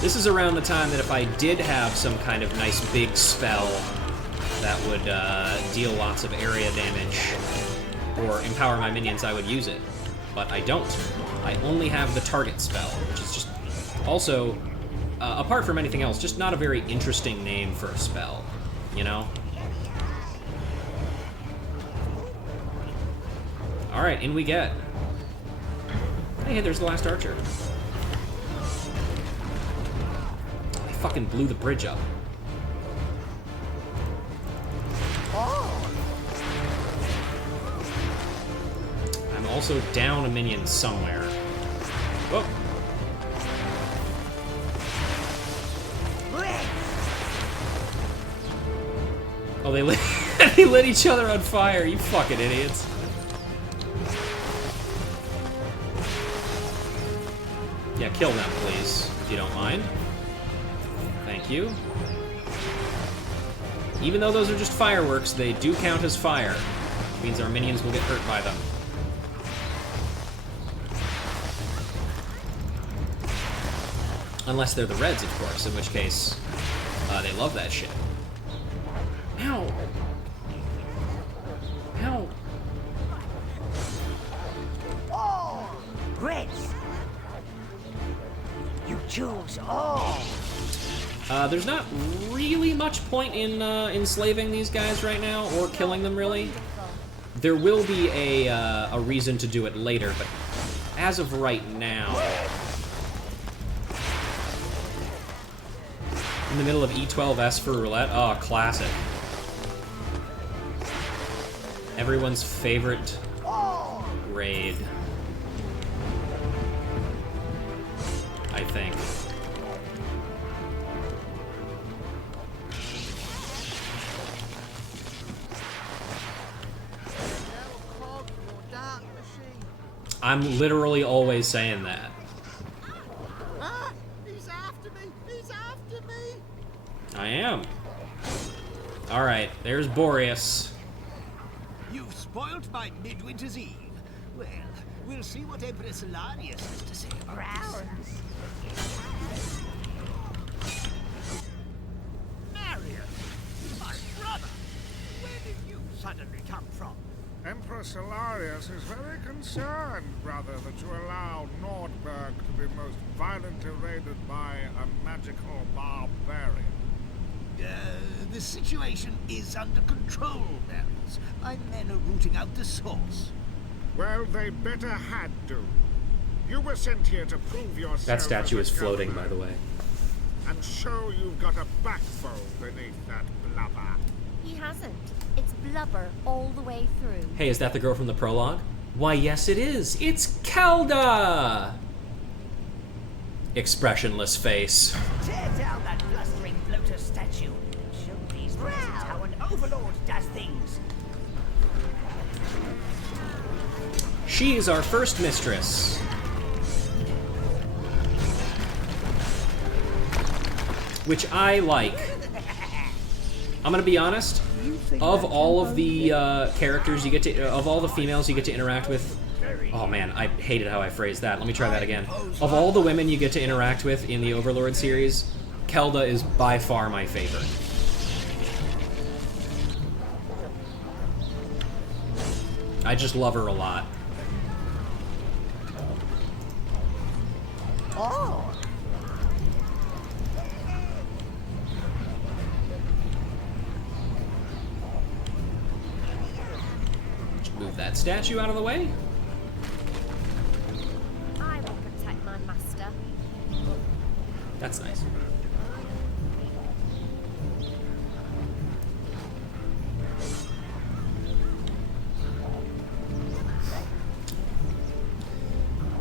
This is around the time that if I did have some kind of nice big spell that would deal lots of area damage or empower my minions, I would use it. But I don't. I only have the target spell, which is just also, apart from anything else, just not a very interesting name for a spell, you know? Alright, in we get. Hey, there's the last archer. I fucking blew the bridge up. I'm also down a minion somewhere. Whoa. Oh, they lit, they lit each other on fire, you fucking idiots. Yeah, kill them, please, if you don't mind. Thank you. Even though those are just fireworks, they do count as fire. It means our minions will get hurt by them. Unless they're the Reds, of course, in which case, they love that shit. Ow! Ow! Oh! Reds! You choose all! There's not really much point in enslaving these guys right now, or killing them, really. There will be a reason to do it later, but as of right now... In the middle of E12S for roulette? Oh, classic. Everyone's favorite raid. I think. I'm literally always saying that. He's after me! He's after me! I am. Alright, there's Boreas. You've spoilt my midwinter's eve. Well, we'll see what Empress Solarius has to say about this. Marius, my brother, where did you suddenly come from? Empress Solarius is very concerned, brother, that you allow Nordberg to be most violently raided by a magical barbarian. The situation is under control, Marius. My men are rooting out the source. Well, they better had to. You were sent here to prove yourself. That statue as is a floating, governor, by the way. and show you've got a backbone beneath that blubber. He hasn't. It's blubber all the way through. Hey, is that the girl from the prologue? Why, yes it is. It's Kelda! Expressionless face. Tear down that blustering bloater statue. Show these peasants how an overlord does things. She is our first mistress. Which I like. I'm gonna be honest. Of all of the characters you get to, of all the females you get to interact with, oh man, I hated how I phrased that. Let me try that again. Of all the women you get to interact with in the Overlord series, Kelda is by far my favorite. I just love her a lot. Oh. Move that statue out of the way. I will protect my master. That's nice.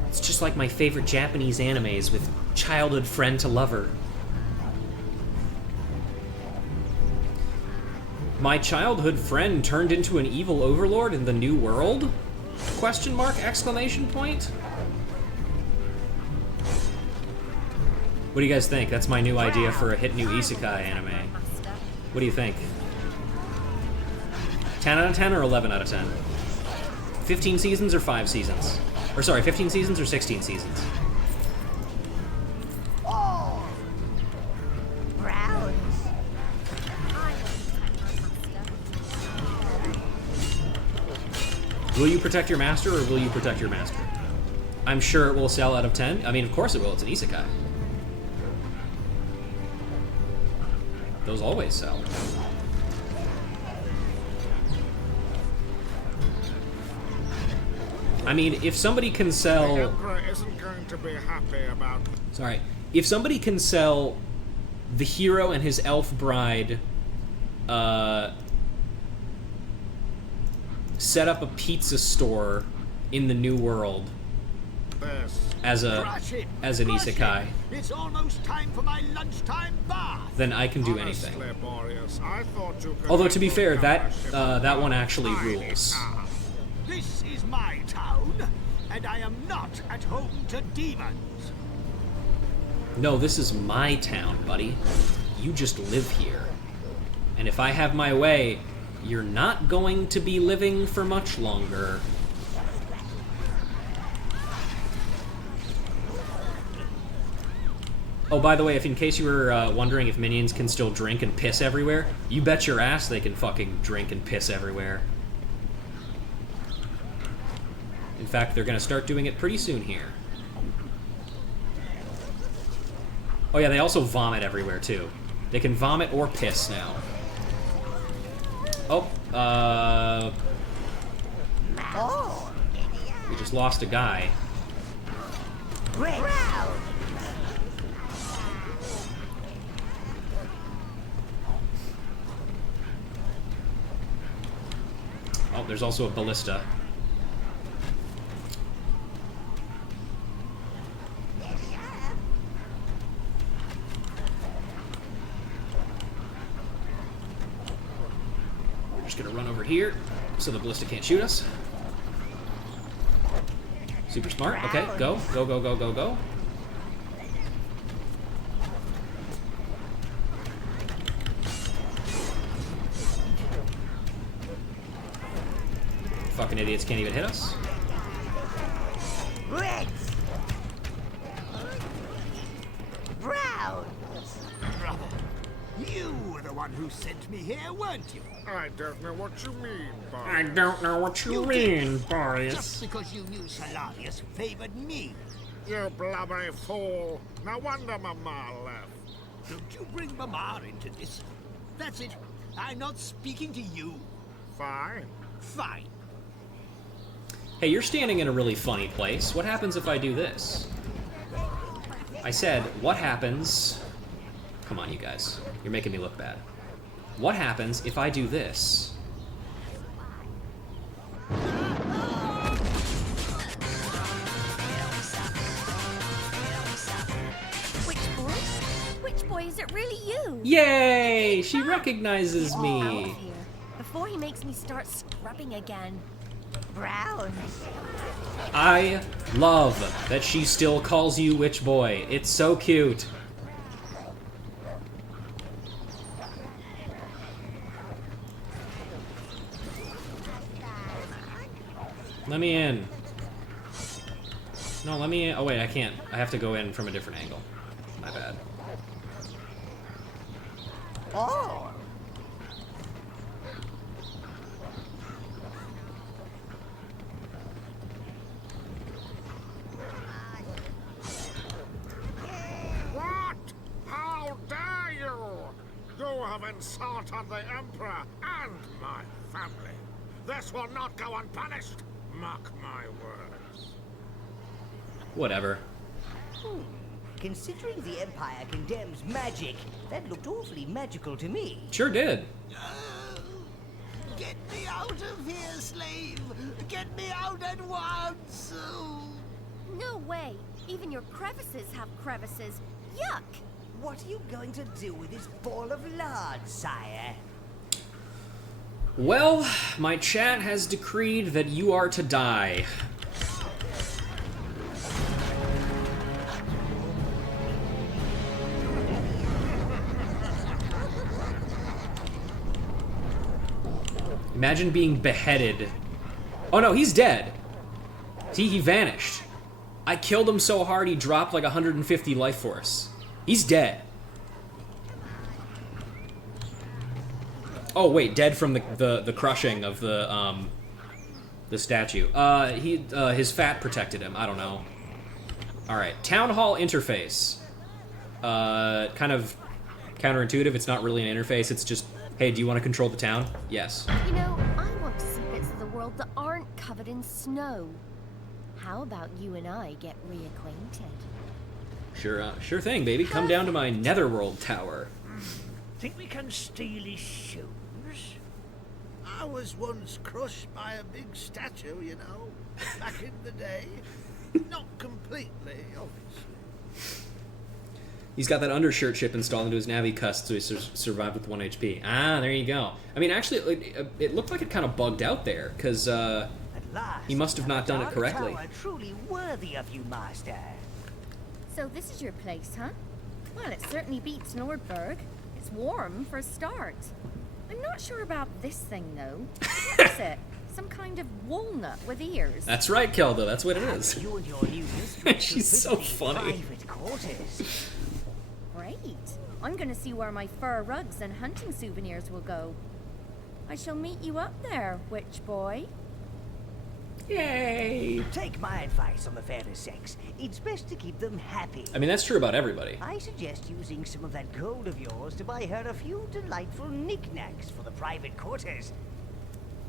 It's just like my favorite Japanese animes with childhood friend to lover. My childhood friend turned into an evil overlord in the new world? Question mark, exclamation point? What do you guys think? That's my new idea for a hit new isekai anime. What do you think? 10 out of 10 or 11 out of 10? 15 seasons or 5 seasons? Or sorry, 15 seasons or 16 seasons? Oh. Browns. Will you protect your master or will you protect your master? I'm sure it will sell out of 10. I mean, of course it will. It's an isekai. Those always sell. I mean, if somebody can sell... The Emperor isn't going to be happy about... Sorry. If somebody can sell the hero and his elf bride, set up a pizza store in the new world as an isekai, It's almost time for my lunchtime bath. then I can do anything. Honestly, Boreas, I thought you could Although to be fair, handle that one actually rules. This is my town, and I am not at home to demons. No, this is my town, buddy. You just live here. And if I have my way, you're not going to be living for much longer. Oh, by the way, if in case you were wondering if minions can still drink and piss everywhere, you bet your ass they can fucking drink and piss everywhere. In fact, they're gonna start doing it pretty soon here. Oh yeah, they also vomit everywhere too. They can vomit or piss now. Oh, Oh. we just lost a guy. Oh, there's also a ballista. We're just gonna run over here so the ballista can't shoot us. Super smart. Okay, go, go, go, go, go, go. fucking idiots can't even hit us. Red! Brown! Brother, you were the one who sent me here, weren't you? I don't know what you mean, boy. I don't know what you mean, boys. Just because you knew Salarius favored me. You blubbery fool. No wonder Mama left. Don't you bring Mama into this. That's it. I'm not speaking to you. Fine. Fine. Hey, you're standing in a really funny place. What happens if I do this? I said, what happens... Come on, you guys. You're making me look bad. What happens if I do this? Which boy? Which boy? Is it really you? Yay! She recognizes Out me. of here, before he makes me start scrubbing again. Brown! I love that she still calls you Witch Boy. It's so cute. Let me in. No, let me in. Oh, wait, I can't. I have to go in from a different angle. My bad. Oh! What? How dare you? You have insulted the Emperor and my family. This will not go unpunished. Mark my words. Whatever. Considering the Empire condemns magic, that looked awfully magical to me. Sure did. Get me out of here, slave! Get me out at once! No way. Even your crevices have crevices. Yuck! What are you going to do with this ball of lard, sire? Well, my chat has decreed that you are to die. Imagine being beheaded. Oh no, he's dead. See, he vanished. I killed him so hard he dropped like 150 life force. He's dead. Oh wait, dead from the crushing of the statue. His fat protected him. I don't know. All right, town hall interface. Kind of counterintuitive. It's not really an interface. It's just, hey, do you want to control the town? Yes. You know, I want to see bits of the world that aren't covered in snow. How about you and I get reacquainted? Sure thing, baby. Come down to my netherworld tower. Think we can steal his shoes? I was once crushed by a big statue, you know, back in the day. Not completely, obviously. He's got that undershirt chip installed into his Navi cust, so he survived with 1 HP. Ah, there you go. I mean, actually, it looked like it kind of bugged out there, because he must have not done it correctly. Tower truly worthy of you, master. So this is your place, huh? Well, it certainly beats Nordberg. It's warm for a start. I'm not sure about this thing, though. What is it? Some kind of walnut with ears. That's right, Kelda. That's what it is. You and your new mistress She's so funny. Private quarters. Great. I'm going to see where my fur rugs and hunting souvenirs will go. I shall meet you up there, witch boy. Yay! Take my advice on the fairer sex. It's best to keep them happy. I mean, that's true about everybody. I suggest using some of that gold of yours to buy her a few delightful knickknacks for the private quarters.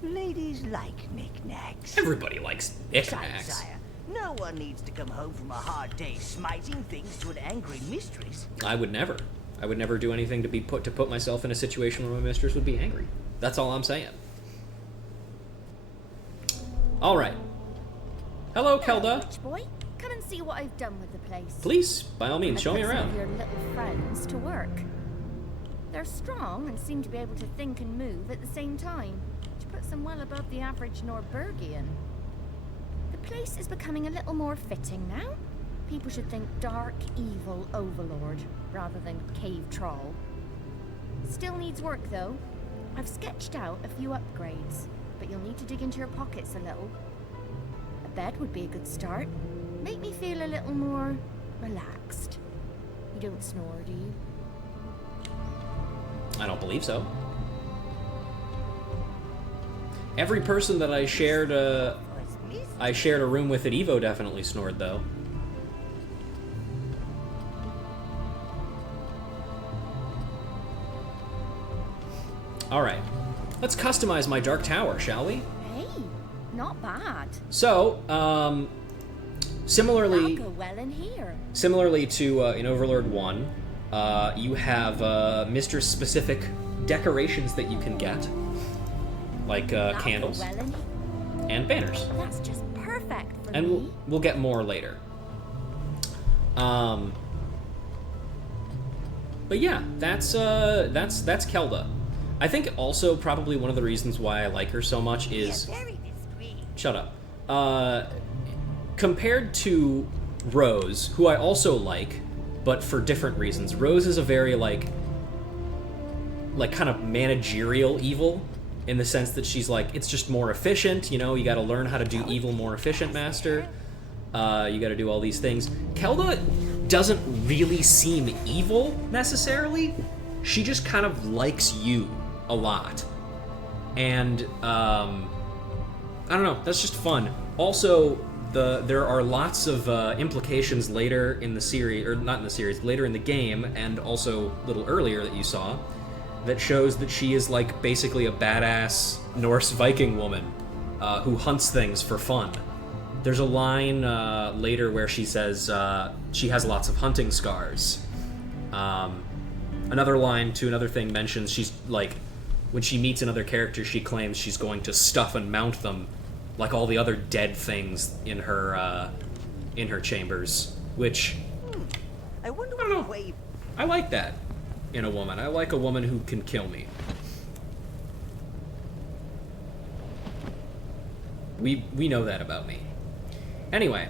Ladies like knickknacks. Everybody likes Besides, knickknacks. sire, no one needs to come home from a hard day smiting things to an angry mistress. I would never. I would never do anything to put myself in a situation where my mistress would be angry. That's all I'm saying. All right. Hello, Kelda. Witch boy, come and see what I've done with the place. Please, by all means, show me I put some around. of your little friends to work. They're strong and seem to be able to think and move at the same time, which puts them well above the average Norbergian. The place is becoming a little more fitting now. People should think dark, evil Overlord rather than cave troll. Still needs work though. I've sketched out a few upgrades. but you'll need to dig into your pockets a little. A bed would be a good start. Make me feel a little more relaxed. You don't snore, do you? I don't believe so. Every person that I shared a room with at Evo definitely snored, though. All right, let's customize my Dark Tower, shall we? Hey, not bad. So, similarly, That'll go well in here. Similarly to in Overlord 1, you have mistress-specific decorations that you can get, like candles Well in and banners. That's just perfect for And me. we'll get more later. But yeah, that's Kelda. I think also probably one of the reasons why I like her so much is shut up. Compared to Rose, who I also like, but for different reasons. Rose is a very like kind of managerial evil, in the sense that she's like, it's just more efficient, you know, you gotta learn how to do evil more efficient, master. You gotta do all these things. Kelda doesn't really seem evil, necessarily. She just kind of likes you a lot. And, I don't know, that's just fun. Also, there are lots of implications later in the series, or not in the series, later in the game, and also a little earlier that you saw, that shows that she is like basically a badass Norse Viking woman who hunts things for fun. There's a line later where she says she has lots of hunting scars. Another line to another thing mentions she's like, when she meets another character, she claims she's going to stuff and mount them like all the other dead things in her chambers, which I wonder I don't know. I like that in a woman. I like a woman who can kill me. We know that about me. Anyway,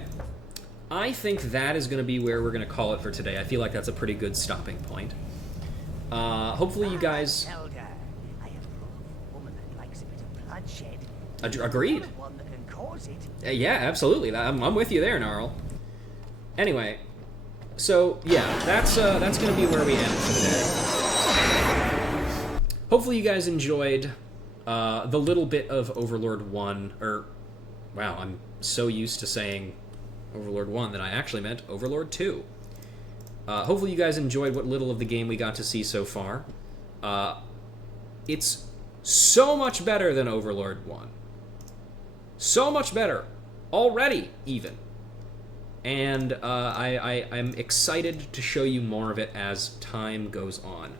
I think that is going to be where we're going to call it for today. I feel like that's a pretty good stopping point. Hopefully you guys... Elder, I approve of a woman that likes a bit of bloodshed. Agreed. One that can cause it. Yeah, absolutely. I'm with you there, Gnarl. Anyway, so yeah, that's gonna be where we end for today. Hopefully you guys enjoyed the little bit of Overlord 1, or wow, I'm so used to saying Overlord 1 that I actually meant Overlord 2. Hopefully you guys enjoyed what little of the game we got to see so far. It's so much better than Overlord 1. So much better. Already, even. And I'm excited to show you more of it as time goes on.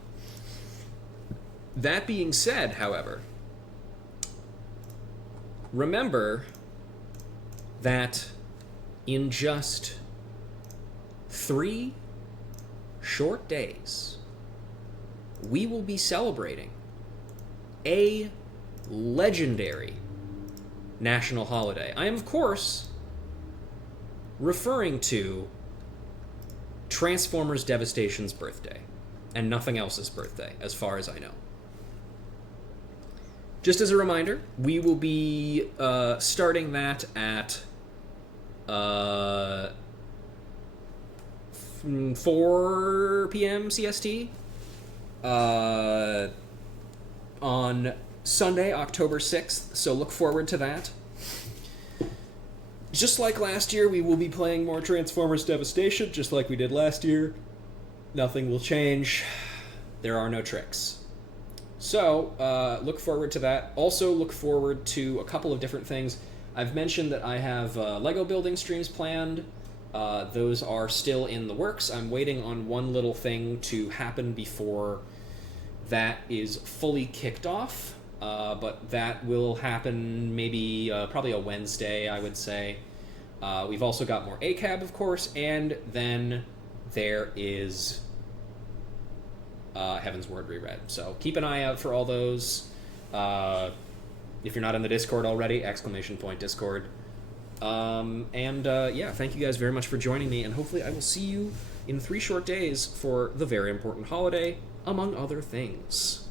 That being said, however, remember that in just 3 short days, we will be celebrating a legendary national holiday. I am, of course, referring to Transformers Devastation's birthday, and nothing else's birthday, as far as I know. Just as a reminder, we will be starting that at 4 p.m. CST on Sunday, October 6th, so look forward to that. Just like last year, we will be playing more Transformers Devastation, just like we did last year. Nothing will change. There are no tricks. So, look forward to that. Also, look forward to a couple of different things. I've mentioned that I have Lego building streams planned. Those are still in the works. I'm waiting on one little thing to happen before that is fully kicked off. But that will happen maybe probably a Wednesday, I would say. We've also got more ACAB, of course, and then there is Heaven's Word reread. So keep an eye out for all those. If you're not in the Discord already, ! Discord. Yeah, thank you guys very much for joining me, and hopefully I will see you in 3 short days for the very important holiday, among other things.